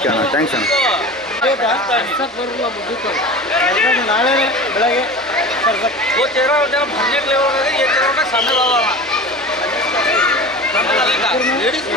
Okay ಅಣ್ಣ, thanks ಅಣ್ಣ. नाले बेगे वो चेहरा भरने के लेवल का ये चेहरा का सामने वाला लेडीज को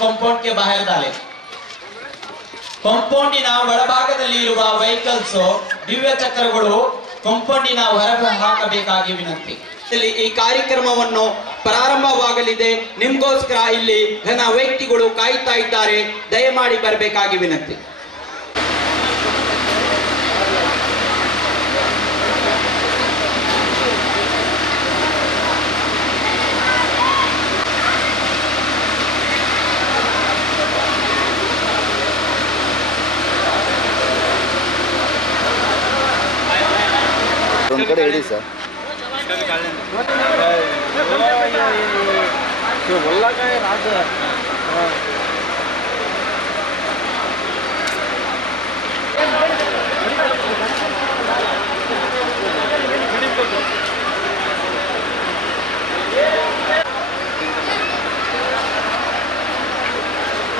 ಕಾಂಪೌಂಡ್ ಗೆ ಬಾಹರ್ ದಾಲೆ ಕಾಂಪೌಂಡಿನ ಒಳಭಾಗದಲ್ಲಿ ಇರುವ ವೆಹಿಕಲ್ಸ್ ದಿವ್ಯ ಚಕ್ರಗಳು ಕಾಂಪೌಂಡಿನ ಹೊರಗೆ ಹಾಕಬೇಕಾಗಿ ವಿನಂತಿ. ಈ ಕಾರ್ಯಕ್ರಮವನ್ನು ಪ್ರಾರಂಭವಾಗಲಿದೆ. ನಿಮ್ಗೋಸ್ಕರ ಇಲ್ಲಿ ಘನ ವ್ಯಕ್ತಿಗಳು ಕಾಯ್ತಾ ಇದ್ದಾರೆ. ದಯಮಾಡಿ ಬರಬೇಕಾಗಿ ವಿನಂತಿ. ಒಂದು ಕಡೆ ಹೇಳಿ ಸರ್. बोलला काय राज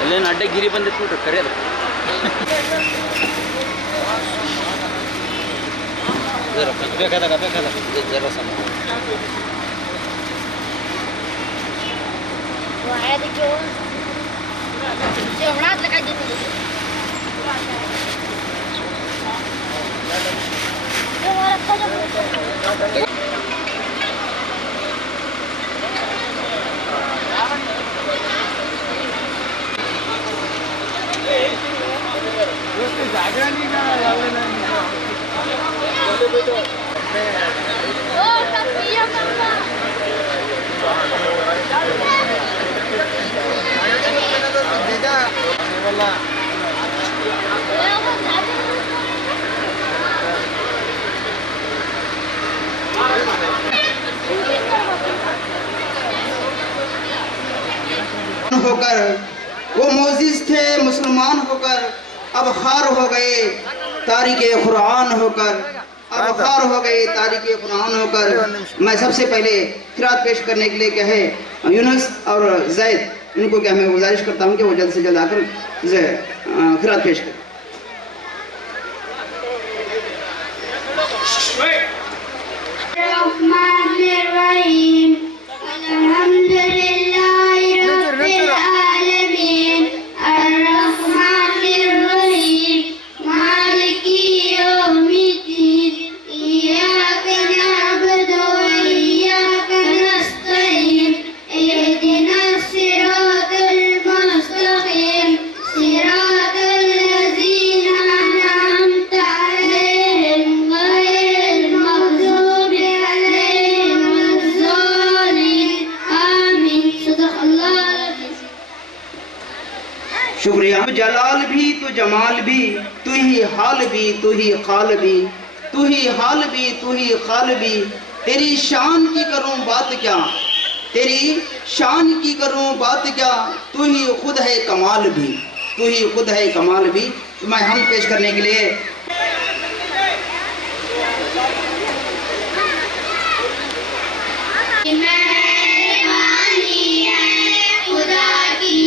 ಅಲ್ಲೇನು ಅಡ್ಡಗಿರಿ ಬಂದಿತ್ತು ನೋಡ್ರಿ ಕರೆಯೋದು. ಬೇಕಾದಾಗ ಜರ ಸಮ जागा नहीं ना होकर वो मोजिज थे मुसलमान होकर अब खार हो गए तारीख़े कुरान होकर, अब खार हो गए तारीख़े कुरान होकर। मैं सबसे पहले खिरात पेश करने के लिए क्या है यूनुस और जैद, इनको क्या मैं गुजारिश करता हूँ कि वो जल्द से जल्द आकर खिरात पेश करें। शुक्रिया। जलाल भी तो जमाल भी, तू ही हाल भी, तू ही खाल भी, तू ही हाल भी, तू ही खाल भी। तेरी शान की करूं बात क्या, तेरी शान की करूं बात क्या, तू ही खुद है कमाल भी, तू ही खुद है कमाल भी। मैं हम पेश करने के लिए मेहरबानी है खुदा की।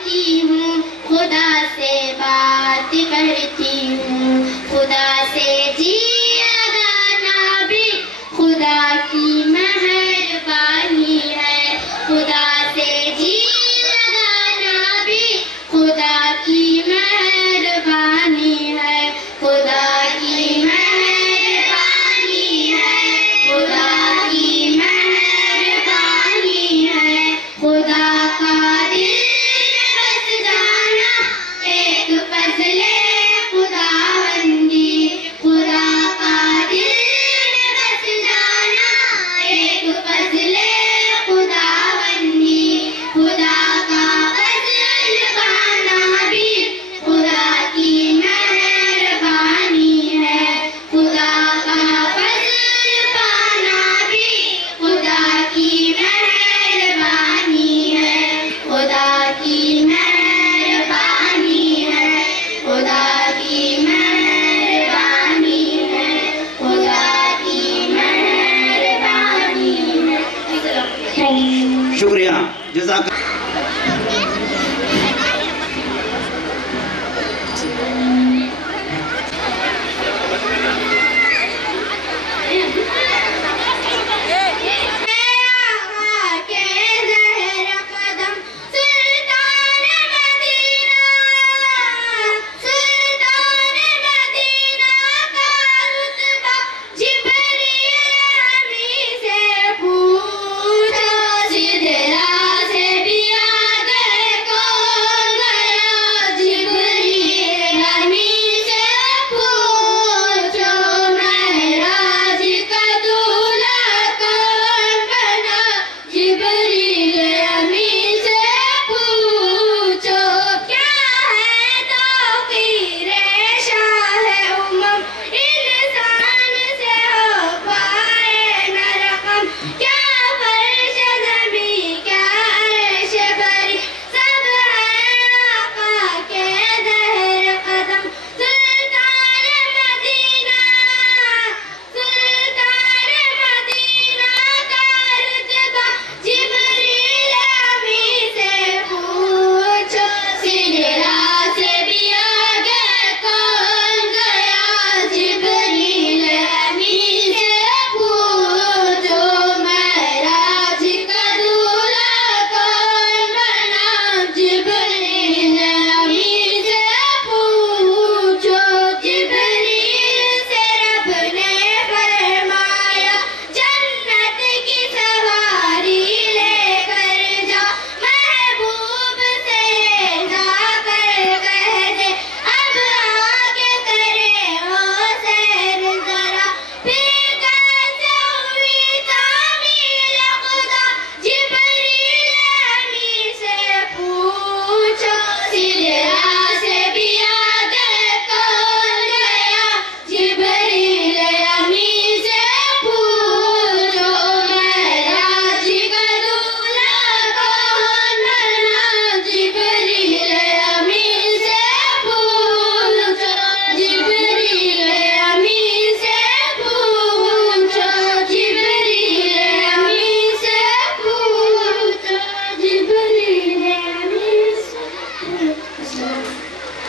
करती हूँ, खुदा से बात करती हूँ, खुदा से जी लगाना भी खुदा की मेहरबानी है, खुदा से जी लगाना भी खुदा की मेहरबानी है, खुदा की मेहरबानी है, खुदा की मेहरबानी है, खुदा का दिल बस जाना एक फजले खुदावंदी, खुदा का दिल बस जाना एक फजले खुदावंदी, खुदा का फजल पाना भी खुदा की मेहरबानी है, खुदा का फजल पाना भी खुदा की मेहरबानी है, खुदा की मेहरबानी है, खुदा की मेहरबानी है, खुदा की मेहरबानी है। शुक्रिया, जज़ाक।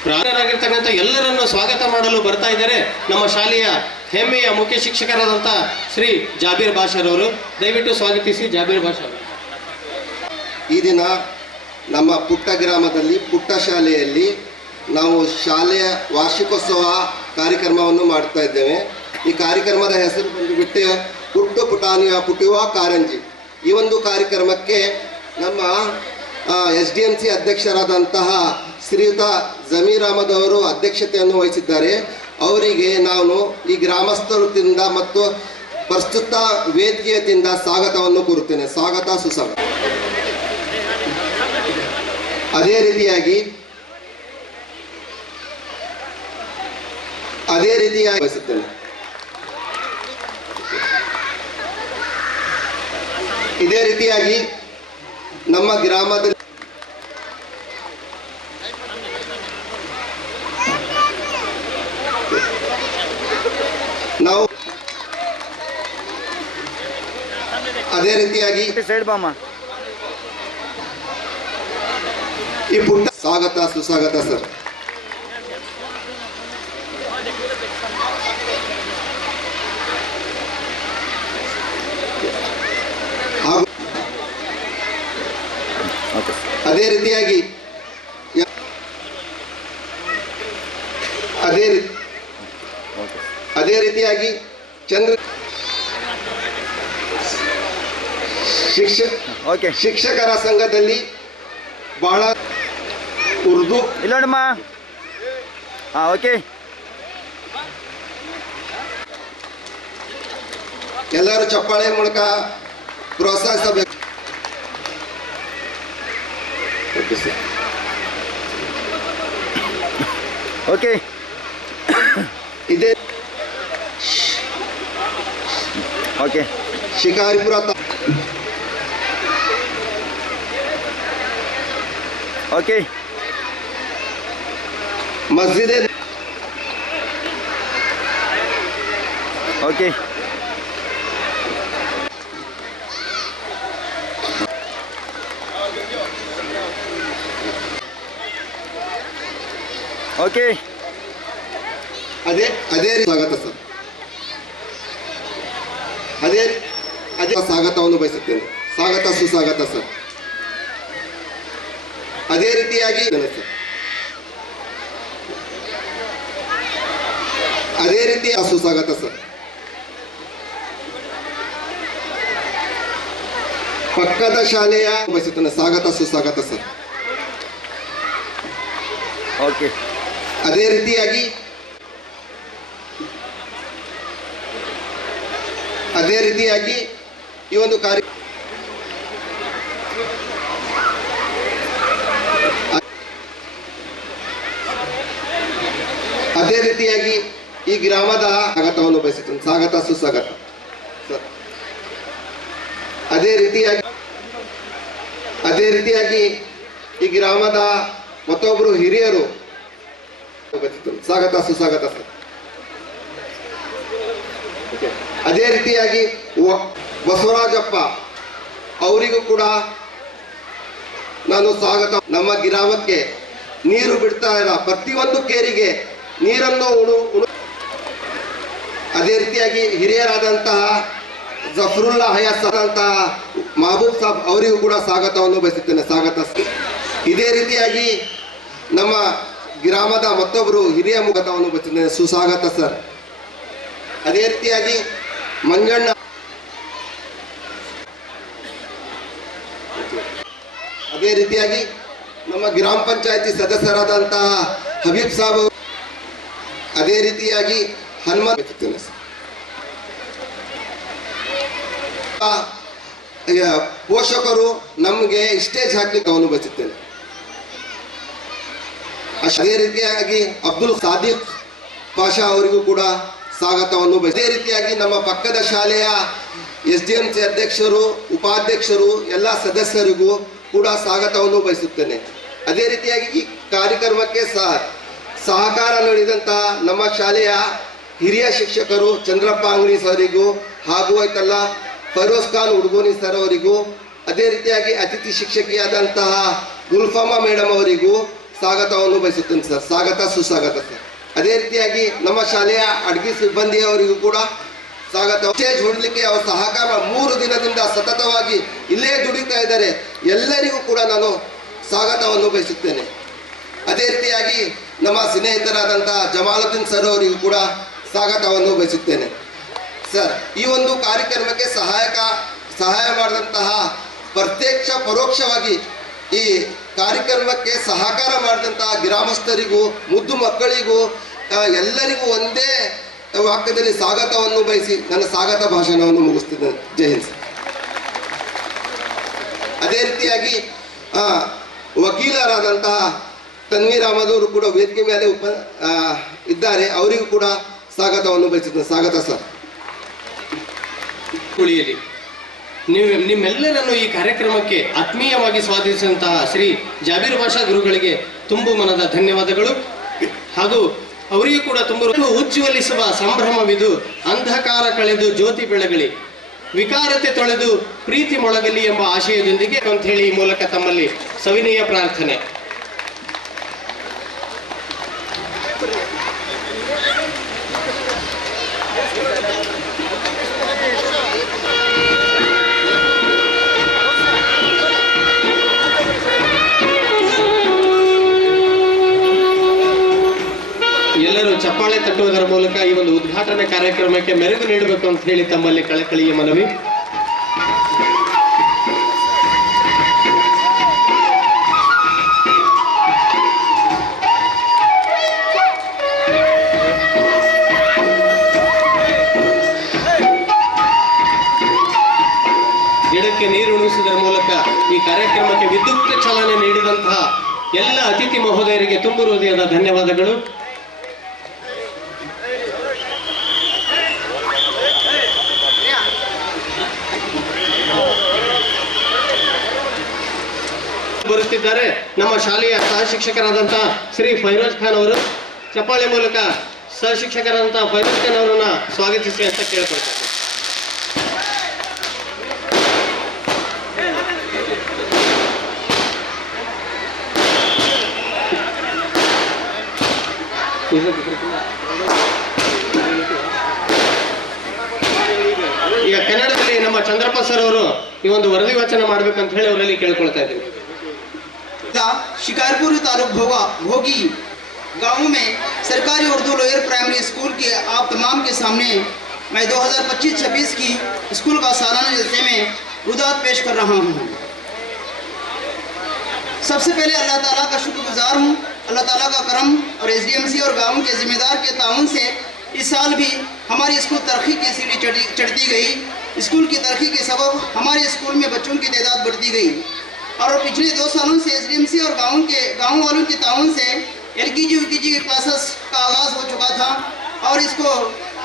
ಪ್ರಾಣರಾಗಿರ್ತಕ್ಕಂಥ ಎಲ್ಲರನ್ನು ಸ್ವಾಗತ ಮಾಡಲು ಬರ್ತಾ ಇದ್ದಾರೆ ನಮ್ಮ ಶಾಲೆಯ ಹೆಮ್ಮೆಯ ಮುಖ್ಯ ಶಿಕ್ಷಕರಾದಂಥ ಶ್ರೀ ಜಾಬೀರ್ ಬಾಷರ್ ಅವರು. ದಯವಿಟ್ಟು ಸ್ವಾಗತಿಸಿ ಜಾಬೀರ್ ಬಾಷರ್. ಈ ದಿನ ನಮ್ಮ ಪುಟ್ಟ ಗ್ರಾಮದಲ್ಲಿ ಪುಟ್ಟ ಶಾಲೆಯಲ್ಲಿ ನಾವು ಶಾಲೆಯ ವಾರ್ಷಿಕೋತ್ಸವ ಕಾರ್ಯಕ್ರಮವನ್ನು ಮಾಡ್ತಾ ಇದ್ದೇವೆ. ಈ ಕಾರ್ಯಕ್ರಮದ ಹೆಸರು ಬಂದುಬಿಟ್ಟು ಪುಟ್ಟು ಪುಟಾಣಿಯ ಪುಟುವ ಕಾರಂಜಿ. ಈ ಒಂದು ಕಾರ್ಯಕ್ರಮಕ್ಕೆ ನಮ್ಮ SDMC ಅಧ್ಯಕ್ಷರಾದಂತಹ ಶ್ರೀಯುತ ಜಮೀರ್ ಅಹಮದ್ ಅವರು ಅಧ್ಯಕ್ಷತೆಯನ್ನು ವಹಿಸಿದ್ದಾರೆ. ಅವರಿಗೆ ನಾನು ಈ ಗ್ರಾಮಸ್ಥರಿಂದ ಮತ್ತು ಪ್ರಸ್ತುತ ವೇದಿಕೆಯಿಂದ ಸ್ವಾಗತವನ್ನು ಕೋರುತ್ತೇನೆ. ಸ್ವಾಗತ ಸುಸ್ವಾಗತ. ಅದೇ ರೀತಿಯಾಗಿ ಬಯಸುತ್ತೇನೆ. ಇದೇ ರೀತಿಯಾಗಿ ನಮ್ಮ ಗ್ರಾಮದಲ್ಲಿ ನಾವು ಅದೇ ರೀತಿಯಾಗಿ ಈ ಪುಟ್ಟ ಸ್ವಾಗತ ಸುಸ್ವಾಗತ ಸರ್. ಹಾಗೂ ಅದೇ ರೀತಿಯಾಗಿ ಅದೇ ರೀತಿಯಾಗಿ ಚಂದ್ರ ಶಿಕ್ಷಕರ ಸಂಘದಲ್ಲಿ ಬಹಳ ಉರ್ದು ಇಲ್ಲೋಡಮ್ಮ. ಹಾಂ, ಓಕೆ. ಎಲ್ಲರೂ ಚಪ್ಪಾಳೆ ಮೂಲಕ ಪ್ರೋತ್ಸಾಹಿಸಬೇಕು. ಓಕೆ. ಇದೇ ಓಕೆ. ಶಿಕಾರಿಪುರ ಓಕೆ. ಮಸ್ಜಿದ್ ಓಕೆ. ಓಕೆ. ಅದೇ ಸ್ವಾಗತ ಸರ್. ಅದೇ ಸ್ವಾಗತವನ್ನು ಬಯಸುತ್ತೇನೆ. ಸ್ವಾಗತ ಸುಸ್ವಾಗತ ಸರ್. ಅದೇ ರೀತಿಯಾಗಿ ಸರ್, ಅದೇ ರೀತಿಯ ಸುಸ್ವಾಗತ ಸರ್. ಪಕ್ಕದ ಶಾಲೆಯ ಬಯಸುತ್ತೇನೆ. ಸ್ವಾಗತ ಸುಸ್ವಾಗತ ಸರ್. ಓಕೆ. ಅದೇ ರೀತಿಯಾಗಿ ಈ ಒಂದು ಕಾರ್ಯ ಅದೇ ರೀತಿಯಾಗಿ ಈ ಗ್ರಾಮದ ಸ್ವಾಗತವನ್ನು ಬಯಸುತ್ತೇನೆ. ಸ್ವಾಗತ ಸುಸ್ವಾಗತ ಸರ್. ಅದೇ ರೀತಿಯಾಗಿ ಈ ಗ್ರಾಮದ ಮತ್ತೊಬ್ಬರು ಹಿರಿಯರು ಬಯಸುತ್ತೇನೆ. ಸ್ವಾಗತ ಸುಸ್ವಾಗತ ಸರ್. ಅದೇ ರೀತಿಯಾಗಿ ಬಸವರಾಜಪ್ಪ ಅವರಿಗೂ ಕೂಡ ನಾನು ಸ್ವಾಗತ. ನಮ್ಮ ಗ್ರಾಮಕ್ಕೆ ನೀರು ಬಿಡ್ತಾ ಇಲ್ಲ, ಪ್ರತಿಯೊಂದು ಕೇರಿಗೆ ನೀರನ್ನು ಅದೇ ರೀತಿಯಾಗಿ ಹಿರಿಯರಾದಂತಹ ಜಫರುಲ್ಲಾ ಹಯಾತ್ ಆದಂತಹ ಮಹಬೂಬ್ ಸಾಬ್ ಅವರಿಗೂ ಕೂಡ ಸ್ವಾಗತವನ್ನು ಬಯಸುತ್ತೇನೆ. ಸ್ವಾಗತ. ಇದೇ ರೀತಿಯಾಗಿ ನಮ್ಮ ಗ್ರಾಮದ ಮತ್ತೊಬ್ಬರು ಹಿರಿಯ ಮುಖತವನ್ನು ಬಯಸುತ್ತೇನೆ. ಸುಸ್ವಾಗತ ಸರ್. ಅದೇ ರೀತಿಯಾಗಿ ಮಂಜಣ್ಣ, ಅದೇ ರೀತಿಯಾಗಿ ನಮ್ಮ ಗ್ರಾಮ ಪಂಚಾಯತಿ ಸದಸ್ಯರಾದಂತಹ ಹಬೀಬ್ ಸಾಬ್, ಅದೇ ರೀತಿಯಾಗಿ ಹನುಮಂತ ಪೋಷಕರು ನಮಗೆ ಸ್ಟೇಜ್ ಹಾಕ್ಲಿಕ್ಕೆ ಅವನು ಬಯಸುತ್ತೇನೆ. ಅದೇ ರೀತಿಯಾಗಿ ಅಬ್ದುಲ್ ಸಾದಿಕ್ ಪಾಷಾ ಅವರಿಗೂ ಕೂಡ ಸ್ವಾಗತವನ್ನು ಅದೇ ರೀತಿಯಾಗಿ ನಮ್ಮ ಪಕ್ಕದ ಶಾಲೆಯ SDMC ಅಧ್ಯಕ್ಷರು, ಉಪಾಧ್ಯಕ್ಷರು, ಎಲ್ಲ ಸದಸ್ಯರಿಗೂ ಕೂಡ ಸ್ವಾಗತವನ್ನು ಬಯಸುತ್ತೇನೆ. ಅದೇ ರೀತಿಯಾಗಿ ಈ ಕಾರ್ಯಕ್ರಮಕ್ಕೆ ಸಹಕಾರ ನೀಡಿದಂತಹ ನಮ್ಮ ಶಾಲೆಯ ಹಿರಿಯ ಶಿಕ್ಷಕರು ಚಂದ್ರಪ್ಪ ಅಂಗಡಿ ಸರಿಗೂ ಹಾಗೂ ಆಯ್ತಲ್ಲ ಫರೋಜ್ ಖಾನ್ ಹುಡುಗೋನಿ ಸರ್ ಅವರಿಗೂ, ಅದೇ ರೀತಿಯಾಗಿ ಅತಿಥಿ ಶಿಕ್ಷಕಿಯಾದಂತಹ ಗುಲ್ಫಾಮಾ ಮೇಡಮ್ ಅವರಿಗೂ ಸ್ವಾಗತವನ್ನು ಬಯಸುತ್ತೇನೆ ಸರ್. ಸ್ವಾಗತ ಸುಸ್ವಾಗತ ಸರ್. ಅದೇ ರೀತಿಯಾಗಿ ನಮ್ಮ ಶಾಲೆಯ ಅಡುಗೆ ಸಿಬ್ಬಂದಿಯವರಿಗೂ ಕೂಡ ಸ್ವಾಗತ. ಸ್ಟೇಜ್ ಹೊಡಲಿಕ್ಕೆ ಅವರ ಸಹಕಾರ 3 ದಿನದಿಂದ ಸತತವಾಗಿ ಇಲ್ಲೇ ದುಡಿತಾ ಇದ್ದಾರೆ. ಎಲ್ಲರಿಗೂ ಕೂಡ ನಾನು ಸ್ವಾಗತವನ್ನು ಬಯಸುತ್ತೇನೆ. ಅದೇ ರೀತಿಯಾಗಿ ನಮ್ಮ ಸ್ನೇಹಿತರಾದಂತಹ ಜಮಾಲುದ್ದೀನ್ ಸರ್ ಅವರಿಗೂ ಕೂಡ ಸ್ವಾಗತವನ್ನು ಬಯಸುತ್ತೇನೆ ಸರ್. ಈ ಒಂದು ಕಾರ್ಯಕ್ರಮಕ್ಕೆ ಸಹಾಯ ಮಾಡಿದಂತಹ ಪ್ರತ್ಯಕ್ಷ ಪರೋಕ್ಷವಾಗಿ ಈ ಕಾರ್ಯಕ್ರಮಕ್ಕೆ ಸಹಕಾರ ಮಾಡಿದಂತಹ ಗ್ರಾಮಸ್ಥರಿಗೂ, ಮುದ್ದು ಮಕ್ಕಳಿಗೂ, ಎಲ್ಲರಿಗೂ ಒಂದೇ ವಾಕ್ಯದಲ್ಲಿ ಸ್ವಾಗತವನ್ನು ಬಯಸಿ ನನ್ನ ಸ್ವಾಗತ ಭಾಷಣವನ್ನು ಮುಗಿಸ್ತಿದ್ದೇನೆ. ಜೈ ಹಿಂದ್ ಸರ್. ಅದೇ ರೀತಿಯಾಗಿ ವಕೀಲರಾದಂತಹ ತನ್ವೀರ್ ಅಹಮದ್ ಅವರು ಕೂಡ ವೇದಿಕೆ ಮೇಲೆ ಇದ್ದಾರೆ. ಅವರಿಗೂ ಕೂಡ ಸ್ವಾಗತವನ್ನು ಬಯಸುತ್ತೇನೆ. ಸ್ವಾಗತ ಸರ್. ಉಳಿಯಲಿ. ನಿಮ್ಮೆಲ್ಲರನ್ನು ಈ ಕಾರ್ಯಕ್ರಮಕ್ಕೆ ಆತ್ಮೀಯವಾಗಿ ಸ್ವಾಗತಿಸಿದಂತಹ ಶ್ರೀ ಜಾಬೀರ್ ಬಾಷಾ ಗುರುಗಳಿಗೆ ತುಂಬು ಮನದ ಧನ್ಯವಾದಗಳು. ಹಾಗೂ ಅವರಿಗೂ ಕೂಡ ತುಂಬ ಉಜ್ವಲಿಸುವ ಸಂಭ್ರಮವಿದು, ಅಂಧಕಾರ ಕಳೆದು ಜ್ಯೋತಿ ಬೆಳಗಲಿ, ವಿಕಾರತೆ ತೊಳೆದು ಪ್ರೀತಿ ಮೊಳಗಲಿ ಎಂಬ ಆಶಯದೊಂದಿಗೆ ಅಂತ ಹೇಳಿ ಈ ಮೂಲಕ ತಮ್ಮಲ್ಲಿ ಸವಿನಯ ಪ್ರಾರ್ಥನೆ. ಚಪ್ಪಾಳೆ ತಟ್ಟುವುದರ ಮೂಲಕ ಈ ಒಂದು ಉದ್ಘಾಟನಾ ಕಾರ್ಯಕ್ರಮಕ್ಕೆ ಮೆರುಗು ನೀಡಬೇಕು ಅಂತ ಹೇಳಿ ತಮ್ಮಲ್ಲಿ ಕಳಕಳಿಯ ಮನವಿ. ಗಿಡಕ್ಕೆ ನೀರು ಉಣಿಸುವುದರ ಮೂಲಕ ಈ ಕಾರ್ಯಕ್ರಮಕ್ಕೆ ವಿದ್ಯುಕ್ತ ಚಾಲನೆ ನೀಡಿದಂತಹ ಎಲ್ಲ ಅತಿಥಿ ಮಹೋದಯರಿಗೆ ತುಂಬು ಹೃದಯದ ಧನ್ಯವಾದಗಳು. ಬರುತ್ತಿದ್ದಾರೆ ನಮ್ಮ ಶಾಲೆಯ ಸಹ ಶಿಕ್ಷಕರಾದಂತಹ ಶ್ರೀ ಫೈರೋಜ್ ಖಾನ್ ಅವರು. ಚಪ್ಪಾಳೆ ಮೂಲಕ ಸಹ ಶಿಕ್ಷಕರಾದಂತಹ ಫೈರೋಜ್ ಖಾನ್ ಅವರನ್ನ ಸ್ವಾಗತಿಸಿ ಅಂತ ಕೇಳ್ಕೊಳ್ತಾರೆ. ಈಗ ಕನ್ನಡದಲ್ಲಿ ನಮ್ಮ ಚಂದ್ರಪ್ಪ ಸರ್ ಅವರು ಈ ಒಂದು ವರದಿ ವಾಚನ ಮಾಡ್ಬೇಕಂತ ಹೇಳಿ ಅವರಲ್ಲಿ ಕೇಳ್ಕೊಳ್ತಾ ಇದ್ದೀವಿ. शिकारपुर तालुक भोगी गांव में सरकारी उर्दू लोअर प्राइमरी स्कूल के आप तमाम के सामने मैं 2025-26 की स्कूल का सालाना जलसे में रुदात पेश कर रहा हूं। सबसे पहले अल्लाह ताला का शुक्रगुजार हूं। अल्लाह ताला का करम और एसडीएमसी और गांव के जिम्मेदार के ताउन से इस साल भी हमारी स्कूल तरक्की की सीढ़ी चढ़ती गई। स्कूल की तरक्की के सबब हमारे स्कूल में बच्चों की तादाद बढ़ती गई और पिछले 2 सालों से एसडीएमसी और गांव वालों के ताउन से एलकेजी यूकेजी के क्लासेस का आगाज़ हो चुका था और इसको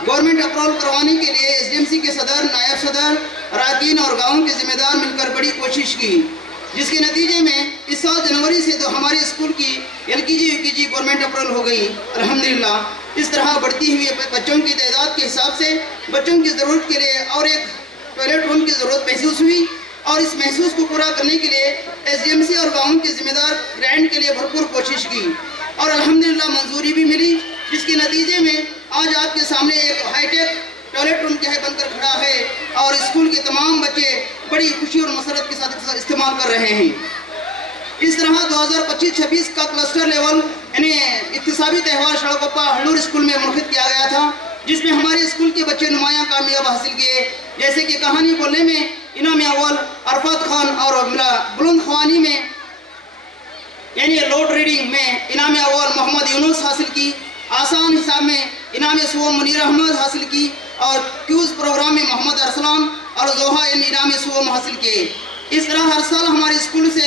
गवर्नमेंट अप्रूवल करवाने के लिए एसडीएमसी के सदर, नायब सदर, अराकीन और गाँव के जिम्मेदार मिलकर बड़ी कोशिश की, जिसके नतीजे में इस साल जनवरी से तो हमारे स्कूल की एलकेजी यूकेजी गवर्नमेंट अप्रूवल हो गई अल्हम्दुलिल्लाह। इस तरह बढ़ती हुई बच्चों की तादाद के हिसाब से बच्चों की ज़रूरत के लिए और एक टॉयलेट रूम की ज़रूरत महसूस हुई और इस महसूस को पूरा करने के लिए एसडीएमसी और गाँव के जिम्मेदार ग्रांट के लिए भरपूर कोशिश की और अल्हम्दुलिल्लाह मंजूरी भी मिली, जिसके नतीजे में आज आपके सामने एक हाईटेक टॉयलेट रूम क्या है बनकर खड़ा है और स्कूल के तमाम बच्चे बड़ी खुशी और मसरत के साथ इस्तेमाल कर रहे हैं। इस तरह 2025-26 का क्लस्टर लेवल यानी इक्तिसाबी त्यौहार सड़कोपा हल्लूर स्कूल में मुनक़िद किया गया था, जिसमें हमारे स्कूल के बच्चे नुमाया कामयाब हासिल किए। जैसे कि कहानी बोलने में इनाम अव्वल अरफात खान और बुलंद ख्वानी में यानी लोड रीडिंग में इनाम अव्वल मोहम्मद यूनुस हासिल की, आसान हिसाब में इनाम सुवम मुनीर अहमद हासिल की और क्यूज़ प्रोग्राम में मोहम्मद अरसलान और जोहा इनाम सुवम हासिल किए। इस तरह हर साल हमारे स्कूल से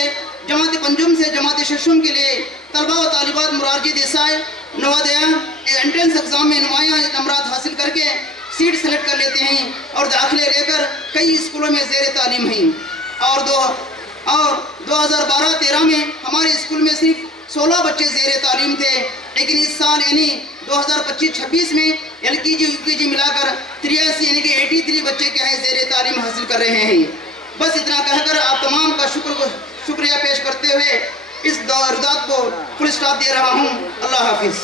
जमात पंजुम से जमात शशुम के लिए तलबा व तालिबात मुरारजी देसाई नवोदया एंट्रेंस एग्ज़ाम में नुमाया नंबरात हासिल करके सीट सेलेक्ट कर लेते हैं और दाखिले लेकर कई स्कूलों में ज़ेर तालीम हैं। और 2012-13 में हमारे स्कूल में सिर्फ 16 बच्चे ज़ेर तालीम थे, लेकिन इस साल यानी 2025-26 में एलकेजी यूकेजी मिलाकर 83 यानी कि 83 बच्चे क्या है ज़ेर तालीम हासिल कर रहे हैं। बस इतना कहकर आप तमाम का शुक्रिया पेश करते हुए इस रुदात को फुल स्टॉप दे रहा हूँ। अल्लाह हाफिज़।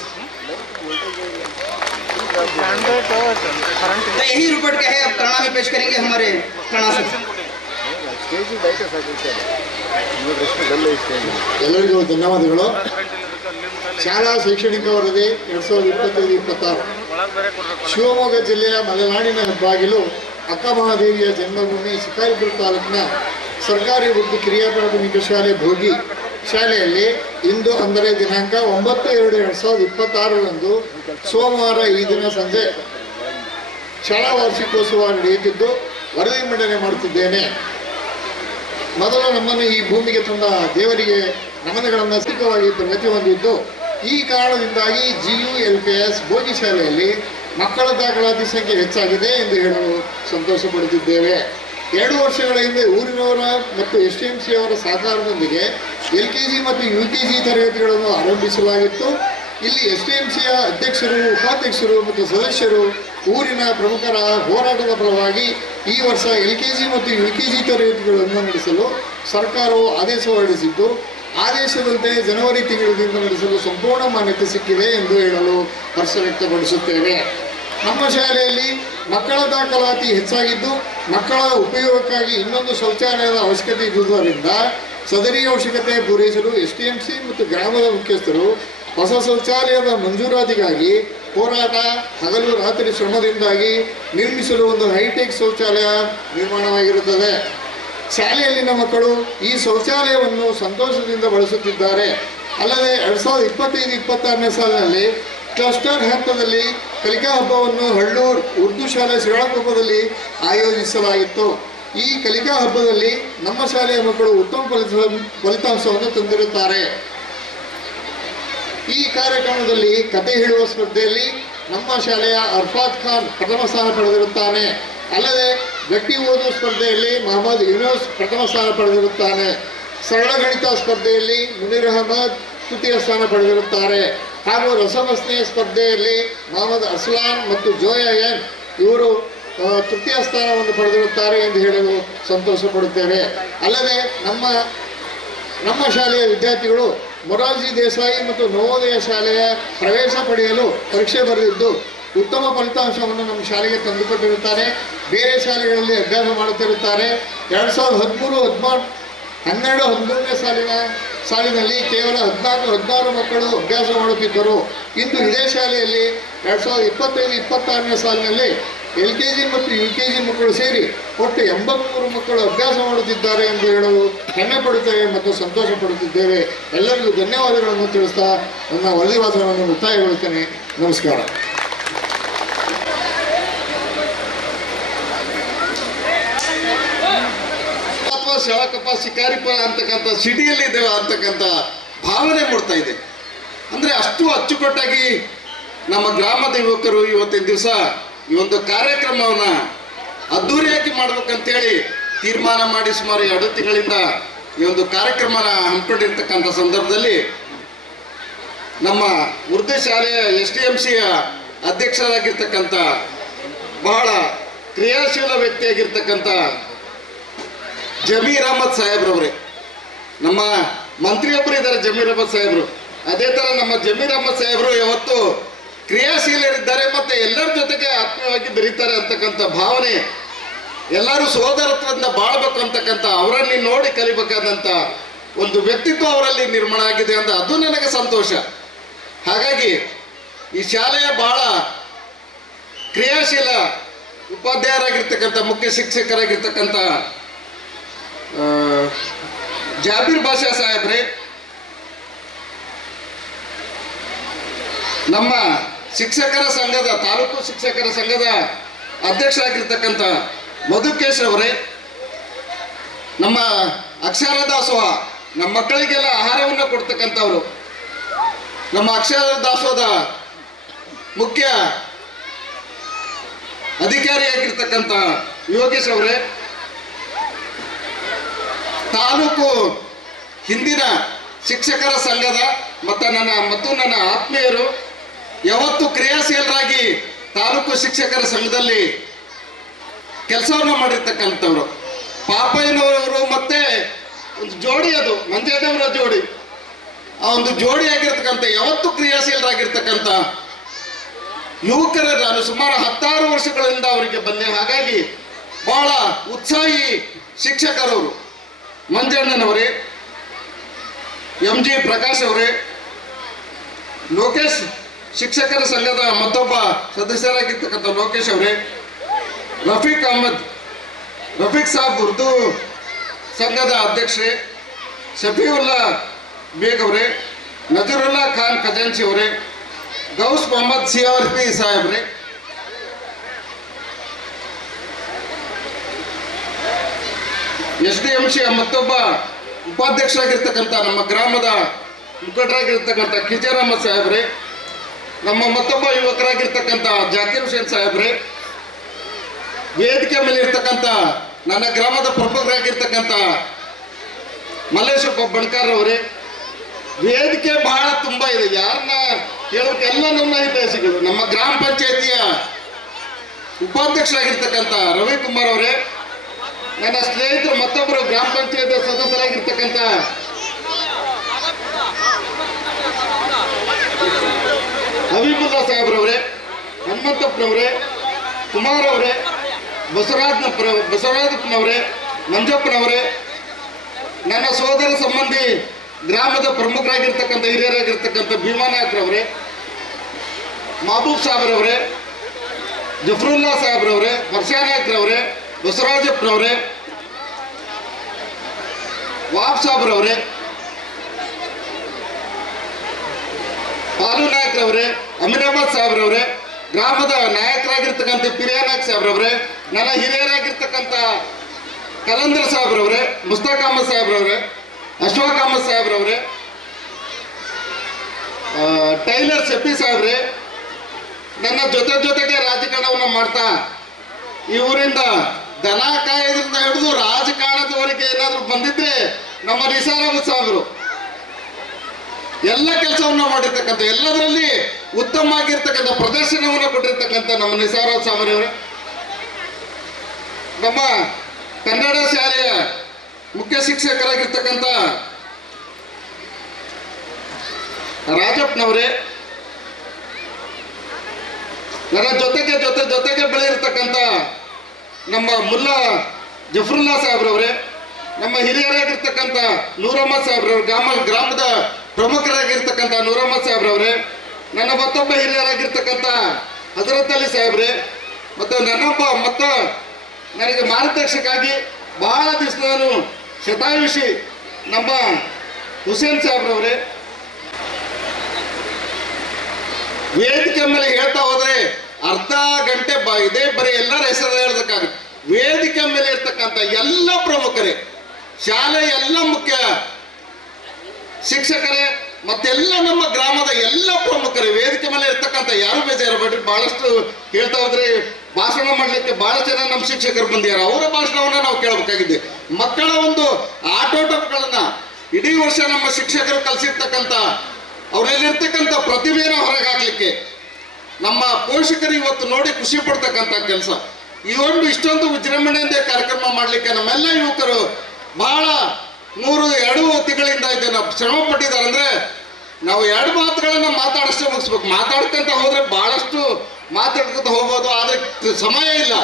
तो यही रिपोर्ट क्या है अब कन्नड़ में पेश करेंगे हमारे कन्नड़ से। ಎಲ್ಲರಿಗೂ ಧನ್ಯವಾದಗಳು. ಶಾಲಾ ಶೈಕ್ಷಣಿಕ ವರದಿ 2025-26 ಶಿವಮೊಗ್ಗ ಜಿಲ್ಲೆಯ ಮಲೆನಾಡಿನ ಹೆಬ್ಬಾಗಿಲು ಅಕ್ಕಮಹಾದೇವಿಯ ಜನ್ಮಭೂಮಿ ಶಿಕಾರಿಪುರ ತಾಲೂಕಿನ ಸರ್ಕಾರಿ ಉರ್ದು ಕಿರಿಯ ಪ್ರಾಥಮಿಕ ಶಾಲೆ ಭೋಗಿ ಶಾಲೆಯಲ್ಲಿ ಇಂದು ಅಂದರೆ ದಿನಾಂಕ 9/2/2026 ಸೋಮವಾರ ಈ ದಿನ ಸಂಜೆ ಶಾಲಾ ವಾರ್ಷಿಕೋತ್ಸವ ನಡೆಯುತ್ತಿದ್ದು ವರದಿ ಮಂಡನೆ ಮಾಡುತ್ತಿದ್ದೇನೆ. ಮೊದಲು ನಮ್ಮನ್ನು ಈ ಭೂಮಿಗೆ ತಂದ ದೇವರಿಗೆ ನಮನಗಳನ್ನು ಸಿದ್ಧವಾಗಿ ಪ್ರಗತಿ ಹೊಂದಿದ್ದು, ಈ ಕಾರಣದಿಂದಾಗಿ GULPS ಭೋಗಿ ಶಾಲೆಯಲ್ಲಿ ಮಕ್ಕಳ ದಾಖಲಾತಿ ಸಂಖ್ಯೆ ಹೆಚ್ಚಾಗಿದೆ ಎಂದು ಹೇಳಲು ಸಂತೋಷ ಪಡುತ್ತಿದ್ದೇವೆ. 2 ವರ್ಷಗಳ ಹಿಂದೆ ಊರಿನವರ ಮತ್ತು STMC ಅವರ ಸಹಕಾರದೊಂದಿಗೆ LKG ಮತ್ತು UKG ತರಗತಿಗಳನ್ನು ಆರಂಭಿಸಲಾಗಿತ್ತು. ಇಲ್ಲಿ STMCಯ ಅಧ್ಯಕ್ಷರು, ಉಪಾಧ್ಯಕ್ಷರು ಮತ್ತು ಸದಸ್ಯರು ಊರಿನ ಪ್ರಮುಖರ ಹೋರಾಟದ ಫಲವಾಗಿ ಈ ವರ್ಷ LKG ಮತ್ತು UKG ತರಗತಿಗಳನ್ನು ನಡೆಸಲು ಸರ್ಕಾರವು ಆದೇಶ ಹೊರಡಿಸಿದ್ದು, ಆದೇಶದಂತೆ ಜನವರಿ ತಿಂಗಳಿನಿಂದ ನಡೆಸಲು ಸಂಪೂರ್ಣ ಮಾನ್ಯತೆ ಸಿಕ್ಕಿದೆ ಎಂದು ಹೇಳಲು ಹರ್ಷ ವ್ಯಕ್ತಪಡಿಸುತ್ತೇವೆ. ನಮ್ಮ ಶಾಲೆಯಲ್ಲಿ ಮಕ್ಕಳ ದಾಖಲಾತಿ ಹೆಚ್ಚಾಗಿದ್ದು, ಮಕ್ಕಳ ಉಪಯೋಗಕ್ಕಾಗಿ ಇನ್ನೊಂದು ಶೌಚಾಲಯದ ಅವಶ್ಯಕತೆ ಇದ್ದುದರಿಂದ ಸದರಿ ಅವಶ್ಯಕತೆ ಪೂರೈಸಲು STMC ಮತ್ತು ಗ್ರಾಮದ ಮುಖ್ಯಸ್ಥರು ಹೊಸ ಶೌಚಾಲಯದ ಮಂಜೂರಾತಿಗಾಗಿ ಹೋರಾಟ, ಹಗಲು ರಾತ್ರಿ ಶ್ರಮದಿಂದಾಗಿ ನಿರ್ಮಿಸಲು ಒಂದು ಹೈಟೆಕ್ ಶೌಚಾಲಯ ನಿರ್ಮಾಣವಾಗಿರುತ್ತದೆ. ಶಾಲೆಯಲ್ಲಿನ ಮಕ್ಕಳು ಈ ಶೌಚಾಲಯವನ್ನು ಸಂತೋಷದಿಂದ ಬಳಸುತ್ತಿದ್ದಾರೆ. ಅಲ್ಲದೆ 2025-26ನೇ ಸಾಲಿನಲ್ಲಿ ಕ್ಲಸ್ಟರ್ ಹಂತದಲ್ಲಿ ಕಲಿಕಾ ಹಬ್ಬವನ್ನು ಹಳ್ಳೂರು ಉರ್ದು ಶಾಲೆ ಶ್ರೀರಾಮಪುರದಲ್ಲಿ ಆಯೋಜಿಸಲಾಗಿತ್ತು. ಈ ಕಲಿಕಾ ಹಬ್ಬದಲ್ಲಿ ನಮ್ಮ ಶಾಲೆಯ ಮಕ್ಕಳು ಉತ್ತಮ ಫಲಿತಾಂಶವನ್ನು ತಂದಿರುತ್ತಾರೆ. ಈ ಕಾರ್ಯಕ್ರಮದಲ್ಲಿ ಕತೆ ಹೇಳುವ ಸ್ಪರ್ಧೆಯಲ್ಲಿ ನಮ್ಮ ಶಾಲೆಯ ಅರ್ಫಾತ್ ಖಾನ್ ಪ್ರಥಮ ಸ್ಥಾನ ಪಡೆದಿರುತ್ತಾನೆ. ಅಲ್ಲದೆ ಗಟ್ಟಿ ಓದುವ ಸ್ಪರ್ಧೆಯಲ್ಲಿ ಮೊಹಮ್ಮದ್ ಯೂನುಸ್ ಪ್ರಥಮ ಸ್ಥಾನ ಪಡೆದಿರುತ್ತಾನೆ. ಸರಳ ಗಣಿತ ಸ್ಪರ್ಧೆಯಲ್ಲಿ ಮುನೀರ್ ಅಹಮದ್ ತೃತೀಯ ಸ್ಥಾನ ಪಡೆದಿರುತ್ತಾರೆ. ಹಾಗೂ ರಸಪ್ರಶ್ನೆ ಸ್ಪರ್ಧೆಯಲ್ಲಿ ಮೊಹಮ್ಮದ್ ಅಸ್ಲಾನ್ ಮತ್ತು ಜೋಯಾ ಎನ್ ಇವರು ತೃತೀಯ ಸ್ಥಾನವನ್ನು ಪಡೆದಿರುತ್ತಾರೆ ಎಂದು ಹೇಳಲು ಸಂತೋಷ ಪಡುತ್ತೇವೆ. ಅಲ್ಲದೆ ನಮ್ಮ ಶಾಲೆಯ ವಿದ್ಯಾರ್ಥಿಗಳು ಮೊರಾರ್ಜಿ ದೇಸಾಯಿ ಮತ್ತು ನವೋದಯ ಶಾಲೆಯ ಪ್ರವೇಶ ಪಡೆಯಲು ಪರೀಕ್ಷೆ ಬರೆದಿದ್ದು ಉತ್ತಮ ಫಲಿತಾಂಶವನ್ನು ನಮ್ಮ ಶಾಲೆಗೆ ತಂದುಕೊಟ್ಟಿರುತ್ತಾರೆ. ಬೇರೆ ಶಾಲೆಗಳಲ್ಲಿ ಅಭ್ಯಾಸ ಮಾಡುತ್ತಿರುತ್ತಾರೆ. 2013-14ನೇ ಸಾಲಿನಲ್ಲಿ ಕೇವಲ 14-16 ಮಕ್ಕಳು ಅಭ್ಯಾಸ ಮಾಡುತ್ತಿದ್ದರು. ಇಂದು ಇದೇ ಶಾಲೆಯಲ್ಲಿ 2025-26ನೇ ಸಾಲಿನಲ್ಲಿ LKG ಮತ್ತು UKG ಮಕ್ಕಳು ಸೇರಿ ಒಟ್ಟು 83 ಮಕ್ಕಳು ಅಭ್ಯಾಸ ಮಾಡುತ್ತಿದ್ದಾರೆ ಎಂದು ಹೇಳಲು ಹೆಮ್ಮೆ ಪಡುತ್ತೇವೆ ಮತ್ತು ಸಂತೋಷ ಪಡುತ್ತಿದ್ದೇವೆ. ಎಲ್ಲರಿಗೂ ಧನ್ಯವಾದಗಳನ್ನು ತಿಳಿಸ್ತಾ ನನ್ನ ವರದಿ ಭಾಷಣವನ್ನು ಮುಕ್ತಾಯಗೊಳ್ಳುತ್ತೇನೆ. ನಮಸ್ಕಾರ. ಶಾಳಕಪ್ಪ ಶಿಕಾರಿಪ ಅಂತಕ್ಕಂಥ ಸಿಟಿಯಲ್ಲಿ ಇದ್ದೇವೆ ಅಂತಕ್ಕಂಥ ಭಾವನೆ ಮೂಡ್ತಾ ಇದೆ. ಅಂದರೆ ಅಷ್ಟು ಅಚ್ಚುಕಟ್ಟಾಗಿ ನಮ್ಮ ಗ್ರಾಮದ ಯುವಕರು ಇವತ್ತಿನ ದಿವಸ ಈ ಒಂದು ಕಾರ್ಯಕ್ರಮವನ್ನು ಅದ್ದೂರಿಯಾಗಿ ಮಾಡ್ಬೇಕಂತೇಳಿ ತೀರ್ಮಾನ ಮಾಡಿ ಸುಮಾರು 2 ತಿಂಗಳಿಂದ ಈ ಒಂದು ಕಾರ್ಯಕ್ರಮನ ಹಮ್ಮಿಕೊಂಡಿರ್ತಕ್ಕಂಥ ಸಂದರ್ಭದಲ್ಲಿ ನಮ್ಮ ಉರ್ದು ಶಾಲೆಯ STMCಯ ಅಧ್ಯಕ್ಷರಾಗಿರ್ತಕ್ಕಂಥ ಬಹಳ ಕ್ರಿಯಾಶೀಲ ವ್ಯಕ್ತಿಯಾಗಿರ್ತಕ್ಕಂಥ ಜಮೀರ್ ಅಹಮದ್ ಸಾಹೇಬ್ರವ್ರೆ, ನಮ್ಮ ಮಂತ್ರಿಯೊಬ್ಬರು ಇದ್ದಾರೆ ಜಮೀರ್ ಅಹಮದ್ ಸಾಹೇಬ್ರು. ಅದೇ ಥರ ನಮ್ಮ ಜಮೀರ್ ಅಹಮದ್ ಸಾಹೇಬ್ರು ಯಾವತ್ತು ಕ್ರಿಯಾಶೀಲರಿದ್ದಾರೆ ಮತ್ತು ಎಲ್ಲರ ಜೊತೆಗೆ ಆತ್ಮೀಯವಾಗಿ ಬೆರೀತಾರೆ ಅಂತಕ್ಕಂಥ ಭಾವನೆ, ಎಲ್ಲರೂ ಸೋದರತ್ವದಿಂದ ಬಾಳ್ಬೇಕು ಅಂತಕ್ಕಂಥ, ಅವರಲ್ಲಿ ನೋಡಿ ಕಲಿಬೇಕಾದಂಥ ಒಂದು ವ್ಯಕ್ತಿತ್ವ ಅವರಲ್ಲಿ ನಿರ್ಮಾಣ ಆಗಿದೆ ಅಂತ ಅದು ನನಗೆ ಸಂತೋಷ. ಹಾಗಾಗಿ ಈ ಶಾಲೆಯ ಬಹಳ ಕ್ರಿಯಾಶೀಲ ಉಪಾಧ್ಯಾಯರಾಗಿರ್ತಕ್ಕಂಥ ಮುಖ್ಯ ಶಿಕ್ಷಕರಾಗಿರ್ತಕ್ಕಂಥ ಜಾಬೀರ್ ಬಾಷಾ ಸಾಹೇಬ್ರೆ, ನಮ್ಮ ಶಿಕ್ಷಕರ ಸಂಘದ ತಾಲೂಕು ಶಿಕ್ಷಕರ ಸಂಘದ ಅಧ್ಯಕ್ಷರಾಗಿರ್ತಕ್ಕಂಥ ಮಧುಕೇಶ್ ಅವರೇ, ನಮ್ಮ ಅಕ್ಷರ ದಾಸೋಹ ನಮ್ಮ ಮಕ್ಕಳಿಗೆಲ್ಲ ಆಹಾರವನ್ನು ಕೊಡ್ತಕ್ಕಂಥವ್ರು, ನಮ್ಮ ಅಕ್ಷರ ದಾಸೋಹದ ಮುಖ್ಯ ಅಧಿಕಾರಿಯಾಗಿರ್ತಕ್ಕಂಥ ಯೋಗೇಶ್ ಅವರೇ, ತಾಲೂಕು ಹಿಂದಿನ ಶಿಕ್ಷಕರ ಸಂಘದ ಮತ್ತು ನನ್ನ ಆತ್ಮೀಯರು ಯಾವತ್ತು ಕ್ರಿಯಾಶೀಲರಾಗಿ ತಾಲೂಕು ಶಿಕ್ಷಕರ ಸಂಘದಲ್ಲಿ ಕೆಲಸವನ್ನು ಮಾಡಿರ್ತಕ್ಕಂಥವ್ರು, ಪಾಪಯ್ಯನವರು ಮತ್ತೆ ಒಂದು ಜೋಡಿ, ಅದು ಮಂಜೇನವರ ಜೋಡಿ, ಆ ಒಂದು ಜೋಡಿ ಆಗಿರ್ತಕ್ಕಂಥ ಯಾವತ್ತು ಕ್ರಿಯಾಶೀಲರಾಗಿರ್ತಕ್ಕಂಥ ಯುವಕರ ನಾನು ಸುಮಾರು 16 ವರ್ಷಗಳಿಂದ ಅವರಿಗೆ ಬಂದೆ. ಹಾಗಾಗಿ ಬಹಳ ಉತ್ಸಾಹಿ ಶಿಕ್ಷಕರವರು. ಮಂಜಣ್ಣನವರೇ, MG ಪ್ರಕಾಶ್ ಅವರೇ, ಲೋಕೇಶ್ ಶಿಕ್ಷಕರ ಸಂಘದ ಮತ್ತೊಬ್ಬ ಸದಸ್ಯರಾಗಿರ್ತಕ್ಕಂಥ ಲೋಕೇಶ್ ಅವರೇ, ರಫೀಕ್ ಸಾಬ್ ಉರ್ದು ಸಂಘದ ಅಧ್ಯಕ್ಷರೇ, ಶಫೀವುಲ್ಲಾ ಬೇಗ್ ಅವರೇ, ನಜರುಲ್ಲಾ ಖಾನ್ ಖಜಾಂಚಿ ಅವರೇ, ಗೌಸ್ ಮೊಹಮ್ಮದ್ CRP ಸಾಹೇಬ್ರೆ, SDMC ಮತ್ತೊಬ್ಬ ಉಪಾಧ್ಯಕ್ಷರಾಗಿರ್ತಕ್ಕಂಥ ನಮ್ಮ ಗ್ರಾಮದ ಮುಖಂಡರಾಗಿರ್ತಕ್ಕಂಥ ಕಿಜರ್ ಅಹಮದ್ ಸಾಹೇಬ್ರೆ, ನಮ್ಮ ಮತ್ತೊಬ್ಬ ಯುವಕರಾಗಿರ್ತಕ್ಕಂಥ ಜಾಕೀರ್ ಹುಸೇನ್ ಸಾಹೇಬ್ರೆ, ವೇದಿಕೆ ಮೇಲೆ ಇರ್ತಕ್ಕಂಥ ನನ್ನ ಗ್ರಾಮದ ಪ್ರಮುಖರಾಗಿರ್ತಕ್ಕಂಥ ಮಲ್ಲೇಶಪ್ಪ ಬಣ್ಕಾರ್ ಅವರೇ. ವೇದಿಕೆ ಬಹಳ ತುಂಬಾ ಇದೆ, ಯಾರನ್ನ ಹೇಳೋಕೆ ಎಲ್ಲ ನಮ್ಮ ಹಿತೈಷಿಗಳು. ನಮ್ಮ ಗ್ರಾಮ ಪಂಚಾಯತಿಯ ಉಪಾಧ್ಯಕ್ಷರಾಗಿರ್ತಕ್ಕಂಥ ರವಿಕುಮಾರ್ ಅವರೇ, ನನ್ನ ಸ್ನೇಹಿತರು ಮತ್ತೊಬ್ಬರು ಗ್ರಾಮ ಪಂಚಾಯತ್ ಸದಸ್ಯರಾಗಿರ್ತಕ್ಕಂಥ ಹಬೀಬುಲ್ಲಾ ಸಾಹೇಬ್ರವರೇ, ಹನುಮಂತಪ್ಪನವರೇ, ಕುಮಾರ್ ಅವರೇ, ಬಸವರಾಜಪ್ಪನವರೇ, ಮಂಜಪ್ಪನವರೇ, ನನ್ನ ಸೋದರ ಸಂಬಂಧಿ ಗ್ರಾಮದ ಪ್ರಮುಖರಾಗಿರ್ತಕ್ಕಂಥ ಹಿರಿಯರಾಗಿರ್ತಕ್ಕಂಥ ಭೀಮಾನಾಯಕ್ರವರೇ, ಮಹಬೂಬ್ ಸಾಹೇಬ್ರವರೇ, ಜಫರುಲ್ಲಾ ಸಾಹೇಬ್ರವರೇ, ವರ್ಷಾ ನಾಯ್ಕ್ರವರೇ, ಬಸವರಾಜಪ್ಪನವರೇ, ವಾಬ್ ಸಾಹೇಬ್ರವರೇ, ಪಾಲು ನಾಯ್ಕ್ರವರೇ, ಅಮೀನ್ ಅಹಮದ್ ಸಾಹೇಬ್ರವರೇ, ಗ್ರಾಮದ ನಾಯಕರಾಗಿರ್ತಕ್ಕಂಥ ಪಿರಿಯಾ ನಾಯ್ಕ್ ಸಾಹೇಬ್ರವರೇ, ನನ್ನ ಹಿರಿಯರಾಗಿರ್ತಕ್ಕಂಥ ಕಲಂದರ್ ಸಾಹೇಬ್ರವರೇ, ಮುಸ್ತಾಕ್ ಅಹಮದ್ ಸಾಹೇಬ್ರವರೇ, ಅಶ್ವಾಕ್ ಅಹಮದ್ ಸಾಹೇಬ್ರವರೇ, ಟೈಲರ್ ಶಫಿ ಸಾಹೇಬ್ರೆ, ನನ್ನ ಜೊತೆಗೆ ರಾಜಕಾರಣವನ್ನು ಮಾಡ್ತಾ ಈ ಊರಿಂದ ದನ ಕಾಯೋದ್ರಿಂದ ಹಿಡಿದು ರಾಜಕಾರಣದವರೆಗೆ ಏನಾದರೂ ಬಂದಿದ್ರೆ ನಮ್ಮ ನಿಸಾರ್ ಅಹಮದ್ ಸಾಹೇಬ್ರು ಎಲ್ಲ ಕೆಲಸವನ್ನ ಮಾಡಿರ್ತಕ್ಕಂಥ, ಎಲ್ಲದರಲ್ಲಿ ಉತ್ತಮವಾಗಿರ್ತಕ್ಕಂಥ ಪ್ರದರ್ಶನವನ್ನು ಕೊಟ್ಟಿರ್ತಕ್ಕಂಥ ನಮ್ಮ ನಿಸಾರ್ ಅಹಮದ್ ಸಾಹೇಬ್ರವರೇ, ನಮ್ಮ ಕನ್ನಡ ಶಾಲೆಯ ಮುಖ್ಯ ಶಿಕ್ಷಕರಾಗಿರ್ತಕ್ಕಂಥ ರಾಜಪ್ಪನವರೇ, ನನ್ನ ಜೊತೆಗೆ ಬೆಳೆಯಿರ್ತಕ್ಕಂಥ ನಮ್ಮ ಮುಲ್ಲಾ ಜಫರುಲ್ಲಾ ಸಾಹೇಬ್ರವರೇ, ನಮ್ಮ ಹಿರಿಯರಾಗಿರ್ತಕ್ಕಂಥ ನೂರ್ ಅಹಮದ್ ಸಾಹೇಬ್ರವ್ರು, ಗ್ರಾಮದ ಪ್ರಮುಖರಾಗಿರ್ತಕ್ಕಂಥ ನೂರ್ ಅಹಮದ್ ಸಾಹೇಬ್ರವರೇ, ನನ್ನ ಮತ್ತೊಬ್ಬ ಹಿರಿಯರಾಗಿರ್ತಕ್ಕಂಥ ಹಜರತ್ ಅಲಿ ಸಾಹೇಬ್ರೆ, ಮತ್ತು ನನಗೆ ಮಾರ್ಗದರ್ಶಕ್ಕಾಗಿ ಬಹಳ ದಿವಸ ನಾನು ಶತಾಯುಷಿ ನಮ್ಮ ಹುಸೇನ್ ಸಾಹೇಬ್ರವರೇ, ವೇದಿಕೆ ಮೇಲೆ ಹೇಳ್ತಾ ಹೋದ್ರೆ ಅರ್ಧ ಗಂಟೆ ಇದೇ ಬರೀ ಎಲ್ಲರ ಹೆಸರು ಹೇಳೋದಕ್ಕಾಗುತ್ತೆ. ವೇದಿಕೆ ಮೇಲೆ ಇರ್ತಕ್ಕಂಥ ಎಲ್ಲ ಪ್ರಮುಖರೇ, ಶಾಲೆಯ ಎಲ್ಲ ಮುಖ್ಯ ಶಿಕ್ಷಕರೇ, ಮತ್ತೆಲ್ಲ ನಮ್ಮ ಗ್ರಾಮದ ಎಲ್ಲ ಪ್ರಮುಖರೇ, ವೇದಿಕೆ ಮೇಲೆ ಇರ್ತಕ್ಕಂಥ ಯಾರು ಬೇಜಾರಬೇಡ್ರಿ. ಬಹಳಷ್ಟು ಹೇಳ್ತಾ ಹೋದ್ರೆ ಭಾಷಣ ಮಾಡ್ಲಿಕ್ಕೆ ಬಹಳ ಜನ ನಮ್ಮ ಶಿಕ್ಷಕರು ಬಂದಿದ್ದಾರೆ. ಅವರ ಭಾಷಣವನ್ನ ನಾವು ಕೇಳಬೇಕಾಗಿದೆ. ಮಕ್ಕಳ ಒಂದು ಆಟೋಟಗಳನ್ನ ಇಡೀ ವರ್ಷ ನಮ್ಮ ಶಿಕ್ಷಕರು ಕಲಿಸಿರ್ತಕ್ಕಂಥ ಅವರಲ್ಲಿರ್ತಕ್ಕಂಥ ಪ್ರತಿಭೆನ ಹೊರಗೆ ಹಾಕ್ಲಿಕ್ಕೆ ನಮ್ಮ ಪೋಷಕರು ಇವತ್ತು ನೋಡಿ ಖುಷಿ ಪಡ್ತಕ್ಕಂಥ ಕೆಲಸ. ಇಷ್ಟೊಂದು ವಿಜೃಂಭಣೆಯಿಂದ ಕಾರ್ಯಕ್ರಮ ಮಾಡಲಿಕ್ಕೆ ನಮ್ಮೆಲ್ಲ ಯುವಕರು ಬಹಳ 2 ತಿಂಗಳಿಂದ ಇದನ್ನು ಶ್ರಮ ಪಟ್ಟಿದ್ದಾರೆ. ಅಂದ್ರೆ ನಾವು 2 ಮಾತುಗಳನ್ನ ಮಾತಾಡಷ್ಟೇ ಮುಗಿಸ್ಬೇಕು. ಮಾತಾಡ್ಕೊಂತ ಹೋದ್ರೆ ಬಹಳಷ್ಟು ಮಾತಾಡ್ಕೊಂತ ಹೋಗ್ಬೋದು, ಆದ್ರೆ ಸಮಯ ಇಲ್ಲ.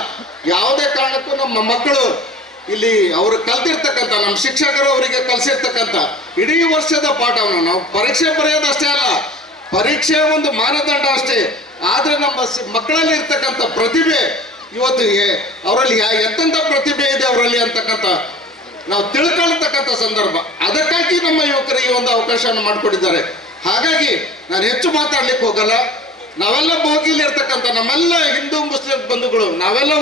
ಯಾವುದೇ ಕಾರಣಕ್ಕೂ ನಮ್ಮ ಮಕ್ಕಳು ಇಲ್ಲಿ ಅವರು ಕಲ್ತಿರ್ತಕ್ಕಂಥ, ನಮ್ಮ ಶಿಕ್ಷಕರು ಅವರಿಗೆ ಕಲಿಸಿರ್ತಕ್ಕಂಥ ಇಡೀ ವರ್ಷದ ಪಾಠವನ್ನು ನಾವು ಪರೀಕ್ಷೆ ಬರೆಯೋದಷ್ಟೇ ಅಲ್ಲ, ಪರೀಕ್ಷೆ ಒಂದು ಮಾನದಂಡ ಅಷ್ಟೇ. ಆದ್ರೆ ನಮ್ಮ ಮಕ್ಕಳಲ್ಲಿ ಇರ್ತಕ್ಕಂಥ ಪ್ರತಿಭೆ ಇವತ್ತು ಅವರಲ್ಲಿ ಎಂತೆಂಥ ಪ್ರತಿಭೆ ಇದೆ ಅವರಲ್ಲಿ ಅಂತಕ್ಕಂಥ ನಾವು ತಿಳ್ಕೊಳ್ತಕ್ಕಂಥ ಸಂದರ್ಭ. ಅದಕ್ಕಾಗಿ ನಮ್ಮ ಯುವಕರಿಗೆ ಒಂದು ಅವಕಾಶವನ್ನು ಮಾಡಿಕೊಟ್ಟಿದ್ದಾರೆ. ಹಾಗಾಗಿ ನಾನು ಹೆಚ್ಚು ಮಾತಾಡ್ಲಿಕ್ಕೆ ಹೋಗಲ್ಲ. ನಾವೆಲ್ಲ ಬೋಗಿಲಿ ಇರ್ತಕ್ಕಂಥ ನಮ್ಮೆಲ್ಲ ಹಿಂದೂ ಮುಸ್ಲಿಂ ಬಂಧುಗಳು ನಾವೆಲ್ಲ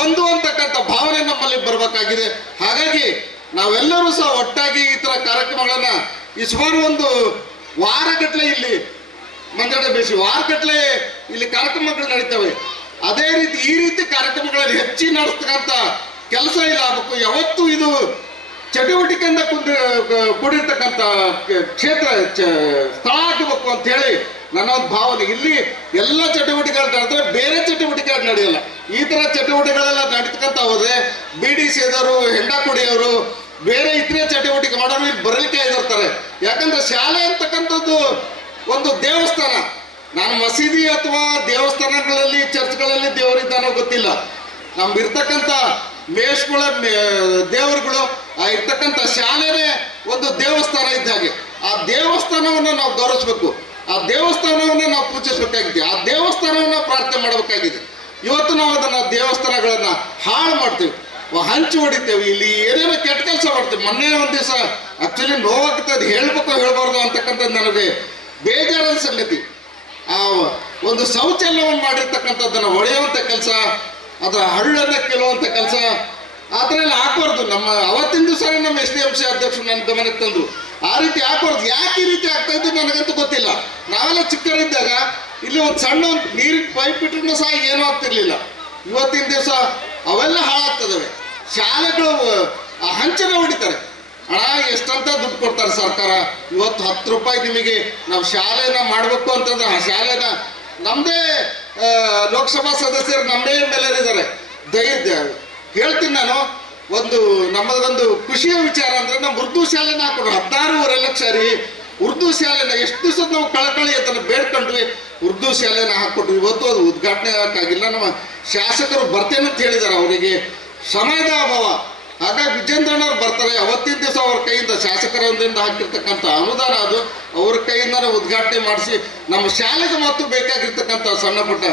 ಬಂಧು ಅಂತಕ್ಕಂಥ ಭಾವನೆ ನಮ್ಮಲ್ಲಿ ಬರಬೇಕಾಗಿದೆ. ಹಾಗಾಗಿ ನಾವೆಲ್ಲರೂ ಸಹ ಒಟ್ಟಾಗಿ ಈ ತರ ಕಾರ್ಯಕ್ರಮಗಳನ್ನ ಈ ಸುಮಾರು ಒಂದು ವಾರಗಟ್ಟಲೆ ಇಲ್ಲಿ ಮಂಜಾಡೆ ಬೇಸಿ ವಾರಗಟ್ಟಲೆ ಇಲ್ಲಿ ಕಾರ್ಯಕ್ರಮಗಳು ನಡೀತವೆ. ಅದೇ ರೀತಿ ಈ ರೀತಿ ಕಾರ್ಯಕ್ರಮಗಳಲ್ಲಿ ಹೆಚ್ಚಿ ನಡೆಸ್ತಕ್ಕಂಥ ಕೆಲಸ ಇಲ್ಲ ಆಗಬೇಕು. ಯಾವತ್ತೂ ಇದು ಚಟುವಟಿಕೆಯಿಂದ ಕೂಡಿರ್ತಕ್ಕಂಥ ಕ್ಷೇತ್ರ ಸ್ಥಳ ಆಗಬೇಕು ಅಂತ ಹೇಳಿ ನನ್ನ ಒಂದು ಭಾವನೆ. ಇಲ್ಲಿ ಎಲ್ಲ ಚಟುವಟಿಕೆಗಳು ನಡೆದ್ರೆ ಬೇರೆ ಚಟುವಟಿಕೆಗಳು ನಡೆಯಲ್ಲ. ಈ ತರ ಚಟುವಟಿಕೆಗಳೆಲ್ಲ ನಡೀತಕ್ಕಂತ ಹೋದ್ರೆ ಬೀಡಿ ಸೇದವರು, ಹೆಂಡ ಕುಡಿಯೋರು, ಬೇರೆ ಇತರೆ ಚಟುವಟಿಕೆ ಮಾಡೋರು ಇಲ್ಲಿ ಬರಲಿಕ್ಕೆ ಇದಿರ್ತಾರೆ. ಯಾಕಂದ್ರೆ ಶಾಲೆ ಅಂತಕ್ಕಂಥದ್ದು ಒಂದು ದೇವಸ್ಥಾನ. ನಾನು ಮಸೀದಿ ಅಥವಾ ದೇವಸ್ಥಾನಗಳಲ್ಲಿ ಚರ್ಚ್ಗಳಲ್ಲಿ ದೇವರಿದ್ದಾನೋ ಗೊತ್ತಿಲ್ಲ. ನಮ್ಗಿರ್ತಕ್ಕಂಥ ಮೇಷ್ಗಳ ದೇವರುಗಳು ಇರ್ತಕ್ಕಂಥ ಶಾಲೆನೇ ಒಂದು ದೇವಸ್ಥಾನ ಇದ್ದ ಹಾಗೆ. ಆ ದೇವಸ್ಥಾನವನ್ನು ನಾವು ಗೌರವಿಸ್ಬೇಕು, ಆ ದೇವಸ್ಥಾನವನ್ನು ನಾವು ಪೂಜಿಸಬೇಕಾಗಿದೆ, ಆ ದೇವಸ್ಥಾನವನ್ನು ಪ್ರಾರ್ಥನೆ ಮಾಡಬೇಕಾಗಿದೆ. ಇವತ್ತು ನಾವು ಅದನ್ನ ದೇವಸ್ಥಾನಗಳನ್ನ ಹಾಳು ಮಾಡ್ತೀವಿ, ಹಂಚು ಹೊಡಿತೇವೆ, ಇಲ್ಲಿ ಏನೇನೋ ಕೆಟ್ಟ ಕೆಲಸ ಮಾಡ್ತೀವಿ. ಮೊನ್ನೆ ಒಂದ್ ದಿವಸ ಆಕ್ಚುಲಿ ನೋವಾಗ್ತದೆ, ಹೇಳ್ಬೇಕು ಹೇಳ್ಬಾರ್ದು ಅಂತಕ್ಕಂಥದ್ದು ನನಗೆ ಬೇಜಾರದ ಸಂಗತಿ. ಆ ಒಂದು ಶೌಚಾಲಯವನ್ನು ಮಾಡಿರ್ತಕ್ಕಂಥದ್ದನ್ನ ಹೊಡೆಯುವಂತ ಕೆಲಸ, ಅದರ ಹಳ್ಳನ್ನ ಕೇಳುವಂತ ಕೆಲಸ ಅದ್ರಲ್ಲಿ ಹಾಕಬಾರ್ದು. ನಮ್ಮ ಅವತ್ತಿನ ದಿವಸ ನಮ್ಮ SDMC ಅಧ್ಯಕ್ಷರು ನನ್ನ ಗಮನಕ್ಕೆ ತಂದ್ರು, ಆ ರೀತಿ ಹಾಕಬಾರ್ದು. ಯಾಕೆ ಈ ರೀತಿ ಆಗ್ತಾ ಇದ್ದು ನನಗಂತೂ ಗೊತ್ತಿಲ್ಲ. ನಾವೆಲ್ಲ ಚಿಕ್ಕರಿದ್ದಾಗ ಇಲ್ಲಿ ಒಂದು ಸಣ್ಣ ಒಂದು ನೀರಿನ ಪೈಪ್ ಇಟ್ಟರು ಸಹ ಏನೂ ಆಗ್ತಿರ್ಲಿಲ್ಲ. ಇವತ್ತಿನ ದಿವಸ ಅವೆಲ್ಲ ಹಾಳಾಗ್ತದವೆ. ಶಾಲೆಗಳು ಹಂಚನ ಹೊಡಿತಾರೆ. ಹಣ ಎಷ್ಟಂತ ದುಡ್ಡು ಕೊಡ್ತಾರೆ ಸರ್ಕಾರ. ಇವತ್ತು 10 ರೂಪಾಯಿ ನಿಮಗೆ ನಾವು ಶಾಲೆನ ಮಾಡಬೇಕು ಅಂತಂದ್ರೆ ಆ ಶಾಲೆನ ನಮ್ಮದೇ ಲೋಕಸಭಾ ಸದಸ್ಯರು ನಮ್ಮದೇ ಮೇಲೆ ಇದ್ದಾರೆ. ಹೇಳ್ತೀನಿ ನಾನು, ನಮ್ಮದೊಂದು ಖುಷಿಯ ವಿಚಾರ ಅಂದ್ರೆ ನಮ್ಮ ಉರ್ದು ಶಾಲೆನ ಹಾಕೊಡು. 16.5 ಲಕ್ಷ ರೀ ಉರ್ದು ಶಾಲೆನ. ಎಷ್ಟು ದಿವಸ ನಾವು ಕಳಕಳಿ ಅದನ್ನು ಬೇಡ್ಕೊಂಡ್ವಿ, ಉರ್ದು ಶಾಲೆನ ಹಾಕೊಟ್ವಿ. ಇವತ್ತು ಅದು ಉದ್ಘಾಟನೆ ಆಗಕ್ಕಾಗಿಲ್ಲ. ನಮ್ಮ ಶಾಸಕರು ಬರ್ತೇನೆ ಅಂತ ಹೇಳಿದ್ದಾರೆ, ಅವರಿಗೆ ಸಮಯದ ಅಭಾವ. ಹಾಗಾಗಿ ವಿಜೇಂದ್ರಣ್ಣವ್ರು ಬರ್ತಾರೆ, ಅವತ್ತಿನ ದಿವಸ ಅವ್ರ ಕೈಯಿಂದ ಶಾಸಕರ ವತಿಯಿಂದ ಹಾಕಿರ್ತಕ್ಕಂಥ ಅನುದಾನ ಅದು ಅವ್ರ ಕೈಯಿಂದನೇ ಉದ್ಘಾಟನೆ ಮಾಡಿಸಿ ನಮ್ಮ ಶಾಲೆಗೆ ಮತ್ತು ಬೇಕಾಗಿರ್ತಕ್ಕಂಥ ಸಣ್ಣ ಪುಟ್ಟ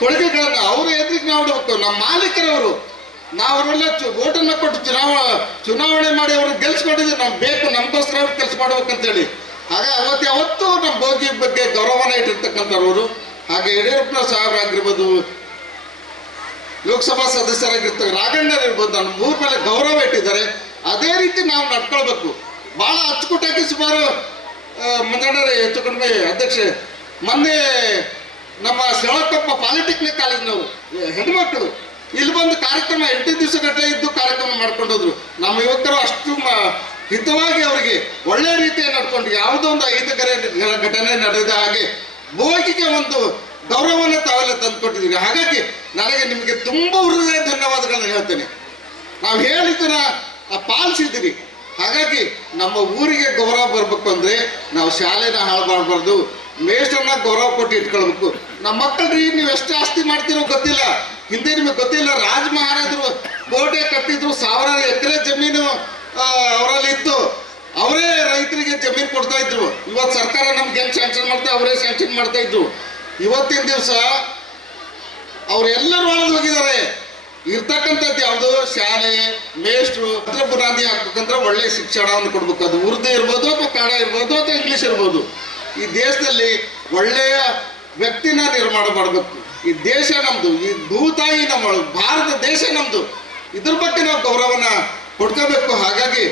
ಕೊಡುಗೆಗಳನ್ನು ಅವ್ರ ಎದುರಿಗೆ ನೋಡಬೇಕು. ನಮ್ಮ ಮಾಲೀಕರವರು ನಾವು ಅವರೆಲ್ಲ ಓಟನ್ನು ಕೊಟ್ಟು ಚುನಾವಣೆ ಮಾಡಿ ಅವ್ರನ್ನ ಗೆಲ್ಸ್ಕೊಂಡಿದ್ದೀವಿ. ನಮ್ಗೆ ಬೇಕು, ನಮಗೋಸ್ಕರ ಅವ್ರು ಕೆಲಸ ಮಾಡ್ಬೇಕಂತೇಳಿ. ಹಾಗೆ ಅವತ್ತು ನಮ್ಮ ಭೋಗಿ ಬಗ್ಗೆ ಗೌರವನ ಇಟ್ಟಿರ್ತಕ್ಕಂಥವ್ರು. ಹಾಗೆ ಯಡಿಯೂರಪ್ಪನ ಸಾಹೇಬರಾಗಿರ್ಬೋದು, ಲೋಕಸಭಾ ಸದಸ್ಯರಾಗಿರ್ತಾರೆ ರಾಘಣ್ಣರಿರ್ಬೋದು, ನನ್ನ ಮೂರ ಮೇಲೆ ಗೌರವ ಇಟ್ಟಿದ್ದಾರೆ. ಅದೇ ರೀತಿ ನಾವು ನಡ್ಕೊಳ್ಬೇಕು. ಭಾಳ ಅಚ್ಚುಕಟ್ಟಾಗಿ ಸುಮಾರು ಮಂಜಣ್ಣರೇ ಹೆಚ್ಚು ಕಡಿಮೆ ಅಧ್ಯಕ್ಷೆ, ಮೊನ್ನೆ ನಮ್ಮ ಸೆಳಕೊಪ್ಪ ಪಾಲಿಟೆಕ್ನಿಕ್ ಕಾಲೇಜ್ನವರು ಹೆಣ್ಮಕ್ಳು ಇಲ್ಲಿ ಬಂದು ಕಾರ್ಯಕ್ರಮ 8 ದಿವಸ ಗಟ್ಟಲೆ ಇದ್ದು ಕಾರ್ಯಕ್ರಮ ಮಾಡ್ಕೊಂಡು ಹೋದ್ರು. ನಮ್ಮ ಯುವಕರು ಅಷ್ಟು ಹಿತವಾಗಿ ಅವರಿಗೆ ಒಳ್ಳೆ ರೀತಿಯಲ್ಲಿ ನಡ್ಕೊಂಡು ಯಾವುದೋ ಒಂದು ಅಹಿತಕರ ಘಟನೆ ನಡೆದ ಹಾಗೆ ಭೋಗಿಗೆ ಒಂದು ಗೌರವನ ತಾವೆಲ್ಲ ತಂದುಕೊಟ್ಟಿದ್ದೀರಿ. ಹಾಗಾಗಿ ನನಗೆ ನಿಮಗೆ ತುಂಬ ಹೃದಯ ಧನ್ಯವಾದಗಳನ್ನ ಹೇಳ್ತೇನೆ. ನಾವು ಹೇಳಿದ್ದನ್ನ ಪಾಲಿಸಿದ್ದೀರಿ. ಹಾಗಾಗಿ ನಮ್ಮ ಊರಿಗೆ ಗೌರವ ಬರಬೇಕು ಅಂದರೆ ನಾವು ಶಾಲೆನ ಹಾಳು ಮಾಡಬಾರ್ದು, ಮೇಷ್ಟ್ರನ್ನ ಗೌರವ ಕೊಟ್ಟು ಇಟ್ಕೊಳ್ಬೇಕು. ನಮ್ಮ ಮಕ್ಕಳ್ರಿ ನೀವು ಎಷ್ಟು ಆಸ್ತಿ ಮಾಡ್ತೀರೋ ಗೊತ್ತಿಲ್ಲ. ಹಿಂದೆ ನಿಮಗೆ ಗೊತ್ತಿಲ್ಲ, ರಾಜ ಮಹಾರಾಜರು ಕೋಟೆ ಕಟ್ಟಿದ್ರು, 1000 ಎಕರೆ ಜಮೀನು ಅವರಲ್ಲಿ ಇತ್ತು. ಅವರೇ ರೈತರಿಗೆ ಜಮೀನು ಕೊಡ್ತಾ ಇದ್ರು. ಇವತ್ತು ಸರ್ಕಾರ ನಮ್ಗೆ ಹೆಂಗೆ ಸ್ಯಾಂಕ್ಷನ್ ಮಾಡ್ತಾ ಅವರೇ ಸ್ಯಾಂಕ್ಷನ್ ಮಾಡ್ತಾ ಇದ್ರು. ಇವತ್ತಿನ ದಿವಸ ಅವರೆಲ್ಲರೂ ಒಳಗೆ ಹೋಗಿದ್ದಾರೆ. ಇರ್ತಕ್ಕಂಥದ್ದು ಯಾವುದು ಶಾಲೆ ಮೇಷ್ಟ್ರು ಹತ್ರ ಬುನಾದಿ ಹಾಕ್ಬೇಕಂದ್ರೆ ಒಳ್ಳೆ ಶಿಕ್ಷಣವನ್ನು ಕೊಡ್ಬೇಕು. ಅದು ಉರ್ದು ಇರ್ಬೋದು ಅಥವಾ ಕನ್ನಡ ಇರ್ಬೋದು ಅಥವಾ ಇಂಗ್ಲೀಷ್ ಇರ್ಬೋದು. ಈ ದೇಶದಲ್ಲಿ ಒಳ್ಳೆಯ ವ್ಯಕ್ತಿನ ನಿರ್ಮಾಣ ಮಾಡಬೇಕು. ಈ ದೇಶ ನಮ್ದು, ಈ ಭೂತಾಯಿ ನಮ್ಮ ಭಾರತ ದೇಶ ನಮ್ದು. ಇದ್ರ ಬಗ್ಗೆ ನಾವು ಗೌರವನ ಕೊಡ್ಕೋಬೇಕು. ಹಾಗಾಗಿ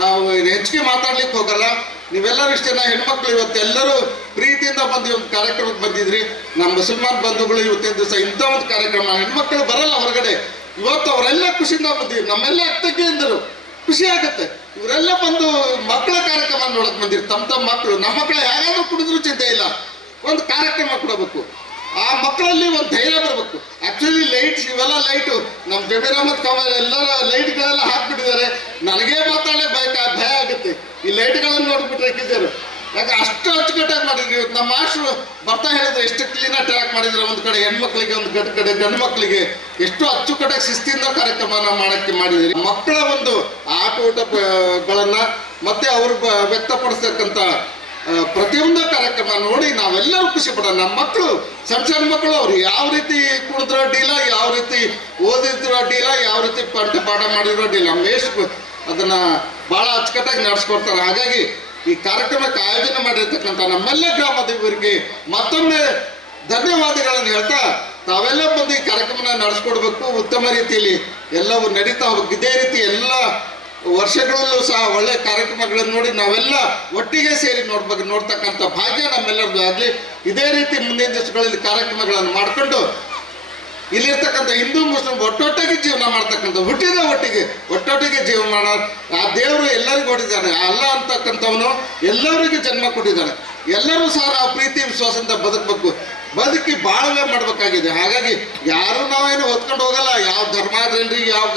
ನಾವು ಹೆಚ್ಚಿಗೆ ಮಾತಾಡ್ಲಿಕ್ಕೆ ಹೋಗಲ್ಲ. ನೀವೆಲ್ಲರೂ ಇಷ್ಟು ಜನ ಹೆಣ್ಮಕ್ಳು ಇವತ್ತೆಲ್ಲರೂ ಪ್ರೀತಿಯಿಂದ ಬಂದು ಒಂದು ಕಾರ್ಯಕ್ರಮಕ್ಕೆ ಬಂದಿದ್ರಿ. ನಮ್ಮ ಮುಸಲ್ಮಾನ್ ಬಂಧುಗಳು ಇವತ್ತಿನ ದಿವಸ ಇಂಥ ಒಂದು ಕಾರ್ಯಕ್ರಮ, ಹೆಣ್ಮಕ್ಳು ಬರಲ್ಲ ಹೊರಗಡೆ. ಇವತ್ತು ಅವರೆಲ್ಲ ಖುಷಿಯಿಂದ ಬಂದಿವಿ. ನಮ್ಮೆಲ್ಲ ಅತ್ತಗೆಂದರು ಖುಷಿ ಆಗುತ್ತೆ. ಇವರೆಲ್ಲ ಬಂದು ಮಕ್ಕಳ ಕಾರ್ಯಕ್ರಮ ನೋಡಕ್ ಬಂದಿರಿ. ತಮ್ಮ ಮಕ್ಕಳು, ನಮ್ಮ ಮಕ್ಕಳು ಹೇಗಾದ್ರೂ ಕುಡಿದ್ರು ಚಿಂತೆ ಇಲ್ಲ, ಒಂದು ಕಾರ್ಯಕ್ರಮ ಕೊಡಬೇಕು. ಆ ಮಕ್ಕಳಲ್ಲಿ ಒಂದು ಧೈರ್ಯ ಬರಬೇಕು. ಆಕ್ಚುಲಿ ಲೈಟ್ಸ್ ಇವೆಲ್ಲ ಲೈಟು ನಮ್ಮ ಜಮೀರ್ ಅಹಮದ್ ಖಾನ್ ಎಲ್ಲರ ಲೈಟ್ಗಳೆಲ್ಲ ಹಾಕ್ಬಿಟ್ಟಿದ್ದಾರೆ. ನನಗೇ ಮಾತಾಡಲೇ ಭಯ ಆಗುತ್ತೆ ಈ ಲೈಟ್ಗಳನ್ನು ನೋಡ್ಬಿಟ್ರೆ ಕಿಜರು. ಯಾಕೆ ಅಷ್ಟು ಅಚ್ಚುಕಟ್ಟಾಗಿ ಮಾಡಿದ್ರಿ. ಇವತ್ತು ನಮ್ಮ ಮಾಸ್ಟ್ರು ಬರ್ತಾ ಹೇಳಿದ್ರೆ ಎಷ್ಟು ಕ್ಲೀನಾಗಿ ಟ್ರ್ಯಾಕ್ ಮಾಡಿದ್ರೆ, ಒಂದು ಕಡೆ ಹೆಣ್ಮಕ್ಳಿಗೆ ಒಂದು ಕಡೆ ಗಂಡು ಮಕ್ಕಳಿಗೆ ಎಷ್ಟು ಅಚ್ಚುಕಟ್ಟಾಗಿ ಶಿಸ್ತಿಂದ ಕಾರ್ಯಕ್ರಮನ ಮಾಡಕ್ಕೆ ಮಾಡಿದಿರಿ. ಮಕ್ಕಳ ಒಂದು ಆಟೋಟಗಳನ್ನ ಮತ್ತೆ ಅವರು ವ್ಯಕ್ತಪಡಿಸ್ತಕ್ಕಂಥ ಪ್ರತಿಯೊಂದು ಕಾರ್ಯಕ್ರಮ ನೋಡಿ ನಾವೆಲ್ಲರೂ ಖುಷಿ ಪಡೋಣ. ನಮ್ಮ ಮಕ್ಕಳು ಸಣ್ಣ ಮಕ್ಕಳು ಅವ್ರು ಯಾವ ರೀತಿ ಕುಡಿದ್ರೂ ಅಡ್ಡಿಲ್ಲ, ಯಾವ ರೀತಿ ಓದಿದ್ರು ಅಡ್ಡಿಲ್ಲ, ಯಾವ ರೀತಿ ಪಾಠ ಮಾಡಿದ್ರು ಅಡ್ಡಿಲ್ಲ. ಮೇಷ್ಟ್ರು ಅದನ್ನ ಬಹಳ ಅಚ್ಚುಕಟ್ಟಾಗಿ ನಡೆಸ್ಕೊಡ್ತಾರೆ. ಹಾಗಾಗಿ ಈ ಕಾರ್ಯಕ್ರಮಕ್ಕೆ ಆಯೋಜನೆ ಮಾಡಿರ್ತಕ್ಕಂಥ ನಮ್ಮೆಲ್ಲ ಗ್ರಾಮದವರಿಗೆ ಮತ್ತೊಮ್ಮೆ ಧನ್ಯವಾದಗಳನ್ನು ಹೇಳ್ತಾ, ತಾವೆಲ್ಲ ಬಂದು ಈ ಕಾರ್ಯಕ್ರಮನ ನಡೆಸ್ಕೊಡ್ಬೇಕು. ಉತ್ತಮ ರೀತಿಯಲ್ಲಿ ಎಲ್ಲವೂ ನಡೀತಾ ಹೋಗ್ಬೇಕು. ಇದೇ ರೀತಿ ಎಲ್ಲ ವರ್ಷಗಳಲ್ಲೂ ಸಹ ಒಳ್ಳೆ ಕಾರ್ಯಕ್ರಮಗಳನ್ನು ನೋಡಿ ನಾವೆಲ್ಲ ಒಟ್ಟಿಗೆ ಸೇರಿ ನೋಡ್ತಕ್ಕಂಥ ಭಾಗ್ಯ ನಮ್ಮೆಲ್ಲರದ್ದು ಆಗಲಿ. ಇದೇ ರೀತಿ ಮುಂದಿನ ದಿವಸಗಳಲ್ಲಿ ಕಾರ್ಯಕ್ರಮಗಳನ್ನು ಮಾಡಿಕೊಂಡು ಇಲ್ಲಿರ್ತಕ್ಕಂಥ ಹಿಂದೂ ಮುಸ್ಲಿಂ ಒಟ್ಟೊಟ್ಟಿಗೆ ಜೀವನ ಮಾಡ್ತಕ್ಕಂಥ ಒಟ್ಟೊಟ್ಟಿಗೆ ಜೀವನ ಮಾಡೋ ಆ ದೇವರು ಎಲ್ಲರಿಗೂ ಕೊಟ್ಟಿದ್ದಾನೆ. ಅಲ್ಲ ಅಂತಕ್ಕಂಥವನು ಎಲ್ಲರಿಗೂ ಜನ್ಮ ಕೊಟ್ಟಿದ್ದಾನೆ. ಎಲ್ಲರೂ ಸಹ ನಾವು ಪ್ರೀತಿ ವಿಶ್ವಾಸದಿಂದ ಬದುಕಿ ಬಾಳ್ವೆ ಮಾಡಬೇಕಾಗಿದೆ. ಹಾಗಾಗಿ ಯಾರು ನಾವೇನು ಹೊತ್ಕೊಂಡು ಹೋಗಲ್ಲ. ಯಾವ ಧರ್ಮ ಆದ್ರೇನ್ರಿ, ಯಾವ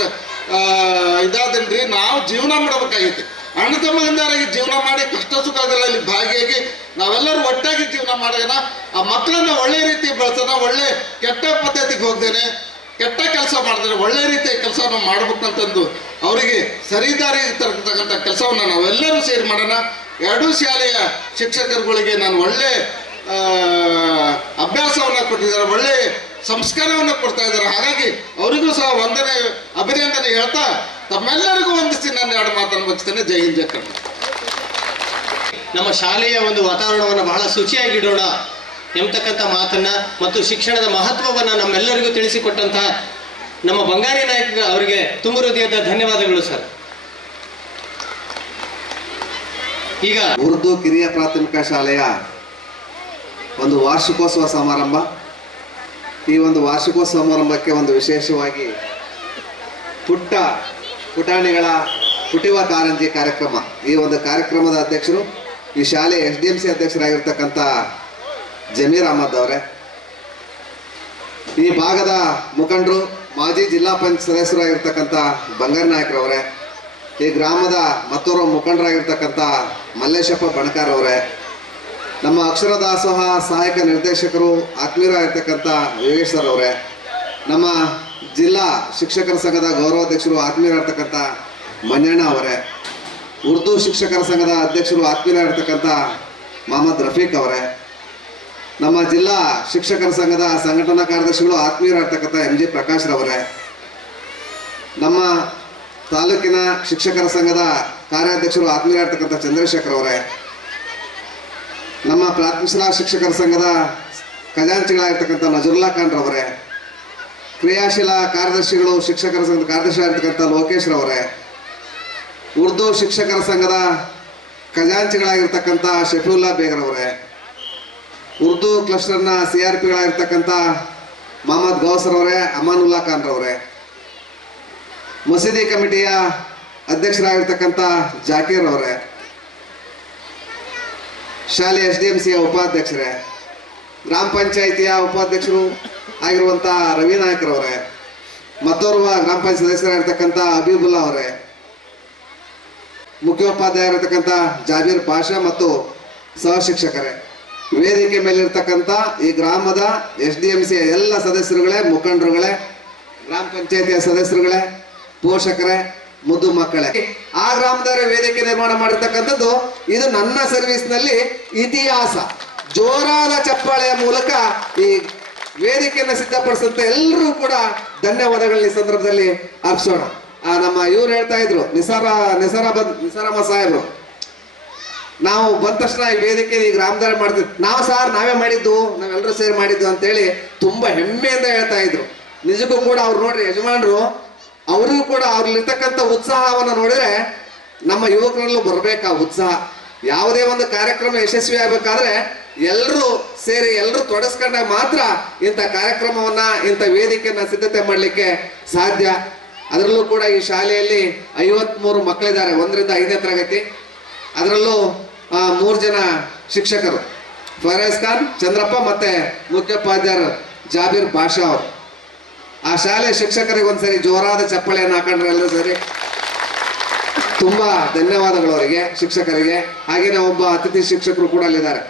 ಇದಾದೇನ್ರಿ, ನಾವು ಜೀವನ ಮಾಡಬೇಕಾಗೈತೆ. ಅಣ್ಣ ತಮ್ಮಂದಾರಾಗಿ ಜೀವನ ಮಾಡಿ ಕಷ್ಟ ಸುಖಗಳಲ್ಲಿ ಭಾಗಿಯಾಗಿ ನಾವೆಲ್ಲರೂ ಒಟ್ಟಾಗಿ ಜೀವನ ಮಾಡೋಣ. ಆ ಮಕ್ಕಳನ್ನ ಒಳ್ಳೆ ರೀತಿ ಬೆಳೆಸೋಣ. ಒಳ್ಳೆ ಕೆಟ್ಟ ಪದ್ಧತಿಗೆ ಹೋಗ್ದೇನೆ, ಕೆಟ್ಟ ಕೆಲಸ ಮಾಡಿದ್ರೆ ಒಳ್ಳೆ ರೀತಿಯ ಕೆಲಸವನ್ನು ಮಾಡ್ಬೇಕಂತಂದು ಅವರಿಗೆ ಸರಿದಾರಿ ತರ್ತಕ್ಕಂಥ ಕೆಲಸವನ್ನು ನಾವೆಲ್ಲರೂ ಸೇರಿ ಮಾಡೋಣ. ಎರಡೂ ಶಾಲೆಯ ಶಿಕ್ಷಕರುಗಳಿಗೆ ನಾನು ಒಳ್ಳೆ ಅಭ್ಯಾಸವನ್ನು ಕೊಟ್ಟಿದ್ದಾರೆ, ಒಳ್ಳೆ ಸಂಸ್ಕಾರವನ್ನು ಕೊಡ್ತಾ ಇದ್ದಾರೆ. ಹಾಗಾಗಿ ಅವರಿಗೂ ಸಹ ಅಭಿನಂದನೆ ಹೇಳ್ತಾ ತಮ್ಮೆಲ್ಲರಿಗೂ ವಂದಿಸಿ ನಾನು 2 ಮಾತನ್ನು ಮುಗಿಸ್ತೇನೆ. ಜೈ ಹಿಂದ್, ಜೈ ಕರ್ನಾಟಕ. ನಮ್ಮ ಶಾಲೆಯ ಒಂದು ವಾತಾವರಣವನ್ನು ಬಹಳ ಶುಚಿಯಾಗಿಡೋಣ ಎಂಬತಕ್ಕಂಥ ಮಾತನ್ನ ಮತ್ತು ಶಿಕ್ಷಣದ ಮಹತ್ವವನ್ನು ನಮ್ಮೆಲ್ಲರಿಗೂ ತಿಳಿಸಿಕೊಟ್ಟಂತಹ ನಮ್ಮ ಬಂಗಾರಿ ನಾಯಕ ಅವರಿಗೆ ತುಂಬ ಹೃದಯದ ಧನ್ಯವಾದಗಳು ಸರ್. ಈಗ ಉರ್ದು ಕಿರಿಯ ಪ್ರಾಥಮಿಕ ಶಾಲೆಯ ಒಂದು ವಾರ್ಷಿಕೋತ್ಸವ ಸಮಾರಂಭ. ಈ ಒಂದು ವಾರ್ಷಿಕೋತ್ಸವ ಸಮಾರಂಭಕ್ಕೆ ಒಂದು ವಿಶೇಷವಾಗಿ ಪುಟಾಣಿಗಳ ಪುಟಿವ ಕಾರಂಜಿ ಕಾರ್ಯಕ್ರಮ. ಈ ಒಂದು ಕಾರ್ಯಕ್ರಮದ ಅಧ್ಯಕ್ಷರು ಈ ಶಾಲೆ SDMC ಅಧ್ಯಕ್ಷರಾಗಿರ್ತಕ್ಕಂಥ ಜಮೀರ್ ಅಹಮದ್ ಅವರೇ, ಈ ಭಾಗದ ಮುಖಂಡರು ಮಾಜಿ ಜಿಲ್ಲಾ ಪಂಚಾಯತ್ ಸದಸ್ಯರಾಗಿರ್ತಕ್ಕಂಥ ಬಂಗಾರ ನಾಯಕರವರೇ, ಈ ಗ್ರಾಮದ ಮತ್ತೋರ್ವ ಮುಖಂಡರಾಗಿರ್ತಕ್ಕಂಥ ಮಲ್ಲೇಶಪ್ಪ ಬಣಕಾರ್ ಅವರೇ, ನಮ್ಮ ಅಕ್ಷರ ದಾಸೋಹ ಸಹಾಯಕ ನಿರ್ದೇಶಕರು ಆತ್ಮೀಯರಾಗಿರ್ತಕ್ಕಂಥ ಯೋಗೇಶ್ ಸರ್ ಅವರೇ, ನಮ್ಮ ಜಿಲ್ಲಾ ಶಿಕ್ಷಕರ ಸಂಘದ ಗೌರವಾಧ್ಯಕ್ಷರು ಆತ್ಮೀಯರಾಗಿರ್ತಕ್ಕಂಥ ಮಂಜಣ್ಣ ಅವರೇ, ಉರ್ದು ಶಿಕ್ಷಕರ ಸಂಘದ ಅಧ್ಯಕ್ಷರು ಆತ್ಮೀಯರಾಗಿರ್ತಕ್ಕಂಥ ಮೊಹಮ್ಮದ್ ರಫೀಕ್ ಅವರೇ, ನಮ್ಮ ಜಿಲ್ಲಾ ಶಿಕ್ಷಕರ ಸಂಘದ ಸಂಘಟನಾ ಕಾರ್ಯದರ್ಶಿಗಳು ಆತ್ಮೀಯರಾಗಿರ್ತಕ್ಕಂಥ MG ಪ್ರಕಾಶ್ ರವರೇ, ನಮ್ಮ ತಾಲೂಕಿನ ಶಿಕ್ಷಕರ ಸಂಘದ ಕಾರ್ಯಾಧ್ಯಕ್ಷರು ಆತ್ಮೀಯರಾಗಿರ್ತಕ್ಕಂಥ ಚಂದ್ರಶೇಖರ್ ಅವರೇ, ನಮ್ಮ ಪ್ರಾಥಮಿಕ ಶಾಲಾ ಶಿಕ್ಷಕರ ಸಂಘದ ಖಜಾಂಚಿಗಳಾಗಿರ್ತಕ್ಕಂಥ ನಜರುಲ್ಲಾ ಖಾನ್ ರವರೇ, ಕ್ರಿಯಾಶೀಲ ಕಾರ್ಯದರ್ಶಿಗಳು ಶಿಕ್ಷಕರ ಸಂಘದ ಕಾರ್ಯದರ್ಶಿ ಆಗಿರ್ತಕ್ಕಂಥ ಲೋಕೇಶ್ ರವರೇ, ಉರ್ದು ಶಿಕ್ಷಕರ ಸಂಘದ ಖಜಾಂಚಿಗಳಾಗಿರ್ತಕ್ಕಂಥ ಶಫೀವುಲ್ಲಾ ಬೇಗ್ರವರೇ, ಉರ್ದು ಕ್ಲಸ್ಟರ್ನ CRPಗಳಾಗಿರ್ತಕ್ಕಂಥ ಮೊಹಮ್ಮದ್ ಗೌಸರ್ ಅವರೇ, ಅಮಾನುಲ್ಲಾ ಖಾನ್ ರವರೇ, ಮಸೀದಿ ಕಮಿಟಿಯ ಅಧ್ಯಕ್ಷರಾಗಿರ್ತಕ್ಕಂಥ ಜಾಕೀರ್ ಅವರೇ, ಶಾಲೆ SDMCಯ ಉಪಾಧ್ಯಕ್ಷರೇ, ಗ್ರಾಮ ಪಂಚಾಯಿತಿಯ ಉಪಾಧ್ಯಕ್ಷರು ಆಗಿರುವಂಥ ರವಿ ನಾಯಕರವರೇ, ಮತ್ತೋರ್ವ ಗ್ರಾಮ ಪಂಚಾಯತ್ ಸದಸ್ಯರಾಗಿರ್ತಕ್ಕಂಥ ಹಬೀಬುಲ್ಲಾ ಅವರೇ, ಮುಖ್ಯೋಪಾಧ್ಯಾಯರಾಗಿರ್ತಕ್ಕಂಥ ಜಾಬೀರ್ ಪಾಷಾ ಮತ್ತು ಸಹ ಶಿಕ್ಷಕರೇ, ವೇದಿಕೆ ಮೇಲಿರ್ತಕ್ಕಂಥ ಈ ಗ್ರಾಮದ SDMCಯ ಎಲ್ಲ ಸದಸ್ಯರುಗಳೇ, ಮುಖಂಡರುಗಳೇ, ಗ್ರಾಮ ಪಂಚಾಯಿತಿಯ ಸದಸ್ಯರುಗಳೇ, ಪೋಷಕರೇ, ಮುದ್ದು ಮಕ್ಕಳೇ, ಆ ಗ್ರಾಮದವರೇ ವೇದಿಕೆ ನಿರ್ಮಾಣ ಮಾಡಿರ್ತಕ್ಕಂಥದ್ದು ಇದು ನನ್ನ ಸರ್ವಿಸ್ನಲ್ಲಿ ಇತಿಹಾಸ. ಜೋರಾದ ಚಪ್ಪಾಳೆಯ ಮೂಲಕ ಈ ವೇದಿಕೆಯನ್ನು ಸಿದ್ಧಪಡಿಸುವಂತ ಎಲ್ಲರೂ ಕೂಡ ಧನ್ಯವಾದಗಳನ್ನ ಈ ಸಂದರ್ಭದಲ್ಲಿ ಅರ್ಪಿಸೋಣ. ನಮ್ಮ ಇವ್ರು ಹೇಳ್ತಾ ಇದ್ರು ನಿಸಾರಮ್ಮ ಸಾಹೇಬ್ರು, ನಾವು ಬಂದ ತಕ್ಷಣ ಈ ವೇದಿಕೆ ಈ ಗ್ರಾಮದಲ್ಲಿ ಮಾಡ್ತಿದ್ವಿ, ನಾವೇ ಮಾಡಿದ್ದು, ನಾವೆಲ್ಲರೂ ಸೇರಿ ಮಾಡಿದ್ದು ಅಂತೇಳಿ ತುಂಬಾ ಹೆಮ್ಮೆಯಿಂದ ಹೇಳ್ತಾ ಇದ್ರು. ನಿಜಕ್ಕೂ ಕೂಡ ಅವ್ರು ನೋಡ್ರಿ ಯಜಮಾನರು, ಅವರಿಗೂ ಕೂಡ ಅವ್ರಲ್ಲಿರ್ತಕ್ಕಂಥ ಉತ್ಸಾಹವನ್ನು ನೋಡಿದ್ರೆ ನಮ್ಮ ಯುವಕರಲ್ಲೂ ಬರ್ಬೇಕಾ ಉತ್ಸಾಹ. ಯಾವುದೇ ಒಂದು ಕಾರ್ಯಕ್ರಮ ಯಶಸ್ವಿ ಆಗ್ಬೇಕಾದ್ರೆ ಎಲ್ಲರೂ ಸೇರಿ ಎಲ್ಲರೂ ತೊಡಸ್ಕೊಂಡಾಗ ಮಾತ್ರ ಇಂಥ ಕಾರ್ಯಕ್ರಮವನ್ನ, ಇಂಥ ವೇದಿಕೆಯನ್ನ ಸಿದ್ಧತೆ ಮಾಡಲಿಕ್ಕೆ ಸಾಧ್ಯ. ಅದರಲ್ಲೂ ಕೂಡ ಈ ಶಾಲೆಯಲ್ಲಿ 53 ಮಕ್ಕಳಿದ್ದಾರೆ, 1ರಿಂದ 5ನೇ ತರಗತಿ. ಅದರಲ್ಲೂ 3 ಜನ ಶಿಕ್ಷಕರು, ಫೈರೋಜ್ ಖಾನ್, ಚಂದ್ರಪ್ಪ ಮತ್ತೆ ಮುಖ್ಯೋಪಾಧ್ಯಾಯರು ಜಾಬೀರ್ ಪಾಷಾ ಅವರು. ಆ ಶಾಲೆ ಶಿಕ್ಷಕರಿಗೆ ಒಂದ್ಸರಿ ಜೋರಾದ ಚಪ್ಪಳೆಯನ್ನು ಹಾಕೊಂಡ್ರೆ ಎಲ್ಲರೂ ಸರಿ. ತುಂಬಾ ಧನ್ಯವಾದಗಳು ಅವರಿಗೆ, ಶಿಕ್ಷಕರಿಗೆ. ಹಾಗೇನೆ ಒಬ್ಬ ಅತಿಥಿ ಶಿಕ್ಷಕರು ಕೂಡ ಅಲ್ಲಿದ್ದಾರೆ.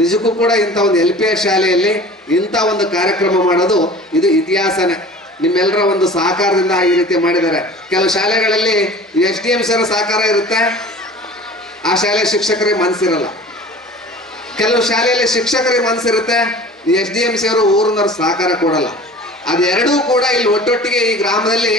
ನಿಜಕ್ಕೂ ಕೂಡ ಇಂಥ ಒಂದು LPS ಶಾಲೆಯಲ್ಲಿ ಇಂಥ ಒಂದು ಕಾರ್ಯಕ್ರಮ ಮಾಡೋದು ಇದು ಇತಿಹಾಸನೇ. ನಿಮ್ಮೆಲ್ಲರ ಒಂದು ಸಹಕಾರದಿಂದ ಈ ರೀತಿ ಮಾಡಿದ್ದಾರೆ. ಕೆಲವು ಶಾಲೆಗಳಲ್ಲಿ SDMC ಸಹಕಾರ ಇರುತ್ತೆ, ಆ ಶಾಲೆ ಶಿಕ್ಷಕರಿಗೆ ಮನಸ್ಸಿರಲ್ಲ. ಕೆಲವು ಶಾಲೆಯಲ್ಲಿ ಶಿಕ್ಷಕರಿಗೆ ಮನಸ್ಸಿರುತ್ತೆ, SDMC ಅವರು ಊರಿನವ್ರು ಸಹಕಾರ ಕೊಡಲ್ಲ. ಅದೆರಡೂ ಕೂಡ ಇಲ್ಲಿ ಒಟ್ಟೊಟ್ಟಿಗೆ ಈ ಗ್ರಾಮದಲ್ಲಿ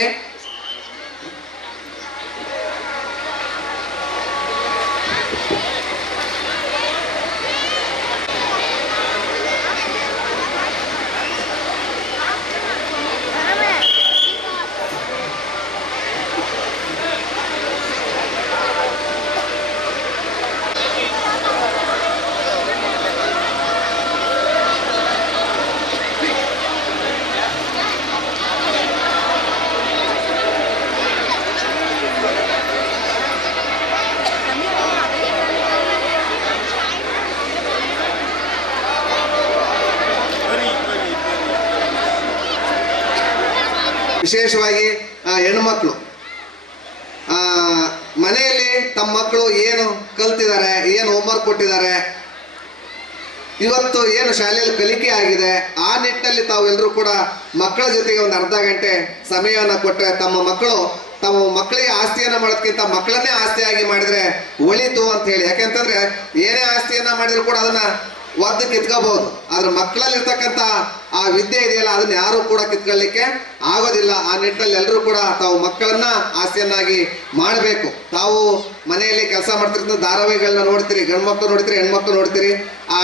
ವಿಶೇಷವಾಗಿ ಹೆಣ್ಮಕ್ಳು ಮನೆಯಲ್ಲಿ ತಮ್ಮ ಮಕ್ಕಳು ಏನು ಕಲ್ತಿದ್ದಾರೆ, ಏನು ಹೋಮ್ವರ್ಕ್ ಕೊಟ್ಟಿದ್ದಾರೆ, ಇವತ್ತು ಏನು ಶಾಲೆಯಲ್ಲಿ ಕಲಿಕೆ ಆಗಿದೆ, ಆ ನಿಟ್ಟಿನಲ್ಲಿ ತಾವೆಲ್ಲರೂ ಕೂಡ ಮಕ್ಕಳ ಜೊತೆಗೆ ಒಂದು ಅರ್ಧ ಗಂಟೆ ಸಮಯವನ್ನು ಕೊಟ್ಟರೆ ತಮ್ಮ ಮಕ್ಕಳಿಗೆ ಆಸ್ತಿಯನ್ನ ಮಾಡೋದಕ್ಕಿಂತ ಮಕ್ಕಳನ್ನೇ ಆಸ್ತಿಯಾಗಿ ಮಾಡಿದ್ರೆ ಒಳಿತು ಅಂತ ಹೇಳಿ. ಯಾಕೆಂತಂದ್ರೆ ಏನೇ ಆಸ್ತಿಯನ್ನ ಮಾಡಿದ್ರು ಕೂಡ ಅದನ್ನ ಒದ್ದು ಕಿತ್ಕೋಬಹುದು, ಆದ್ರೆ ಮಕ್ಕಳಲ್ಲಿ ಇರ್ತಕ್ಕಂಥ ಆ ವಿದ್ಯೆ ಇದೆಯಲ್ಲ ಅದನ್ನ ಯಾರು ಕೂಡ ಕಿತ್ಕೊಳ್ಳಿಕ್ಕೆ ಆಗೋದಿಲ್ಲ. ಆ ನಿಟ್ಟಿನಲ್ಲಿ ಎಲ್ಲರೂ ಕೂಡ ತಾವು ಮಕ್ಕಳನ್ನ ಆಸ್ತಿಯನ್ನಾಗಿ ಮಾಡಬೇಕು. ತಾವು ಮನೆಯಲ್ಲಿ ಕೆಲಸ ಮಾಡ್ತಿರ್ತಕ್ಕಂಥ ಧಾರಾವಾಹಿಗಳನ್ನ ನೋಡ್ತೀರಿ, ಗಂಡು ಮಕ್ಕಳು ನೋಡ್ತೀರಿ, ಹೆಣ್ಮಕ್ಳು ನೋಡ್ತೀರಿ.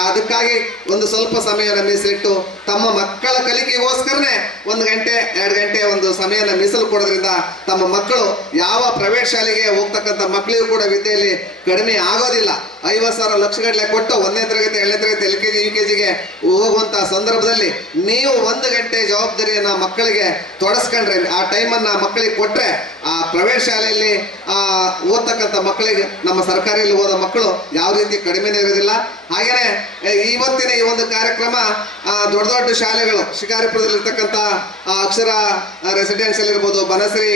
ಅದಕ್ಕಾಗಿ ಒಂದು ಸ್ವಲ್ಪ ಸಮಯನ ಮೀಸಲಿಟ್ಟು ತಮ್ಮ ಮಕ್ಕಳ ಕಲಿಕೆಗೋಸ್ಕರನೇ 1 ಗಂಟೆ 2 ಗಂಟೆ ಒಂದು ಸಮಯನ ಮೀಸಲು ಕೊಡೋದ್ರಿಂದ ತಮ್ಮ ಮಕ್ಕಳು ಯಾವ ಪ್ರೈವೇಟ್ ಶಾಲೆಗೆ ಹೋಗ್ತಕ್ಕಂಥ ಮಕ್ಕಳಿಗೂ ಕೂಡ ವಿದ್ಯೆಯಲ್ಲಿ ಕಡಿಮೆ ಆಗೋದಿಲ್ಲ. 50,000 ಲಕ್ಷಗಟ್ಟಲೆ ಕೊಟ್ಟು 1ನೇ ತರಗತಿ 2ನೇ ತರಗತಿ LKG UKGಗೆ ಹೋಗುವಂತ ಸಂದರ್ಭದಲ್ಲಿ ನೀವು 1 ಗಂಟೆ ಜವಾಬ್ದಾರಿಯನ್ನ ಮಕ್ಕಳಿಗೆ ತೊಡಸ್ಕೊಂಡ್ರೆ, ಆ ಟೈಮನ್ನ ಮಕ್ಕಳಿಗೆ ಕೊಟ್ರೆ, ಆ ಪ್ರೈವೇಟ್ ಶಾಲೆಯಲ್ಲಿ ಓದ್ತಕ್ಕಂಥ ಮಕ್ಕಳಿಗೆ, ನಮ್ಮ ಸರ್ಕಾರಿಯಲ್ಲಿ ಓದೋ ಮಕ್ಕಳು ಯಾವ ರೀತಿ ಕಡಿಮೆನೇ ಇರೋದಿಲ್ಲ. ಹಾಗೇನೆ ಇವತ್ತಿನ ಈ ಒಂದು ಕಾರ್ಯಕ್ರಮ ದೊಡ್ಡ ದೊಡ್ಡ ಶಾಲೆಗಳು ಶಿಕಾರಿಪುರದಲ್ಲಿರ್ತಕ್ಕಂಥ ಅಕ್ಷರ ರೆಸಿಡೆನ್ಸಿಯಲ್ ಇರ್ಬೋದು, ಬನಶ್ರೀ,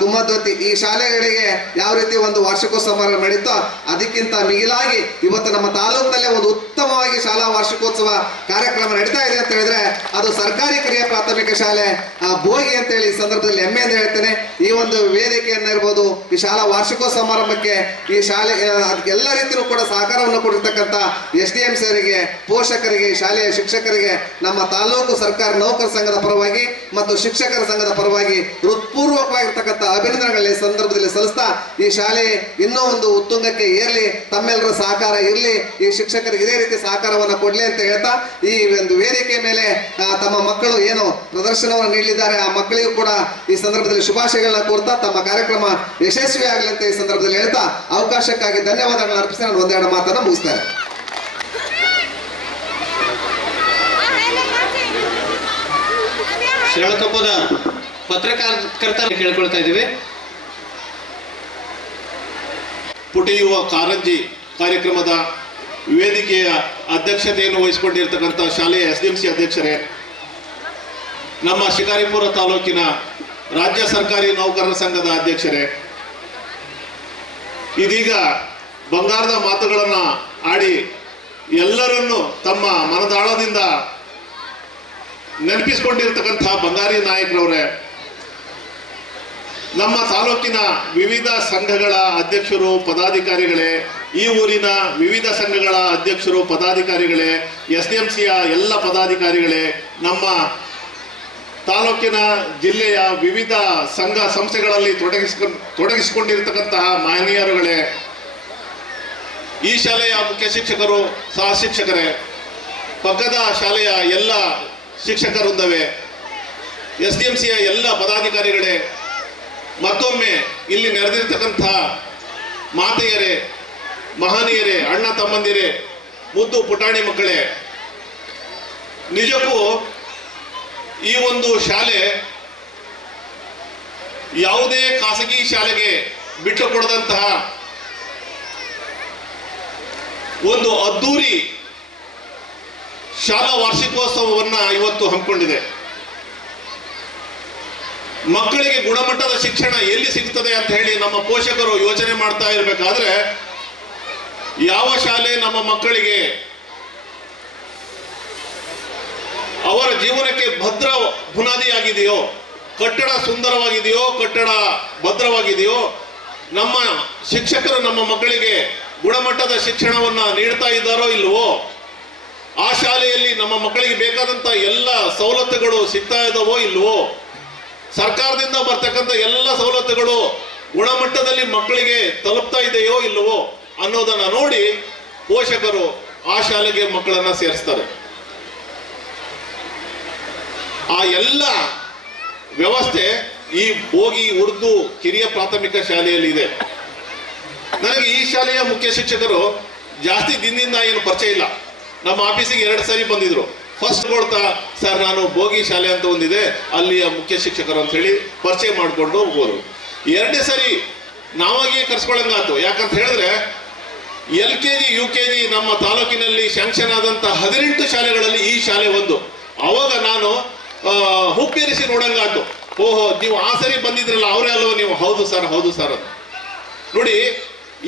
ಕುಮ್ಮದ್ವತಿ, ಈ ಶಾಲೆಗಳಿಗೆ ಯಾವ ರೀತಿ ಒಂದು ವಾರ್ಷಿಕೋತ್ಸವ ನಡೀತೋ ಅದಕ್ಕಿಂತ ಮಿಗಿಲಾಗಿ ಇವತ್ತು ನಮ್ಮ ತಾಲೂಕಿನಲ್ಲೇ ಒಂದು ಉತ್ತಮವಾಗಿ ಶಾಲಾ ವಾರ್ಷಿಕೋತ್ಸವ ಕಾರ್ಯಕ್ರಮ ನಡೀತಾ ಇದೆ ಅಂತ ಹೇಳಿದ್ರೆ ಅದು ಸರ್ಕಾರಿ ಕಿರಿಯ ಪ್ರಾಥಮಿಕ ಶಾಲೆ ಬೋಗಿ ಅಂತೇಳಿ ಈ ಸಂದರ್ಭದಲ್ಲಿ ಹೆಮ್ಮೆಯಿಂದ ಹೇಳ್ತೇನೆ. ಈ ಒಂದು ವೇದಿಕೆಯನ್ನ ಇರ್ಬೋದು, ಈ ಶಾಲಾ ವಾರ್ಷಿಕೋತ್ಸವ ಸಮಾರಂಭಕ್ಕೆ ಈ ಶಾಲೆ ಎಲ್ಲ ರೀತಿಯೂ ಕೂಡ ಸಹಕಾರವನ್ನು ಕೊಟ್ಟಿರ್ತಕ್ಕಂಥ SDM ಅವರಿಗೆ, ಪೋಷಕರಿಗೆ, ಶಾಲೆಯ ಶಿಕ್ಷಕರಿಗೆ ನಮ್ಮ ತಾಲೂಕು ಸರ್ಕಾರ ನೌಕರ ಸಂಘದ ಪರವಾಗಿ ಮತ್ತು ಶಿಕ್ಷಕರ ಸಂಘದ ಪರವಾಗಿ ಹೃತ್ಪೂರ್ವಕವಾಗಿರ್ತಕ್ಕಂಥ ಅಭಿನಂದನೆಗಳ ಈ ಸಂದರ್ಭದಲ್ಲಿ ಸಲ್ಲಿಸ್ತಾ, ಈ ಶಾಲೆ ಇನ್ನೂ ಒಂದು ಉತ್ತುಂಗಕ್ಕೆ ಏರ್ಲಿ, ತಮ್ಮೆಲ್ಲರ ಸಹಕಾರ ಇರಲಿ, ಈ ಶಿಕ್ಷಕರಿಗೆ ಇದೇ ರೀತಿ ಸಹಕಾರವನ್ನು ಕೊಡ್ಲಿ ಅಂತ ಹೇಳ್ತಾ, ಈ ಒಂದು ವೇದಿಕೆ ಮೇಲೆ ತಮ್ಮ ಮಕ್ಕಳು ಏನು ಪ್ರದರ್ಶನವನ್ನು ನೀಡಲಿದ್ದಾರೆ ಆ ಮಕ್ಕಳಿಗೂ ಕೂಡ ಈ ಸಂದರ್ಭದಲ್ಲಿ ಶುಭಾಶಯಗಳನ್ನ ಕೋರ್ತಾ ತಮ್ಮ ಕಾರ್ಯಕ್ರಮ ಯಶಸ್ವಿ ಆಗಲಿ ಅಂತ ಈ ಸಂದರ್ಭದಲ್ಲಿ ಹೇಳ್ತಾ ಅವಕಾಶಕ್ಕಾಗಿ ಧನ್ಯವಾದಗಳನ್ನು ಅರ್ಪಿಸಿ ನಾನು ಒಂದೆರಡು ಮಾತನ್ನು ಮುಗಿಸ್ತೇನೆ. ಶಿರಾಳಕೊಪ್ಪದ ಪತ್ರಕರ್ತರ ಕೇಳ್ಕೊಳ್ತಾ ಇದ್ದೀವಿ. ಪುಟಿಯುವ ಕಾರಂಜಿ ಕಾರ್ಯಕ್ರಮದ ವೇದಿಕೆಯ ಅಧ್ಯಕ್ಷತೆಯನ್ನು ವಹಿಸಿಕೊಂಡಿರ್ತಕ್ಕಂಥ ಶಾಲೆಯ SDMC ಅಧ್ಯಕ್ಷರೇ, ನಮ್ಮ ಶಿಕಾರಿಪುರ ತಾಲೂಕಿನ ರಾಜ್ಯ ಸರ್ಕಾರಿ ನೌಕರರ ಸಂಘದ ಅಧ್ಯಕ್ಷರೇ, ಇದೀಗ ಬಂಗಾರದ ಮಾತುಗಳನ್ನು ಆಡಿ ಎಲ್ಲರನ್ನು ತಮ್ಮ ಮನದಾಳದಿಂದ ನೆನಪಿಸಿಕೊಂಡಿರ್ತಕ್ಕಂಥ ಬಂಗಾರಿ ನಾಯಕರವರೇ, ನಮ್ಮ ತಾಲೂಕಿನ ವಿವಿಧ ಸಂಘಗಳ ಅಧ್ಯಕ್ಷರು, ಪದಾಧಿಕಾರಿಗಳೇ, ಈ ಊರಿನ ವಿವಿಧ ಸಂಘಗಳ ಅಧ್ಯಕ್ಷರು, ಪದಾಧಿಕಾರಿಗಳೇ, SDMCಯ ಎಲ್ಲ ಪದಾಧಿಕಾರಿಗಳೇ, ನಮ್ಮ ತಾಲೂಕಿನ ಜಿಲ್ಲೆಯ ವಿವಿಧ ಸಂಘ ಸಂಸ್ಥೆಗಳಲ್ಲಿ ತೊಡಗಿಸಿಕೊಂಡಿರ್ತಕ್ಕಂತಹ ಮಾನ್ಯರುಗಳೇ, ಈ ಶಾಲೆಯ ಮುಖ್ಯ ಶಿಕ್ಷಕರು, ಸಹ ಶಿಕ್ಷಕರೇ, ಪಕ್ಕದ ಶಾಲೆಯ ಎಲ್ಲ ಶಿಕ್ಷಕ ವೃಂದವೇ, SDMCಯ ಎಲ್ಲ ಪದಾಧಿಕಾರಿಗಳೇ, ಮತ್ತೊಮ್ಮೆ ಇಲ್ಲಿ ನೆರೆದಿರ್ತಕ್ಕಂಥ ಮಾತೆಯರೇ, ಮಹನೀಯರೇ, ಅಣ್ಣ ತಮ್ಮಂದಿರೇ, ಮುದ್ದು ಪುಟಾಣಿ ಮಕ್ಕಳೇ, ನಿಜಕ್ಕೂ ಈ ಒಂದು ಶಾಲೆ ಯಾವುದೇ ಖಾಸಗಿ ಶಾಲೆಗೆ ಬಿಟ್ಟು ಕೊಡದಂತಹ ಒಂದು ಅದ್ದೂರಿ ಶಾಲಾ ವಾರ್ಷಿಕೋತ್ಸವವನ್ನ ಇವತ್ತು ಹಮ್ಮಿಕೊಂಡಿದೆ. ಮಕ್ಕಳಿಗೆ ಗುಣಮಟ್ಟದ ಶಿಕ್ಷಣ ಎಲ್ಲಿ ಸಿಗ್ತದೆ ಅಂತ ಹೇಳಿ ನಮ್ಮ ಪೋಷಕರು ಯೋಚನೆ ಮಾಡ್ತಾ ಇರಬೇಕಾದ್ರೆ, ಯಾವ ಶಾಲೆ ನಮ್ಮ ಮಕ್ಕಳಿಗೆ ಅವರ ಜೀವನಕ್ಕೆ ಭದ್ರ ಬುನಾದಿಯಾಗಿದೆಯೋ, ಕಟ್ಟಡ ಸುಂದರವಾಗಿದೆಯೋ, ಕಟ್ಟಡ ಭದ್ರವಾಗಿದೆಯೋ, ನಮ್ಮ ಶಿಕ್ಷಕರು ನಮ್ಮ ಮಕ್ಕಳಿಗೆ ಗುಣಮಟ್ಟದ ಶಿಕ್ಷಣವನ್ನ ನೀಡ್ತಾ ಇದ್ದಾರೋ ಇಲ್ವೋ, ಆ ಶಾಲೆಯಲ್ಲಿ ನಮ್ಮ ಮಕ್ಕಳಿಗೆ ಬೇಕಾದಂತ ಎಲ್ಲ ಸವಲತ್ತುಗಳು ಸಿಗ್ತಾ ಇದ್ದಾವೋ ಇಲ್ವೋ, ಸರ್ಕಾರದಿಂದ ಬರ್ತಕ್ಕಂಥ ಎಲ್ಲ ಸವಲತ್ತುಗಳು ಗುಣಮಟ್ಟದಲ್ಲಿ ಮಕ್ಕಳಿಗೆ ತಲುಪ್ತಾ ಇದೆಯೋ ಇಲ್ಲವೋ ಅನ್ನೋದನ್ನ ನೋಡಿ ಪೋಷಕರು ಆ ಶಾಲೆಗೆ ಮಕ್ಕಳನ್ನ ಸೇರಿಸ್ತಾರೆ. ಆ ಎಲ್ಲ ವ್ಯವಸ್ಥೆ ಈ ಬೋಗಿ ಉರ್ದು ಕಿರಿಯ ಪ್ರಾಥಮಿಕ ಶಾಲೆಯಲ್ಲಿ ಇದೆ. ನನಗೆ ಈ ಶಾಲೆಯ ಮುಖ್ಯ ಶಿಕ್ಷಕರು ಜಾಸ್ತಿ ದಿನದಿಂದ ಏನು ಪರಿಚಯ ಇಲ್ಲ. ನಮ್ಮ ಆಫೀಸಿಗೆ 2 ಸಾರಿ ಬಂದಿದ್ರು. ಫಸ್ಟ್ ಕೊಡ್ತಾ, ಸರ್ ನಾನು ಬೋಗಿ ಶಾಲೆ ಅಂತ ಒಂದಿದೆ, ಅಲ್ಲಿಯ ಮುಖ್ಯ ಶಿಕ್ಷಕರು ಅಂತ ಹೇಳಿ ಪರಿಚಯ ಮಾಡಿಕೊಂಡು ಹೋಗೋರು. 2ನೇ ಸರಿ ನಾವಾಗಿಯೇ ಕರ್ಸ್ಕೊಳಂಗಾತು. ಯಾಕಂತ ಹೇಳಿದ್ರೆ LKG UKG ನಮ್ಮ ತಾಲೂಕಿನಲ್ಲಿ ಶಾಂಕ್ಷನ್ ಆದಂತ 18 ಶಾಲೆಗಳಲ್ಲಿ ಈ ಶಾಲೆ ಒಂದು. ಅವಾಗ ನಾನು ಹುಬ್ಬೇರಿಸಿ ನೋಡಂಗಾತು. ಓಹೋ, ನೀವು ಆ ಸರಿ ಬಂದಿದ್ರಲ್ಲ, ಅವರೇ ಅಲ್ವ ನೀವು? ಹೌದು ಸರ್, ಹೌದು ಸರ್ ಅಂತ. ನೋಡಿ,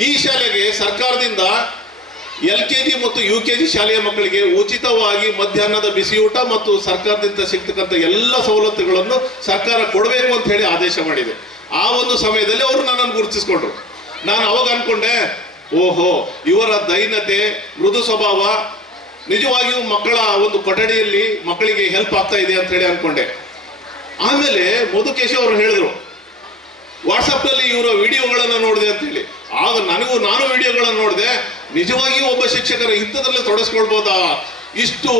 ಈ ಶಾಲೆಗೆ ಸರ್ಕಾರದಿಂದ LKG ಮತ್ತು UKG ಶಾಲೆಯ ಮಕ್ಕಳಿಗೆ ಉಚಿತವಾಗಿ ಮಧ್ಯಾಹ್ನದ ಬಿಸಿಯೂಟ ಮತ್ತು ಸರ್ಕಾರದಿಂದ ಸಿಗ್ತಕ್ಕಂಥ ಎಲ್ಲ ಸವಲತ್ತುಗಳನ್ನು ಸರ್ಕಾರ ಕೊಡಬೇಕು ಅಂತ ಹೇಳಿ ಆದೇಶ ಮಾಡಿದೆ. ಆ ಒಂದು ಸಮಯದಲ್ಲಿ ಅವರು ನನ್ನನ್ನು ಗುರುತಿಸ್ಕೊಂಡ್ರು. ನಾನು ಅವಾಗ ಅನ್ಕೊಂಡೆ, ಓಹೋ, ಇವರ ದೈನ್ಯತೆ, ಮೃದು ಸ್ವಭಾವ ನಿಜವಾಗಿಯೂ ಮಕ್ಕಳ ಒಂದು ಕೊಠಡಿಯಲ್ಲಿ ಮಕ್ಕಳಿಗೆ ಹೆಲ್ಪ್ ಆಗ್ತಾ ಇದೆ ಅಂತ ಹೇಳಿ ಅನ್ಕೊಂಡೆ. ಆಮೇಲೆ ಮಧುಕೇಶ್ ಅವರು ಹೇಳಿದ್ರು, ವಾಟ್ಸಪ್ ನಲ್ಲಿ ಇವರ ವಿಡಿಯೋಗಳನ್ನು ನೋಡಿದೆ ಅಂತ ಹೇಳಿ. ಆಗ ನಾನು ವಿಡಿಯೋಗಳನ್ನು ನೋಡಿದೆ. ನಿಜವಾಗಿಯೂ ಒಬ್ಬ ಶಿಕ್ಷಕರ ಇಂಥದ್ರಲ್ಲೇ ತೊಡಗಿಸ್ಕೊಳ್ಬೋದಾ? ಇಷ್ಟು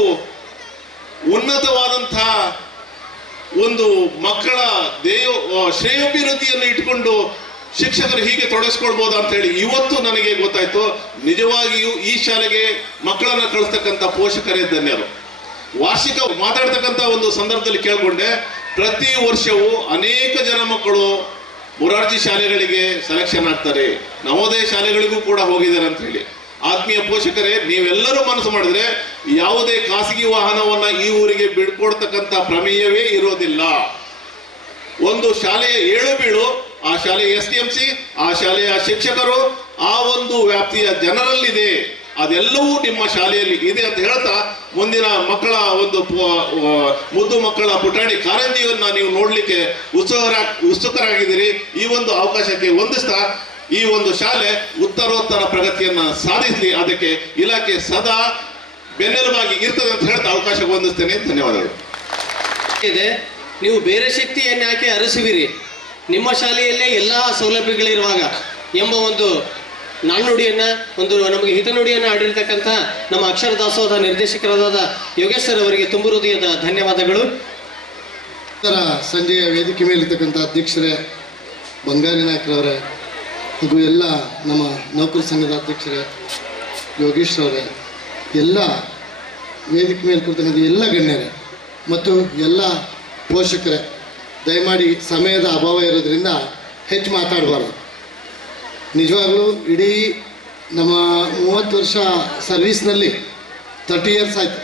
ಉನ್ನತವಾದಂತಹ ಒಂದು ಮಕ್ಕಳ ಶ್ರೇಯೋಭಿವೃದ್ಧಿಯನ್ನು ಇಟ್ಕೊಂಡು ಶಿಕ್ಷಕರು ಹೀಗೆ ತೊಡಗಿಸ್ಕೊಳ್ಬೋದಾ ಅಂತ ಹೇಳಿ ಇವತ್ತು ನನಗೆ ಗೊತ್ತಾಯ್ತು. ನಿಜವಾಗಿಯೂ ಈ ಶಾಲೆಗೆ ಮಕ್ಕಳನ್ನ ಕಳಿಸ್ತಕ್ಕಂಥ ಪೋಷಕರೇ ಧನ್ಯರು. ವಾರ್ಷಿಕ ಮಾತಾಡ್ತಕ್ಕಂಥ ಒಂದು ಸಂದರ್ಭದಲ್ಲಿ ಕೇಳ್ಕೊಂಡೆ, ಪ್ರತಿ ವರ್ಷವೂ ಅನೇಕ ಜನ ಮಕ್ಕಳು ಮೊರಾರ್ಜಿ ಶಾಲೆಗಳಿಗೆ ಸೆಲೆಕ್ಷನ್ ಆಗ್ತಾರೆ, ನವೋದಯ ಶಾಲೆಗಳಿಗೂ ಕೂಡ ಹೋಗಿದ್ದಾರೆ ಅಂತ ಹೇಳಿ. ಆತ್ಮೀಯ ಪೋಷಕರೇ, ನೀವೆಲ್ಲರೂ ಮನಸ್ಸು ಮಾಡಿದ್ರೆ ಯಾವುದೇ ಖಾಸಗಿ ವಾಹನವನ್ನ ಈ ಊರಿಗೆ ಬಿಡ್ಕೊಡ್ತಕ್ಕಂಥ ಪ್ರಮೇಯವೇ ಇರೋದಿಲ್ಲ. ಒಂದು ಶಾಲೆಯ ಏಳು ಬೀಳು ಆ ಶಾಲೆಯ SDMC, ಆ ಶಾಲೆಯ ಶಿಕ್ಷಕರು, ಆ ಒಂದು ವ್ಯಾಪ್ತಿಯ ಜನರಲ್ಲಿದೆ. ಅದೆಲ್ಲವೂ ನಿಮ್ಮ ಶಾಲೆಯಲ್ಲಿ ಇದೆ ಅಂತ ಹೇಳ್ತಾ ಮುಂದಿನ ಮಕ್ಕಳ ಒಂದು ಮುದ್ದು ಮಕ್ಕಳ ಪುಟಾಣಿ ಕಾರಂಜಿಯನ್ನ ನೀವು ನೋಡ್ಲಿಕ್ಕೆ ಉತ್ಸುಕರಾಗಿದ್ದೀರಿ. ಈ ಒಂದು ಅವಕಾಶಕ್ಕೆ ಹೊಂದಿಸ್ತಾ ಈ ಒಂದು ಶಾಲೆ ಉತ್ತರೋತ್ತರ ಪ್ರಗತಿಯನ್ನ ಸಾಧಿಸಲಿ, ಅದಕ್ಕೆ ಇಲಾಖೆ ಸದಾ ಬೆನ್ನೆಲುಬಾಗಿ ಇರ್ತದೆ ಅಂತ ಹೇಳ್ತಾ ಅವಕಾಶ ಹೊಂದಿಸ್ತೇನೆ. ಧನ್ಯವಾದಗಳು. ಇದೆ, ನೀವು ಬೇರೆ ಶಕ್ತಿಯನ್ನು ಯಾಕೆ ಅರಸುವಿರಿ, ನಿಮ್ಮ ಶಾಲೆಯಲ್ಲೇ ಎಲ್ಲ ಸೌಲಭ್ಯಗಳಿರುವಾಗ ಎಂಬ ಒಂದು ನಾಣ್ಣುಡಿಯನ್ನ, ಒಂದು ನಮಗೆ ಹಿತನುಡಿಯನ್ನು ಆಡಿರ್ತಕ್ಕಂಥ ನಮ್ಮ ಅಕ್ಷರ ದಾಸೋಹದ ನಿರ್ದೇಶಕರಾದ ಯೋಗೇಶ್ ಸರ್ ಅವರಿಗೆ ತುಂಬ ಹೃದಯದ ಧನ್ಯವಾದಗಳು. ಸಂಜೆಯ ವೇದಿಕೆ ಮೇಲಿರ್ತಕ್ಕಂಥ ಅಧ್ಯಕ್ಷರೇ, ಬಂಗಾರಿ ನಾಯಕರವರೇ, ಹಾಗೂ ಎಲ್ಲ ನಮ್ಮ ನೌಕರ ಸಂಘದ ಅಧ್ಯಕ್ಷರೇ, ಯೋಗೇಶ್ ಅವರೇ, ಎಲ್ಲ ವೇದಿಕೆ ಮೇಲೆ ಕೂರ್ತಕ್ಕಂಥ ಎಲ್ಲ ಗಣ್ಯರೇ ಮತ್ತು ಎಲ್ಲ ಪೋಷಕರೇ, ದಯಮಾಡಿ ಸಮಯದ ಅಭಾವ ಇರೋದ್ರಿಂದ ಹೆಚ್ಚು ಮಾತಾಡಬಾರ್ದು. ನಿಜವಾಗ್ಲೂ ಇಡೀ ನಮ್ಮ 30 ವರ್ಷ ಸರ್ವೀಸ್ನಲ್ಲಿ, 30 ಇಯರ್ಸ್ ಆಯಿತು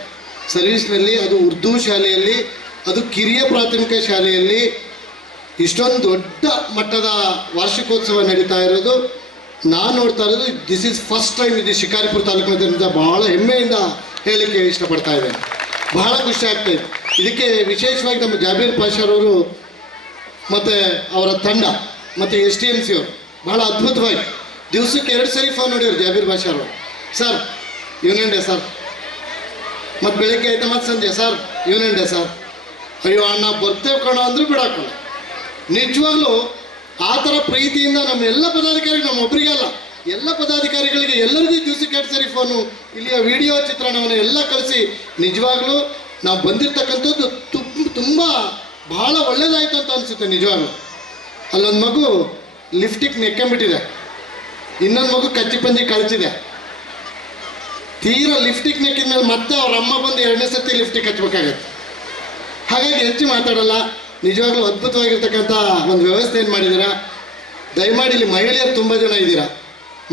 ಸರ್ವೀಸ್ನಲ್ಲಿ, ಅದು ಉರ್ದು ಶಾಲೆಯಲ್ಲಿ, ಅದು ಕಿರಿಯ ಪ್ರಾಥಮಿಕ ಶಾಲೆಯಲ್ಲಿ ಇಷ್ಟೊಂದು ದೊಡ್ಡ ಮಟ್ಟದ ವಾರ್ಷಿಕೋತ್ಸವ ನಡೀತಾ ಇರೋದು ನಾನು ನೋಡ್ತಾ ಇರೋದು. ದಿಸ್ ಈಸ್ ಫಸ್ಟ್ ಟೈಮ್ ಇದು ಶಿಕಾರಿಪುರ ತಾಲೂಕಿನಿಂದ ಬಹಳ ಹೆಮ್ಮೆಯಿಂದ ಹೇಳಲಿಕ್ಕೆ ಇಷ್ಟಪಡ್ತಾ ಇದ್ದೇನೆ. ಬಹಳ ಖುಷಿ ಆಗ್ತಾಯಿದೆ. ಇದಕ್ಕೆ ವಿಶೇಷವಾಗಿ ನಮ್ಮ ಜಾಬೀರ್ ಪಾಷಾರವರು ಮತ್ತು ಅವರ ತಂಡ ಮತ್ತು STMC ಅವರು ಬಹಳ ಅದ್ಭುತವಾಗಿ ದಿವಸಕ್ಕೆ 2 ಸರಿ ಫೋನ್ ನೋಡಿದ್ರು Jabir ಪಾಷಾರವರು. Sir union day sir, ಮತ್ತು ಬೆಳಗ್ಗೆ ಆಯ್ತಾ ಮತ್ತು ಸಂಜೆ ಸರ್ ಯೂನಿಯನ್ ಡೇ ಸರ್, ಅಯ್ಯೋ ಅಣ್ಣ ಬರ್ತೇವೆ ಕಣ ಅಂದರೂ ಬಿಡಾಕಲ್ಲ. ನಿಜವಾಗ್ಲೂ ಆ ಥರ ಪ್ರೀತಿಯಿಂದ ನಮ್ಮ ಎಲ್ಲ ಪದಾಧಿಕಾರಿಗಳು, ನಮ್ಮ ಒಬ್ಬರಿಗಲ್ಲ ಎಲ್ಲ ಪದಾಧಿಕಾರಿಗಳಿಗೆ ಎಲ್ಲರಿಗೂ ದಿವಸಕ್ಕೆ 2 ಸರಿ ಫೋನು, ಇಲ್ಲಿಯ ವಿಡಿಯೋ ಚಿತ್ರಣವನ್ನು ಎಲ್ಲ ಕಳಿಸಿ ನಿಜವಾಗ್ಲೂ ನಾವು ಬಂದಿರತಕ್ಕಂಥದ್ದು ತುಂಬ ಬಹಳ ಒಳ್ಳೆಯದಾಯಿತು ಅಂತ ಅನಿಸುತ್ತೆ. ನಿಜವಾಗ್ಲೂ ಅಲ್ಲೊಂದು ಮಗು ಲಿಫ್ಟಿಗೆ ನೆಕ್ಕೊಂಬಿಟ್ಟಿದೆ, ಇನ್ನೊಂದು ಮಗು ಕಚ್ಚಿ ಪಂಜಿ ಕಳಿಸಿದೆ. ತೀರಾ ಲಿಫ್ಟಿಗೆ ನೆಕ್ಕಿದ ಮೇಲೆ ಮತ್ತೆ ಅವ್ರ ಅಮ್ಮ ಬಂದು 2ನೇ ಸರ್ತಿ ಲಿಫ್ಟಿಗೆ ಹಚ್ಬೇಕಾಗತ್ತೆ. ಹಾಗಾಗಿ ಹೆಚ್ಚು ಮಾತಾಡಲ್ಲ. ನಿಜವಾಗ್ಲೂ ಅದ್ಭುತವಾಗಿರ್ತಕ್ಕಂಥ ಒಂದು ವ್ಯವಸ್ಥೆಯನ್ನು ಮಾಡಿದ್ದೀರಾ. ದಯಮಾಡಿ ಇಲ್ಲಿ ಮಹಿಳೆಯರು ತುಂಬ ಜನ ಇದ್ದೀರಾ.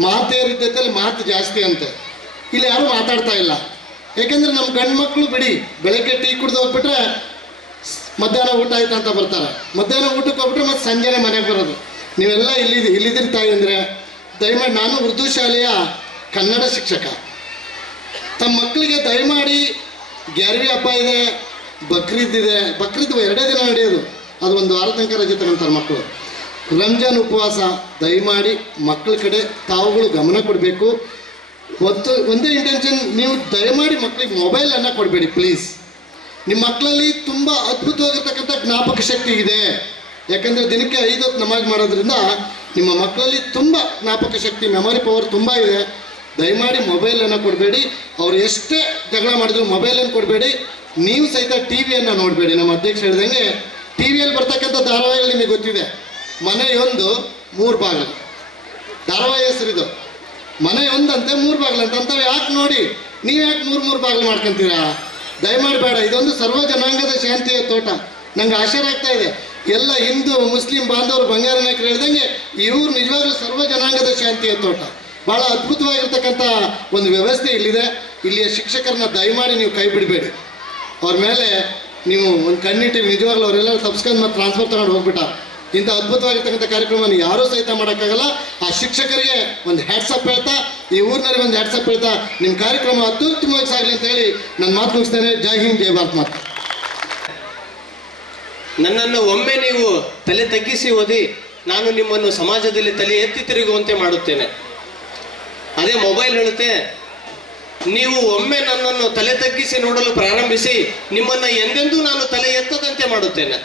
ಮಾತೇರಿದ್ದಲ್ಲಿ ಮಾತು ಜಾಸ್ತಿ ಅಂತೆ, ಇಲ್ಲಿ ಯಾರೂ ಮಾತಾಡ್ತಾ ಇಲ್ಲ. ಯಾಕೆಂದರೆ ನಮ್ಮ ಗಂಡು ಮಕ್ಕಳು ಬಿಡಿ, ಬೆಳಗ್ಗೆ ಟೀ ಕುಡ್ದು ಹೋಗ್ಬಿಟ್ರೆ ಮಧ್ಯಾಹ್ನ ಊಟ ಆಯ್ತು ಅಂತ ಬರ್ತಾರೆ, ಮಧ್ಯಾಹ್ನ ಊಟಕ್ಕೆ ಹೋಗ್ಬಿಟ್ರೆ ಮತ್ತು ಸಂಜೆನೆ ಮನೆಗೆ ಬರೋದು. ನೀವೆಲ್ಲ ಇಲ್ಲಿದ್ದೀರಿ ತಾಯಿ ಅಂದರೆ ದಯಮಾಡಿ, ನಾನು ಉರ್ದು ಶಾಲೆಯ ಕನ್ನಡ ಶಿಕ್ಷಕ, ತಮ್ಮ ಮಕ್ಕಳಿಗೆ ದಯಮಾಡಿ ಗ್ಯಾರ್ವಿ ಹಬ್ಬ ಇದೆ, ಬಕ್ರೀದ್ ಇದೆ, ಬಕ್ರೀದ್ 2 ದಿನ ನಡೆಯೋದು, ಅದು 1 ವಾರ ತನಕ ರಜೆ ತಗೊಂತಾರೆ ಮಕ್ಕಳು. ರಂಜಾನ್ ಉಪವಾಸ, ದಯಮಾಡಿ ಮಕ್ಕಳ ಕಡೆ ತಾವುಗಳು ಗಮನ ಕೊಡಬೇಕು. ಒಂದೇ ಇಂಟೆನ್ಷನ್, ನೀವು ದಯಮಾಡಿ ಮಕ್ಕಳಿಗೆ ಮೊಬೈಲನ್ನು ಕೊಡಬೇಡಿ ಪ್ಲೀಸ್. ನಿಮ್ಮ ಮಕ್ಕಳಲ್ಲಿ ತುಂಬ ಅದ್ಭುತವಾಗಿರ್ತಕ್ಕಂಥ ಜ್ಞಾಪಕ ಶಕ್ತಿ ಇದೆ. ಯಾಕಂದರೆ ದಿನಕ್ಕೆ 5 ಹೊತ್ತು ನಮಾಜ್ ಮಾಡೋದ್ರಿಂದ ನಿಮ್ಮ ಮಕ್ಕಳಲ್ಲಿ ತುಂಬ ಜ್ಞಾಪಕ ಶಕ್ತಿ, ಮೆಮೊರಿ ಪವರ್ ತುಂಬ ಇದೆ. ದಯಮಾಡಿ ಮೊಬೈಲನ್ನು ಕೊಡಬೇಡಿ. ಅವ್ರು ಎಷ್ಟೇ ಜಗಳ ಮಾಡಿದ್ರು ಮೊಬೈಲನ್ನು ಕೊಡಬೇಡಿ. ನೀವು ಸಹಿತ TV-ಯನ್ನು ನೋಡಬೇಡಿ. ನಮ್ಮ ಅಧ್ಯಕ್ಷ ಹೇಳಿದಂಗೆ TV-ಯಲ್ಲಿ ಬರ್ತಕ್ಕಂಥ ಧಾರಾವಾಹಿಗಳು ನಿಮಗೆ ಗೊತ್ತಿದೆ. ಮನೆಯೊಂದು 3 ಬಾಗಿಲು, ಧಾರಾವಾಹಿ ಹೆಸರಿದು ಮನೆಯೊಂದಂತೆ 3 ಬಾಗಿಲು ಅಂತಂತವೆ. ಯಾಕೆ ನೋಡಿ, ನೀವು ಯಾಕೆ 3 ಬಾಗಿಲು ಮಾಡ್ಕೊತೀರಾ? ದಯಮಾಡಿ ಬೇಡ. ಇದೊಂದು ಸರ್ವ ಜನಾಂಗದ ಶಾಂತಿಯ ತೋಟ. ನಂಗೆ ಆಶ್ಚರ್ಯ ಆಗ್ತಾ ಇದೆ, ಎಲ್ಲ ಹಿಂದೂ ಮುಸ್ಲಿಂ ಬಾಂಧವರು ಬಂಗಾರ ನಾಯಕರು ಹೇಳಿದಂಗೆ ಇವರು ನಿಜವಾಗ್ಲೂ ಸರ್ವ ಜನಾಂಗದ ಶಾಂತಿಯ ತೋಟ. ಭಾಳ ಅದ್ಭುತವಾಗಿರ್ತಕ್ಕಂಥ ಒಂದು ವ್ಯವಸ್ಥೆ ಇಲ್ಲಿದೆ. ಇಲ್ಲಿಯ ಶಿಕ್ಷಕರನ್ನ ದಯಮಾಡಿ ನೀವು ಕೈ ಬಿಡಬೇಡಿ. ಅವ್ರ ಮೇಲೆ ನೀವು ಒಂದು ಕಣ್ಣಿಟ್ಟಿವಿ. ನಿಜವಾಗ್ಲೂ ಅವರೆಲ್ಲ ತಪ್ಸ್ಕೊಂಡು ಮತ್ತು ಟ್ರಾನ್ಸ್ಫರ್ ತಗೊಂಡು ಹೋಗ್ಬಿಟ್ಟ. ಇಂಥ ಅದ್ಭುತವಾಗಿರ್ತಕ್ಕಂಥ ಕಾರ್ಯಕ್ರಮವನ್ನು ಯಾರೂ ಸಹಿತ ಮಾಡೋಕ್ಕಾಗಲ್ಲ. ಆ ಶಿಕ್ಷಕರಿಗೆ ಒಂದು ಹ್ಯಾಟ್ಸಪ್ ಹೇಳ್ತಾ, ಈ ಊರಿನವ್ರಿಗೆ ಒಂದು ಹ್ಯಾಟ್ಸಪ್ ಹೇಳ್ತಾ, ನಿಮ್ಮ ಕಾರ್ಯಕ್ರಮ ಅತ್ಯುತ್ತಮವಾಗಿ ಸಾಗಲಿ ಅಂತ ಹೇಳಿ ನಾನು ಮಾತು ಮುಗಿಸ್ತೇನೆ. ಜೈ ಹಿಂದ್, ಜೈ ಭಾರತ್ ಮಾತು. ನನ್ನನ್ನು ಒಮ್ಮೆ ನೀವು ತಲೆ ತಗ್ಗಿಸಿ ಓದಿ, ನಾನು ನಿಮ್ಮನ್ನು ಸಮಾಜದಲ್ಲಿ ತಲೆ ಎತ್ತಿ ತಿರುಗುವಂತೆ ಮಾಡುತ್ತೇನೆ. ಅದೇ ಮೊಬೈಲ್ ಹೇಳುತ್ತೆ, ನೀವು ಒಮ್ಮೆ ನನ್ನನ್ನು ತಲೆ ತಗ್ಗಿಸಿ ನೋಡಲು ಪ್ರಾರಂಭಿಸಿ, ನಿಮ್ಮನ್ನು ಎಂದೆಂದೂ ನಾನು ತಲೆ ಎತ್ತದಂತೆ ಮಾಡುತ್ತೇನೆ.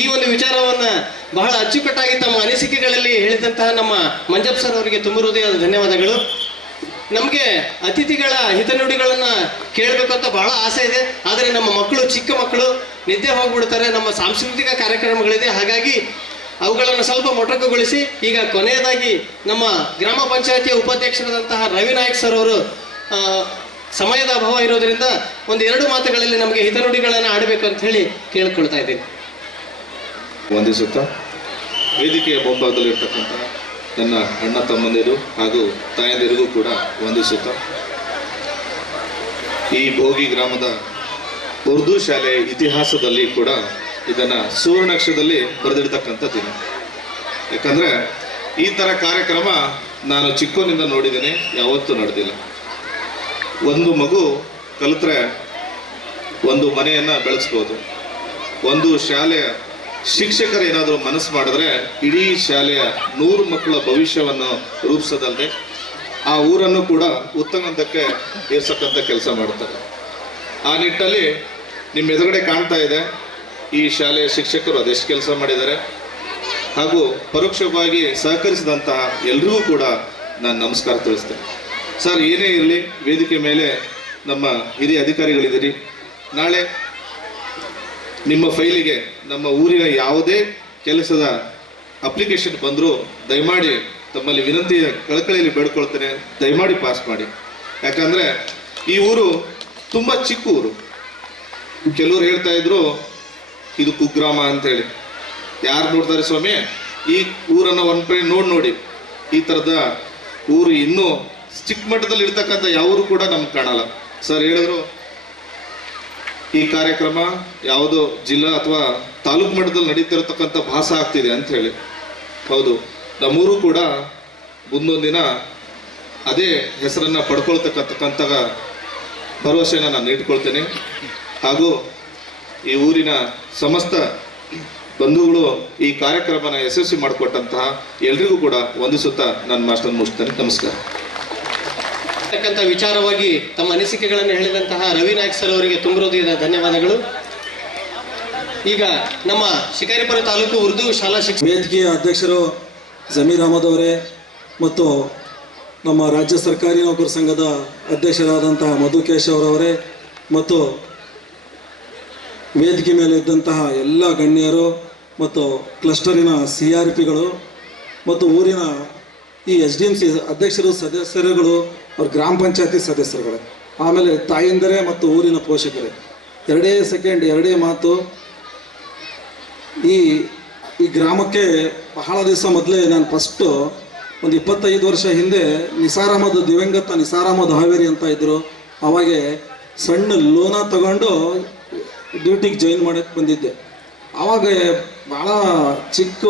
ಈ ಒಂದು ವಿಚಾರವನ್ನು ಬಹಳ ಅಚ್ಚುಕಟ್ಟಾಗಿ ತಮ್ಮ ಅನಿಸಿಕೆಗಳಲ್ಲಿ ಹೇಳಿದಂತಹ ನಮ್ಮ ಮಂಜಪ್ಪ ಸರ್ ಅವರಿಗೆ ತುಂಬ ಹೃದಯದ ಧನ್ಯವಾದಗಳು. ನಮಗೆ ಅತಿಥಿಗಳ ಹಿತನುಡಿಗಳನ್ನು ಕೇಳಬೇಕು ಅಂತ ಬಹಳ ಆಸೆ ಇದೆ. ಆದರೆ ನಮ್ಮ ಮಕ್ಕಳು, ಚಿಕ್ಕ ಮಕ್ಕಳು ನಿದ್ದೆ ಹೋಗ್ಬಿಡ್ತಾರೆ. ನಮ್ಮ ಸಾಂಸ್ಕೃತಿಕ ಕಾರ್ಯಕ್ರಮಗಳಿದೆ, ಹಾಗಾಗಿ ಅವುಗಳನ್ನು ಸ್ವಲ್ಪ ಮೊಟಕುಗೊಳಿಸಿ ಈಗ ಕೊನೆಯದಾಗಿ ನಮ್ಮ ಗ್ರಾಮ ಪಂಚಾಯತಿಯ ಉಪಾಧ್ಯಕ್ಷರಾದಂತಹ ರವಿ ನಾಯಕ್ ಸರ್ ಅವರು ಸಮಯದ ಅಭಾವ ಇರೋದರಿಂದ 1-2 ಮಾತುಗಳಲ್ಲಿ ನಮಗೆ ಹಿತನುಡಿಗಳನ್ನು ಆಡಬೇಕು ಅಂತ ಹೇಳಿ ಕೇಳ್ಕೊಳ್ತಾ ಇದ್ದೀನಿ. ವಂದಿಸುತ್ತಾ ವೇದಿಕೆಯ ಮುಂಭಾಗದಲ್ಲಿರ್ತಕ್ಕಂಥ ನನ್ನ ಅಣ್ಣ ತಮ್ಮಂದಿರು ಹಾಗೂ ತಾಯಂದಿರಿಗೂ ಕೂಡ ವಂದಿಸುತ್ತಾ, ಈ ಭೋಗಿ ಗ್ರಾಮದ ಉರ್ದು ಶಾಲೆ ಇತಿಹಾಸದಲ್ಲಿ ಕೂಡ ಇದನ್ನು ಸುವರ್ಣಾಕ್ಷರದಲ್ಲಿ ಬರೆದಿರ್ತಕ್ಕಂಥ ದಿನ. ಯಾಕಂದರೆ ಈ ಥರ ಕಾರ್ಯಕ್ರಮ ನಾನು ಚಿಕ್ಕವನಿಂದ ನೋಡಿದ್ದೇನೆ, ಯಾವತ್ತೂ ನಡೆದಿಲ್ಲ. ಒಂದು ಮಗು ಕಲಿತ್ರೆ ಒಂದು ಮನೆಯನ್ನು ಬೆಳೆಸ್ಬೋದು. ಒಂದು ಶಾಲೆಯ ಶಿಕ್ಷಕರು ಏನಾದರೂ ಮನಸ್ಸು ಮಾಡಿದ್ರೆ ಇಡೀ ಶಾಲೆಯ 100 ಮಕ್ಕಳ ಭವಿಷ್ಯವನ್ನು ರೂಪಿಸೋದಲ್ಲದೆ ಆ ಊರನ್ನು ಕೂಡ ಉತ್ತಮ ಹಂತಕ್ಕೆ ಏರ್ಸಕ್ಕಂಥ ಕೆಲಸ ಮಾಡ್ತಾರೆ. ಆ ನಿಟ್ಟಲ್ಲಿ ನಿಮ್ಮ ಎದುರುಗಡೆ ಕಾಣ್ತಾ ಇದೆ ಈ ಶಾಲೆಯ ಶಿಕ್ಷಕರು ಅದೆಷ್ಟು ಕೆಲಸ ಮಾಡಿದ್ದಾರೆ ಹಾಗೂ ಪರೋಕ್ಷವಾಗಿ ಸಹಕರಿಸಿದಂತಹ ಎಲ್ರಿಗೂ ಕೂಡ ನಾನು ನಮಸ್ಕಾರ ತಿಳಿಸ್ತೇನೆ. ಸರ್, ಏನೇ ಇರಲಿ ವೇದಿಕೆ ಮೇಲೆ ನಮ್ಮ ಹಿರಿಯ ಅಧಿಕಾರಿಗಳಿದ್ದೀರಿ. ನಾಳೆ ನಿಮ್ಮ ಫೈಲಿಗೆ ನಮ್ಮ ಊರಿನ ಯಾವುದೇ ಕೆಲಸದ ಅಪ್ಲಿಕೇಶನ್ ಬಂದರೂ ದಯಮಾಡಿ ತಮ್ಮಲ್ಲಿ ವಿನಂತಿಯ ಕಳಕಳಿಯಲ್ಲಿ ಬೇಡ್ಕೊಳ್ತೇನೆ, ದಯಮಾಡಿ ಪಾಸ್ ಮಾಡಿ. ಯಾಕಂದರೆ ಈ ಊರು ತುಂಬ ಚಿಕ್ಕ ಊರು. ಕೆಲವರು ಹೇಳ್ತಾ ಇದ್ರು ಇದು ಕುಗ್ರಾಮ ಅಂತೇಳಿ. ಯಾರು ನೋಡ್ತಾರೆ ಸ್ವಾಮಿ? ಈ ಊರನ್ನು ಒಂದು ಕಡೆ ನೋಡಿ ಈ ಥರದ ಊರು ಇನ್ನೂ ಚಿಕ್ಕ ಮಟ್ಟದಲ್ಲಿ ಇರ್ತಕ್ಕಂಥ ಯಾವರು ಕೂಡ ನಮ್ಗೆ ಕಾಣಲ್ಲ. ಸರ್ ಹೇಳಿದ್ರು ಈ ಕಾರ್ಯಕ್ರಮ ಯಾವುದೋ ಜಿಲ್ಲಾ ಅಥವಾ ತಾಲೂಕು ಮಟ್ಟದಲ್ಲಿ ನಡೀತಿರತಕ್ಕಂಥ ಭಾಸ ಆಗ್ತಿದೆ ಅಂತ ಹೇಳಿ. ಹೌದು, ನಮ್ಮೂರು ಕೂಡ ಮುಂದೊಂದು ದಿನ ಅದೇ ಹೆಸರನ್ನು ಪಡ್ಕೊಳ್ತಕ್ಕಂಥ ಭರವಸೆಯನ್ನು ನಾನು ಇಟ್ಕೊಳ್ತೇನೆ. ಹಾಗೂ ಈ ಊರಿನ ಸಮಸ್ತ ಬಂಧುಗಳು ಈ ಕಾರ್ಯಕ್ರಮನ ಯಶಸ್ವಿ ಮಾಡಿಕೊಟ್ಟಂತಹ ಎಲ್ರಿಗೂ ಕೂಡ ವಂದಿಸುತ್ತಾ ನನ್ನ ಮಾತನ್ನು ಮುಗಿಸ್ತೇನೆ. ನಮಸ್ಕಾರ. ವಿಚಾರವಾಗಿ ತಮ್ಮ ಅನಿಸಿಕೆಗಳನ್ನು ಹೇಳಿದಂತಹ ರವಿ ನಾಯ್ಕ ಸರ್ ಅವರಿಗೆ ತುಂಬ ಹೃದಯದ ಧನ್ಯವಾದಗಳು. ಈಗ ನಮ್ಮ ಶಿಕಾರಿಪುರ ತಾಲೂಕು ಉರ್ದು ಶಾಲಾ ಶಿಕ್ಷಣ ವೇದಿಕೆಯ ಅಧ್ಯಕ್ಷರು ಜಮೀರ್ ಅಹಮದ್ ಅವರೇ ಮತ್ತು ನಮ್ಮ ರಾಜ್ಯ ಸರ್ಕಾರಿ ನೌಕರ ಸಂಘದ ಅಧ್ಯಕ್ಷರಾದಂತಹ ಮಧು ಕೇಶವ್ ಅವರೇ ಮತ್ತು ವೇದಿಕೆ ಮೇಲೆ ಇದ್ದಂತಹ ಎಲ್ಲ ಗಣ್ಯರು ಮತ್ತು ಕ್ಲಸ್ಟರಿನ CRPಗಳು ಮತ್ತು ಊರಿನ ಈ SDMC ಅಧ್ಯಕ್ಷರು, ಸದಸ್ಯರುಗಳು, ಅವ್ರ ಗ್ರಾಮ ಪಂಚಾಯತಿ ಸದಸ್ಯರುಗಳು, ಆಮೇಲೆ ತಾಯಿಂದರೇ ಮತ್ತು ಊರಿನ ಪೋಷಕರೇ, ಎರಡೇ ಮಾತು. ಈ ಗ್ರಾಮಕ್ಕೆ ಬಹಳ ದಿವಸ ಮೊದಲೇ ನಾನು ಫಸ್ಟು ಒಂದು 25 ವರ್ಷ ಹಿಂದೆ ದಿವಂಗತ ನಿಸಾರ್ ಅಹಮದ್ ಹಾವೇರಿ ಅಂತ ಇದ್ದರು. ಅವಾಗೆ ಸಣ್ಣ ಲೋನ ತಗೊಂಡು ಡ್ಯೂಟಿಗೆ ಜಾಯಿನ್ ಮಾಡೋಕ್ಕೆ ಬಂದಿದ್ದೆ. ಆವಾಗ ಭಾಳ ಚಿಕ್ಕ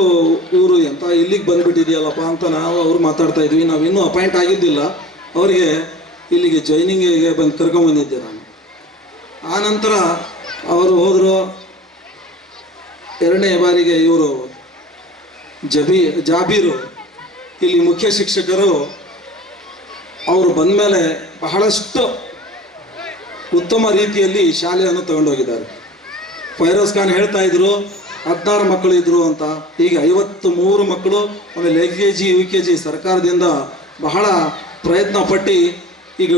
ಊರು ಅಂತ ಇಲ್ಲಿಗೆ ಬಂದುಬಿಟ್ಟಿದೆಯಲ್ಲಪ್ಪ ಅಂತ ಅವ್ರು ಮಾತಾಡ್ತಾ ಇದ್ವಿ. ನಾವು ಇನ್ನೂ ಅಪಾಯಿಂಟ್ ಆಗಿದ್ದಿಲ್ಲ. ಅವರಿಗೆ ಇಲ್ಲಿಗೆ ಜಾಯ್ನಿಂಗಿಗೆ ಬಂದು ಕರ್ಕೊಂಬಂದಿದ್ದೆ ನಾನು. ಆನಂತರ ಅವರು ಹೋದರು. ಎರಡನೇ ಬಾರಿಗೆ ಇವರು ಜಾಬೀರು ಇಲ್ಲಿ ಮುಖ್ಯ ಶಿಕ್ಷಕರು ಅವರು ಬಂದ ಮೇಲೆ ಬಹಳಷ್ಟು ಉತ್ತಮ ರೀತಿಯಲ್ಲಿ ಶಾಲೆಯನ್ನು ತಗೊಂಡೋಗಿದ್ದಾರೆ. ಫೈರೋಜ್ ಖಾನ್ ಹೇಳ್ತಾ ಇದ್ರು 16 ಮಕ್ಕಳು ಇದ್ರು ಅಂತ. ಈಗ 53 ಮಕ್ಕಳು. ಆಮೇಲೆ LKG UKG ಸರ್ಕಾರದಿಂದ ಬಹಳ ಪ್ರಯತ್ನ ಪಟ್ಟು ಈಗ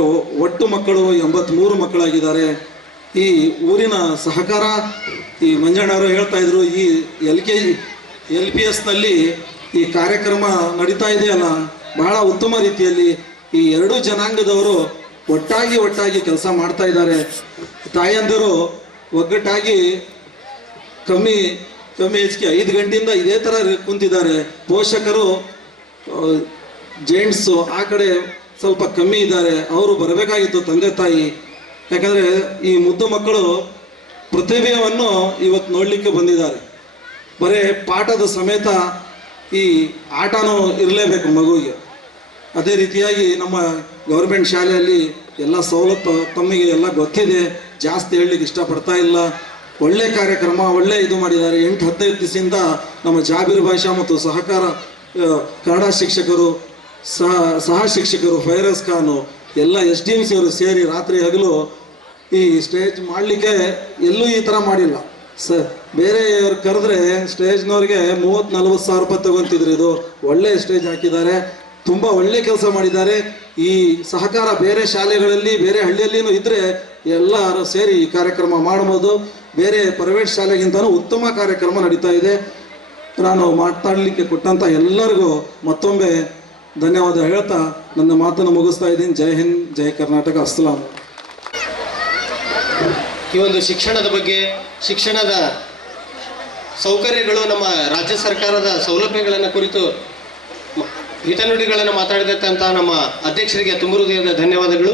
ಒಟ್ಟು ಮಕ್ಕಳು 83 ಮಕ್ಕಳಾಗಿದ್ದಾರೆ. ಈ ಊರಿನ ಸಹಕಾರ ಈ ಮಂಜಣ್ಣವರು ಹೇಳ್ತಾ ಇದ್ರು, ಈ LPSನಲ್ಲಿ ಈ ಕಾರ್ಯಕ್ರಮ ನಡೀತಾ ಇದೆಯಲ್ಲ ಬಹಳ ಉತ್ತಮ ರೀತಿಯಲ್ಲಿ ಈ ಎರಡೂ ಜನಾಂಗದವರು ಒಟ್ಟಾಗಿ ಕೆಲಸ ಮಾಡ್ತಾ ಇದ್ದಾರೆ. ತಾಯಂದಿರು ಒಗ್ಗಟ್ಟಾಗಿ ಕಮ್ಮಿ ಹೆಚ್ಚಿಗೆ 5 ಗಂಟೆಯಿಂದ ಇದೇ ಥರ ಕುಂತಿದ್ದಾರೆ. ಪೋಷಕರು ಜೆಂಟ್ಸು ಆ ಕಡೆ ಸ್ವಲ್ಪ ಕಮ್ಮಿ ಇದ್ದಾರೆ. ಅವರು ಬರಬೇಕಾಗಿತ್ತು ತಂದೆ ತಾಯಿ. ಯಾಕಂದರೆ ಈ ಮುದ್ದು ಮಕ್ಕಳು ಪ್ರತಿಭೆಯನ್ನು ಇವತ್ತು ನೋಡಲಿಕ್ಕೆ ಬಂದಿದ್ದಾರೆ. ಬರೀ ಪಾಠದ ಸಮೇತ ಈ ಆಟನೂ ಇರಲೇಬೇಕು ಮಗುವಿಗೆ. ಅದೇ ರೀತಿಯಾಗಿ ನಮ್ಮ ಗೌರ್ಮೆಂಟ್ ಶಾಲೆಯಲ್ಲಿ ಎಲ್ಲ ಸವಲತ್ತು ತಮಗೆ ಎಲ್ಲ ಗೊತ್ತಿದೆ, ಜಾಸ್ತಿ ಹೇಳಲಿಕ್ಕೆ ಇಷ್ಟಪಡ್ತಾ ಇಲ್ಲ. ಒಳ್ಳೆ ಕಾರ್ಯಕ್ರಮ, ಒಳ್ಳೆ ಇದು ಮಾಡಿದ್ದಾರೆ. 8-15 ದಿವಸದಿಂದ ನಮ್ಮ ಜಾಬೀರ್ ಭಾಷಾ ಮತ್ತು ಸಹಕಾರ ಕನ್ನಡ ಶಿಕ್ಷಕರು, ಸಹ ಶಿಕ್ಷಕರು, ಫೈರೋಜ್ ಖಾನು ಎಲ್ಲ SDMC ಅವರು ಸೇರಿ ರಾತ್ರಿ ಹಗಲು ಈ ಸ್ಟೇಜ್ ಮಾಡಲಿಕ್ಕೆ ಎಲ್ಲೂ ಈ ಥರ ಮಾಡಿಲ್ಲ ಸರ್. ಬೇರೆಯವ್ರು ಕರೆದ್ರೆ ಸ್ಟೇಜ್ನವ್ರಿಗೆ 30-40 ಸಾವಿರ ರೂಪಾಯಿ ತಗೊತಿದ್ರು. ಇದು ಒಳ್ಳೆ ಸ್ಟೇಜ್ ಹಾಕಿದ್ದಾರೆ, ತುಂಬ ಒಳ್ಳೆ ಕೆಲಸ ಮಾಡಿದ್ದಾರೆ. ಈ ಸಹಕಾರ ಬೇರೆ ಶಾಲೆಗಳಲ್ಲಿ ಬೇರೆ ಹಳ್ಳಿಯಲ್ಲಿನೂ ಇದ್ದರೆ ಎಲ್ಲರೂ ಸೇರಿ ಈ ಕಾರ್ಯಕ್ರಮ ಮಾಡ್ಬೋದು. ಬೇರೆ ಪ್ರೈವೇಟ್ ಶಾಲೆಗಿಂತಲೂ ಉತ್ತಮ ಕಾರ್ಯಕ್ರಮ ನಡೀತಾ ಇದೆ. ನಾನು ಮಾತಾಡಲಿಕ್ಕೆ ಕೊಟ್ಟಂಥ ಎಲ್ಲರಿಗೂ ಮತ್ತೊಮ್ಮೆ ಧನ್ಯವಾದ ಹೇಳ್ತಾ ನನ್ನ ಮಾತನ್ನು ಮುಗಿಸ್ತಾ ಇದ್ದೀನಿ. ಜೈ ಹಿಂದ್, ಜೈ ಕರ್ನಾಟಕ, ಅಸ್ಸಲಾಂ. ಈ ಒಂದು ಶಿಕ್ಷಣದ ಬಗ್ಗೆ, ಶಿಕ್ಷಣದ ಸೌಕರ್ಯಗಳು, ನಮ್ಮ ರಾಜ್ಯ ಸರ್ಕಾರದ ಸೌಲಭ್ಯಗಳನ್ನು ಕುರಿತು ಹಿತನುಡಿಗಳನ್ನು ಮಾತಾಡಿದಂಥ ನಮ್ಮ ಅಧ್ಯಕ್ಷರಿಗೆ ತುಂಬ ಹೃದಯದ ಧನ್ಯವಾದಗಳು.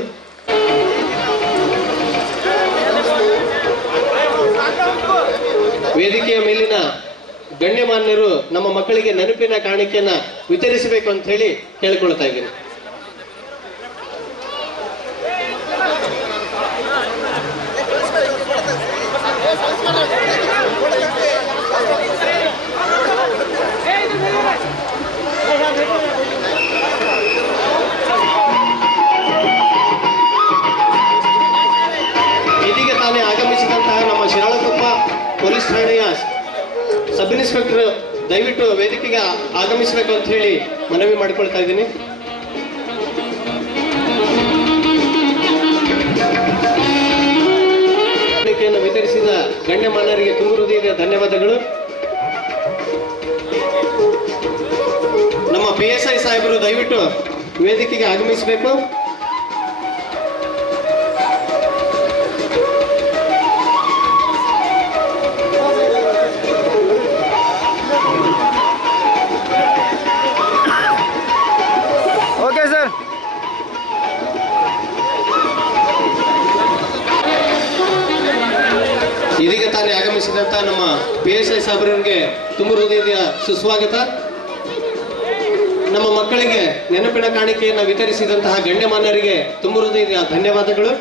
ವೇದಿಕೆಯ ಮೇಲಿನ ಗಣ್ಯಮಾನ್ಯರು ನಮ್ಮ ಮಕ್ಕಳಿಗೆ ನೆನಪಿನ ಕಾಣಿಕೆಯನ್ನು ವಿತರಿಸಬೇಕು ಅಂತ ಹೇಳಿ ಕೇಳಿಕೊಳ್ತಾ ಇದ್ದೀನಿ. ಠಾಣೆಯ ಸಬ್ ಇನ್ಸ್ಪೆಕ್ಟರ್ ದಯವಿಟ್ಟು ವೇದಿಕೆಗೆ ಆಗಮಿಸಬೇಕು ಅಂತ ಹೇಳಿ ಮನವಿ ಮಾಡಿಕೊಳ್ತಾ ಇದ್ದೀನಿ. ವಿತರಿಸಿದ ಗಣ್ಯಮಾನ್ಯರಿಗೆ ತುಂಬ ಹೃದಯದ ಧನ್ಯವಾದಗಳು. ನಮ್ಮ PSI ಸಾಹೇಬರು ದಯವಿಟ್ಟು ವೇದಿಕೆಗೆ ಆಗಮಿಸಬೇಕು. Okay sir. ಇದೀಗ ತಾನೇ ಆಗಮಿಸಿದಂತ ನಮ್ಮ PSI ಸಾಹೇಬರಿಗೆ ತುಂಬ ಹೃದಯದ ಸುಸ್ವಾಗತ. ನಮ್ಮ ಮಕ್ಕಳಿಗೆ ನೆನಪಿನ ಕಾಣಿಕೆಯನ್ನು ವಿತರಿಸಿದಂತಹ ಗಣ್ಯಮಾನ್ಯರಿಗೆ ತುಂಬ ಹೃದಯದ ಧನ್ಯವಾದಗಳು.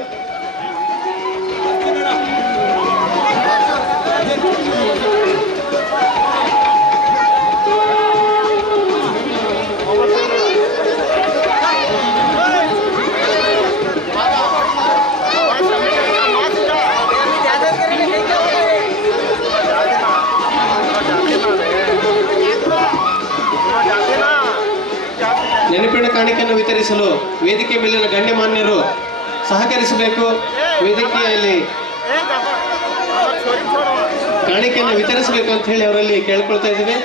ನೆನಪಿನ ಕಾಣಿಕೆಯನ್ನು ವಿತರಿಸಲು ವೇದಿಕೆ ಮೇಲಿನ ಗಣ್ಯಮಾನ್ಯರು ಸಹಕರಿಸಬೇಕು. ವೇದಿಕೆಯಲ್ಲಿ ಕಾಣಿಕೆಯನ್ನು ವಿತರಿಸಬೇಕು ಅಂತ ಹೇಳಿ ಅವರಲ್ಲಿ ಕೇಳ್ಕೊಳ್ತಾ ಇದ್ದೀವಿ.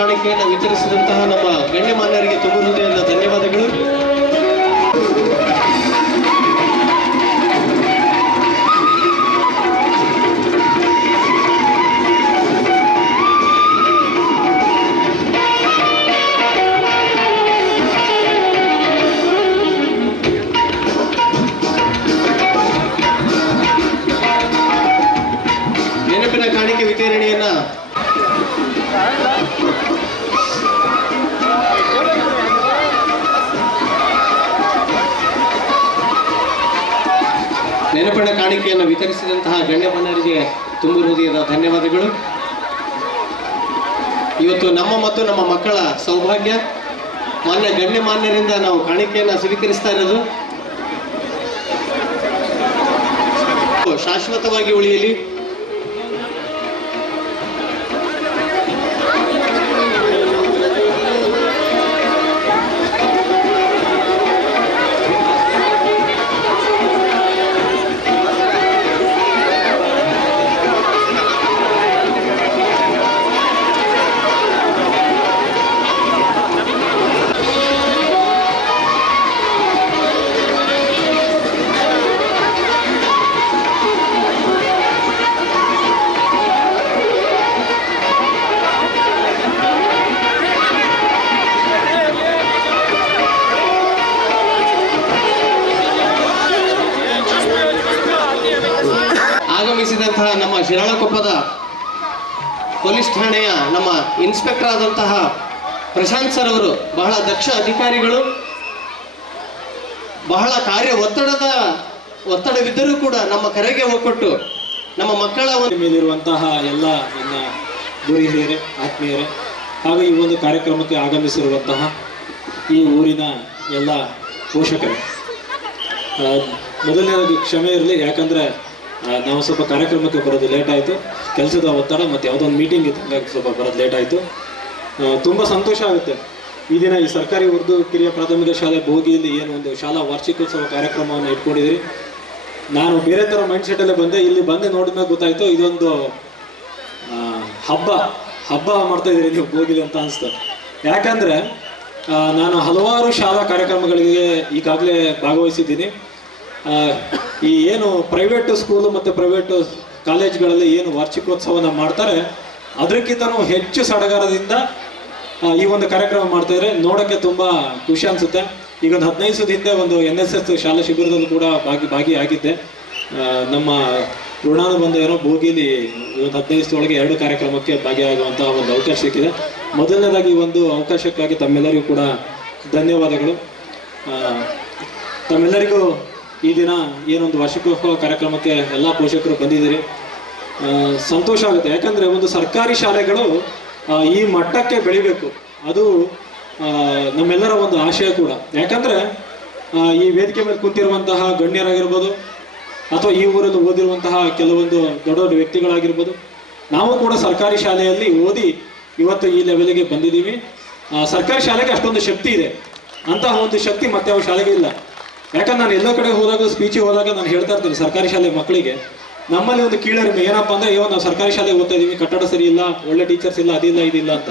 ಕಾಣಿಕೆಯನ್ನು ವಿತರಿಸಿದಂತಹ ನಮ್ಮ ಗಣ್ಯಮಾನ್ಯರಿಗೆ ತುಂಬ ಹೃದಯದ ಧನ್ಯವಾದಗಳು. ನೆನಪಿನ ಕಾಣಿಕೆ ವಿತರಣೆಯನ್ನ ನೆನಪಿನ ಕಾಣಿಕೆಯನ್ನು ವಿತರಿಸಿದಂತಹ ಗಣ್ಯಮಾನ್ಯರಿಗೆ ತುಂಬ ಹೃದಯದ ಧನ್ಯವಾದಗಳು. ಇವತ್ತು ನಮ್ಮ ಮತ್ತು ನಮ್ಮ ಮಕ್ಕಳ ಸೌಭಾಗ್ಯ ಮಾನ್ಯ ಗಣ್ಯಮಾನ್ಯರಿಂದ ನಾವು ಕಾಣಿಕೆಯನ್ನು ಸ್ವೀಕರಿಸ್ತಾ ಇರೋದು. ಶಾಶ್ವತವಾಗಿ ಉಳಿಯಲಿ. ಆಗಮಿಸಿದಂತಹ ನಮ್ಮ ಶಿರಾಳಕೊಪ್ಪದ ಪೊಲೀಸ್ ಠಾಣೆಯ ನಮ್ಮ ಇನ್ಸ್ಪೆಕ್ಟರ್ ಆದಂತಹ ಪ್ರಶಾಂತ್ ಸರ್ ಅವರು ಬಹಳ ದಕ್ಷ ಅಧಿಕಾರಿಗಳು. ಬಹಳ ಕಾರ್ಯ ಒತ್ತಡವಿದ್ದರೂ ಕೂಡ ನಮ್ಮ ಕರೆಗೆ ಒಕ್ಕೊಟ್ಟು ನಮ್ಮ ಮಕ್ಕಳ ಮೇಲಿರುವಂತಹ ಎಲ್ಲ ನನ್ನ ಗುರು ಹಿರಿಯರೇ, ಆತ್ಮೀಯರೇ ಹಾಗೂ ಈ ಒಂದು ಕಾರ್ಯಕ್ರಮಕ್ಕೆ ಆಗಮಿಸಿರುವಂತಹ ಈ ಊರಿನ ಎಲ್ಲ ಪೋಷಕರೇ, ಮೊದಲನೇದಾಗಿ ಕ್ಷಮೆ ಇರಲಿ. ಯಾಕಂದರೆ ನಾವು ಸ್ವಲ್ಪ ಕಾರ್ಯಕ್ರಮಕ್ಕೆ ಬರೋದು ಲೇಟ್ ಆಯಿತು. ಕೆಲಸದ ಒತ್ತಡ ಮತ್ತು ಯಾವುದೋ ಒಂದು ಮೀಟಿಂಗ್ ಇತ್ತು, ಹಂಗಾಗಿ ಸ್ವಲ್ಪ ಬರೋದು ಲೇಟ್ ಆಯಿತು. ತುಂಬ ಸಂತೋಷ ಆಗುತ್ತೆ ಈ ದಿನ ಈ ಸರ್ಕಾರಿ ಉರ್ದು ಕಿರಿಯ ಪ್ರಾಥಮಿಕ ಶಾಲೆ ಬೋಗಿಯಲ್ಲಿ ಏನು ಒಂದು ಶಾಲಾ ವಾರ್ಷಿಕೋತ್ಸವ ಕಾರ್ಯಕ್ರಮವನ್ನು ಇಟ್ಕೊಂಡಿದ್ದೀರಿ. ನಾನು ಬೇರೆ ಥರ ಮೈಂಡ್ ಸೆಟ್ಟಲ್ಲೇ ಬಂದೆ. ಇಲ್ಲಿ ಬಂದು ನೋಡಿದ್ಮೇಲೆ ಗೊತ್ತಾಯಿತು ಇದೊಂದು ಹಬ್ಬ ಮಾಡ್ತಾಯಿದ್ದೀರಿ ನೀವು ಬೋಗಿಲಿ ಅಂತ ಅನಿಸ್ತು. ಯಾಕಂದರೆ ನಾನು ಹಲವಾರು ಶಾಲಾ ಕಾರ್ಯಕ್ರಮಗಳಿಗೆ ಈಗಾಗಲೇ ಭಾಗವಹಿಸಿದ್ದೀನಿ. ಈ ಏನು ಪ್ರೈವೇಟ್ ಸ್ಕೂಲು ಮತ್ತು ಪ್ರೈವೇಟ್ ಕಾಲೇಜ್ಗಳಲ್ಲಿ ಏನು ವಾರ್ಷಿಕೋತ್ಸವನ ಮಾಡ್ತಾರೆ ಅದಕ್ಕಿಂತನೂ ಹೆಚ್ಚು ಸಡಗರದಿಂದ ಈ ಒಂದು ಕಾರ್ಯಕ್ರಮ ಮಾಡ್ತಾ ಇದ್ರೆ ನೋಡೋಕ್ಕೆ ತುಂಬ ಖುಷಿ ಅನಿಸುತ್ತೆ. ಈಗ ಒಂದು 15 ದಿನದ ಹಿಂದೆ ಒಂದು NSS ಶಾಲಾ ಶಿಬಿರದಲ್ಲೂ ಕೂಡ ಭಾಗಿಯಾಗಿದ್ದೆ. ನಮ್ಮ ಋಣಾನುಬಂಧ ಏನೋ ಭೋಗಿಲಿ ಒಂದು 15 ದಿವಸದೊಳಗೆ 2 ಕಾರ್ಯಕ್ರಮಕ್ಕೆ ಭಾಗಿಯಾಗುವಂತಹ ಒಂದು ಅವಕಾಶ ಸಿಕ್ಕಿದೆ. ಮೊದಲನೇದಾಗಿ ಈ ಒಂದು ಅವಕಾಶಕ್ಕಾಗಿ ತಮ್ಮೆಲ್ಲರಿಗೂ ಕೂಡ ಧನ್ಯವಾದಗಳು. ತಮ್ಮೆಲ್ಲರಿಗೂ ಈ ದಿನ ಏನೊಂದು ವಾರ್ಷಿಕೋತ್ಸವ ಕಾರ್ಯಕ್ರಮಕ್ಕೆ ಎಲ್ಲ ಪೋಷಕರು ಬಂದಿದ್ದೀರಿ, ಸಂತೋಷ ಆಗುತ್ತೆ. ಯಾಕಂದರೆ ಒಂದು ಸರ್ಕಾರಿ ಶಾಲೆಗಳು ಈ ಮಟ್ಟಕ್ಕೆ ಬೆಳಿಬೇಕು, ಅದು ನಮ್ಮೆಲ್ಲರ ಒಂದು ಆಶಯ ಕೂಡ. ಯಾಕಂದರೆ ಈ ವೇದಿಕೆ ಮೇಲೆ ಕೂತಿರುವಂತಹ ಗಣ್ಯರಾಗಿರ್ಬೋದು ಅಥವಾ ಈ ಊರಲ್ಲಿ ಓದಿರುವಂತಹ ಕೆಲವೊಂದು ದೊಡ್ಡ ದೊಡ್ಡ ವ್ಯಕ್ತಿಗಳಾಗಿರ್ಬೋದು, ನಾವು ಕೂಡ ಸರ್ಕಾರಿ ಶಾಲೆಯಲ್ಲಿ ಓದಿ ಇವತ್ತು ಈ ಲೆವೆಲ್ಗೆ ಬಂದಿದ್ದೀವಿ. ಸರ್ಕಾರಿ ಶಾಲೆಗೆ ಅಷ್ಟೊಂದು ಶಕ್ತಿ ಇದೆ, ಅಂತಹ ಒಂದು ಶಕ್ತಿ ಮತ್ತೆ ಯಾವ ಶಾಲೆಗೆ ಇಲ್ಲ. ಯಾಕಂದ್ರೆ ನಾನು ಎಲ್ಲ ಕಡೆ ಹೋದಾಗ ಸ್ಪೀಚಿಗೆ ಹೋದಾಗ ನಾನು ಹೇಳ್ತಾ ಇರ್ತೀನಿ ಸರ್ಕಾರಿ ಶಾಲೆ ಮಕ್ಕಳಿಗೆ, ನಮ್ಮಲ್ಲಿ ಒಂದು ಕೀಳರಿಮೆ ಏನಪ್ಪ ಅಂದರೆ ಅಯ್ಯೋ ನಾವು ಸರ್ಕಾರಿ ಶಾಲೆಗೆ ಓದ್ತಾ ಇದ್ದೀವಿ, ಕಟ್ಟಡ ಸರಿ ಇಲ್ಲ, ಒಳ್ಳೆ ಟೀಚರ್ಸ್ ಇಲ್ಲ, ಅದಿಲ್ಲ ಇದಿಲ್ಲ ಅಂತ.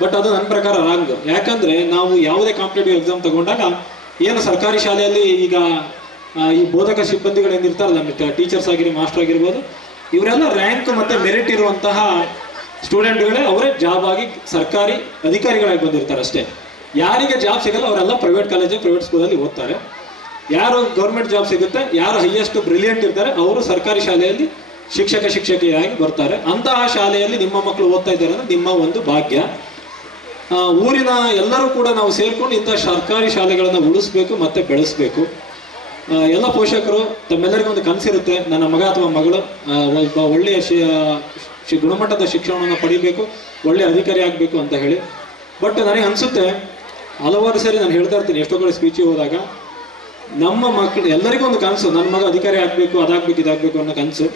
ಬಟ್ ಅದು ನನ್ನ ಪ್ರಕಾರ ರಾಂಗ್. ಯಾಕಂದರೆ ನಾವು ಯಾವುದೇ ಕಾಂಪಿಟೇಟಿವ್ ಎಕ್ಸಾಮ್ ತಗೊಂಡಾಗ ಏನು ಸರ್ಕಾರಿ ಶಾಲೆಯಲ್ಲಿ ಈಗ ಈ ಬೋಧಕ ಸಿಬ್ಬಂದಿಗಳೇನಿರ್ತಾರಲ್ಲ, ಟೀಚರ್ಸ್ ಆಗಿರಿ, ಮಾಸ್ಟರ್ ಆಗಿರ್ಬೋದು, ಇವರೆಲ್ಲ ರ್ಯಾಂಕ್ ಮತ್ತು ಮೆರಿಟ್ ಇರುವಂತಹ ಸ್ಟೂಡೆಂಟ್ಗಳೇ ಅವರೇ ಜಾಬ್ ಆಗಿ ಸರ್ಕಾರಿ ಅಧಿಕಾರಿಗಳಾಗಿ ಬಂದಿರ್ತಾರೆ ಅಷ್ಟೇ. ಯಾರಿಗೆ ಜಾಬ್ ಸಿಗಲ್ಲ ಅವರೆಲ್ಲ ಪ್ರೈವೇಟ್ ಕಾಲೇಜು, ಪ್ರೈವೇಟ್ ಸ್ಕೂಲಲ್ಲಿ ಓದ್ತಾರೆ. ಯಾರು ಗೌರ್ಮೆಂಟ್ ಜಾಬ್ ಸಿಗುತ್ತೆ, ಯಾರು ಹೈಯೆಸ್ಟ್ ಬ್ರಿಲಿಯಂಟ್ ಇರ್ತಾರೆ ಅವರು ಸರ್ಕಾರಿ ಶಾಲೆಯಲ್ಲಿ ಶಿಕ್ಷಕಿಯಾಗಿ ಬರ್ತಾರೆ. ಅಂತಹ ಶಾಲೆಯಲ್ಲಿ ನಿಮ್ಮ ಮಕ್ಕಳು ಓದ್ತಾ ಇದ್ದಾರೆ ಅಂದರೆ ನಿಮ್ಮ ಒಂದು ಭಾಗ್ಯ. ಊರಿನ ಎಲ್ಲರೂ ಕೂಡ ನಾವು ಸೇರಿಕೊಂಡು ಇಂಥ ಸರ್ಕಾರಿ ಶಾಲೆಗಳನ್ನು ಉಳಿಸ್ಬೇಕು ಮತ್ತು ಬೆಳೆಸಬೇಕು. ಎಲ್ಲ ಪೋಷಕರು ತಮ್ಮೆಲ್ಲರಿಗೂ ಒಂದು ಕನಸಿರುತ್ತೆ, ನನ್ನ ಮಗ ಅಥವಾ ಮಗಳು ಒಬ್ಬ ಒಳ್ಳೆಯ ಗುಣಮಟ್ಟದ ಶಿಕ್ಷಣವನ್ನು ಪಡಿಬೇಕು, ಒಳ್ಳೆಯ ಅಧಿಕಾರಿ ಆಗಬೇಕು ಅಂತ ಹೇಳಿ. ಬಟ್ ನನಗೆ ಅನಿಸುತ್ತೆ, ಹಲವಾರು ಸರಿ ನಾನು ಹೇಳ್ತಾ ಇರ್ತೀನಿ ಎಷ್ಟೋ ಕಡೆ ಸ್ಪೀಚಿಗೆ ಹೋದಾಗ, ನಮ್ಮ ಮಕ್ಕಳು ಎಲ್ಲರಿಗೂ ಒಂದು ಕನಸು, ನನ್ನ ಮಗ ಅಧಿಕಾರಿ ಆಗಬೇಕು, ಅದಾಗಬೇಕು, ಇದಾಗಬೇಕು ಅನ್ನೋ ಕನಸು.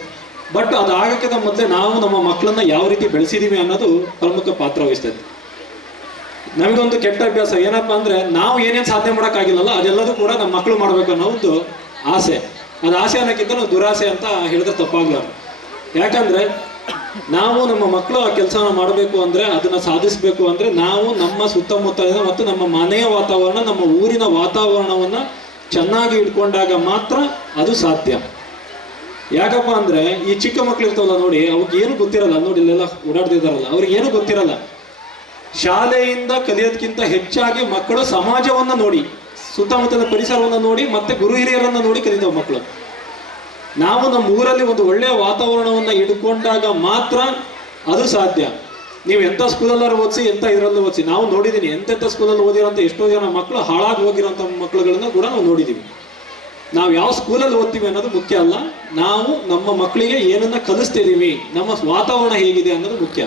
ಬಟ್ ಅದಾಗಕ್ಕಿಂತ ಮೊದಲೇ ನಾವು ನಮ್ಮ ಮಕ್ಕಳನ್ನ ಯಾವ ರೀತಿ ಬೆಳೆಸಿದ್ದೀವಿ ಅನ್ನೋದು ಪ್ರಮುಖ ಪಾತ್ರ ವಹಿಸ್ತದೆ. ನಮಗೊಂದು ಕೆಟ್ಟ ಅಭ್ಯಾಸ ಏನಪ್ಪ ಅಂದರೆ, ನಾವು ಏನೇನು ಸಾಧನೆ ಮಾಡೋಕ್ಕಾಗಿಲ್ಲಲ್ಲ ಅದೆಲ್ಲದೂ ಕೂಡ ನಮ್ಮ ಮಕ್ಕಳು ಮಾಡಬೇಕು ಅನ್ನೋ ಒಂದು ಆಸೆ. ಅದು ಆಸೆ ಅನ್ನೋಕ್ಕಿಂತ ದುರಾಸೆ ಅಂತ ಹೇಳಿದ್ರೆ ತಪ್ಪಾಗಲಾರ. ಯಾಕಂದರೆ ನಾವು ನಮ್ಮ ಮಕ್ಕಳು ಆ ಕೆಲಸನ ಮಾಡಬೇಕು ಅಂದರೆ, ಅದನ್ನು ಸಾಧಿಸಬೇಕು ಅಂದರೆ, ನಾವು ನಮ್ಮ ಸುತ್ತಮುತ್ತಲಿನ ಮತ್ತು ನಮ್ಮ ಮನೆಯ ವಾತಾವರಣ, ನಮ್ಮ ಊರಿನ ವಾತಾವರಣವನ್ನು ಚೆನ್ನಾಗಿ ಇಟ್ಕೊಂಡಾಗ ಮಾತ್ರ ಅದು ಸಾಧ್ಯ. ಯಾಕಪ್ಪ ಅಂದರೆ ಈ ಚಿಕ್ಕ ಮಕ್ಳು ಇರ್ತಾವಲ್ಲ ನೋಡಿ, ಅವ್ರಿಗೆ ಏನು ಗೊತ್ತಿರಲ್ಲ. ನೋಡಿ ಇಲ್ಲೆಲ್ಲ ಓಡಾಡ್ತಿದ್ದಾರಲ್ಲ, ಅವ್ರಿಗೆ ಏನು ಗೊತ್ತಿರಲ್ಲ. ಶಾಲೆಯಿಂದ ಕಲಿಯೋದಕ್ಕಿಂತ ಹೆಚ್ಚಾಗಿ ಮಕ್ಕಳು ಸಮಾಜವನ್ನು ನೋಡಿ, ಸುತ್ತಮುತ್ತಲಿನ ಪರಿಸರವನ್ನು ನೋಡಿ, ಮತ್ತೆ ಗುರು ಹಿರಿಯರನ್ನು ನೋಡಿ ಕಲಿತಾವ ಮಕ್ಕಳು. ನಾವು ನಮ್ಮ ಊರಲ್ಲಿ ಒಂದು ಒಳ್ಳೆಯ ವಾತಾವರಣವನ್ನು ಇಟ್ಕೊಂಡಾಗ ಮಾತ್ರ ಅದು ಸಾಧ್ಯ. ನೀವು ಎಂಥ ಸ್ಕೂಲಲ್ಲಾರು ಓದಿಸಿ, ಎಂಥ ಇದರಲ್ಲೂ ಓದಿಸಿ, ನಾವು ನೋಡಿದ್ದೀನಿ ಎಂತೆಂಥ ಸ್ಕೂಲಲ್ಲಿ ಓದಿರೋಂಥ ಎಷ್ಟೋ ಜನ ಮಕ್ಕಳು ಹಾಳಾಗಿ ಹೋಗಿರೋಂಥ ಮಕ್ಕಳುಗಳನ್ನ ಕೂಡ ನಾವು ನೋಡಿದ್ದೀವಿ. ನಾವು ಯಾವ ಸ್ಕೂಲಲ್ಲಿ ಓದ್ತೀವಿ ಅನ್ನೋದು ಮುಖ್ಯ ಅಲ್ಲ, ನಾವು ನಮ್ಮ ಮಕ್ಕಳಿಗೆ ಏನನ್ನ ಕಲಿಸ್ತಿದ್ದೀವಿ, ನಮ್ಮ ವಾತಾವರಣ ಹೇಗಿದೆ ಅನ್ನೋದು ಮುಖ್ಯ.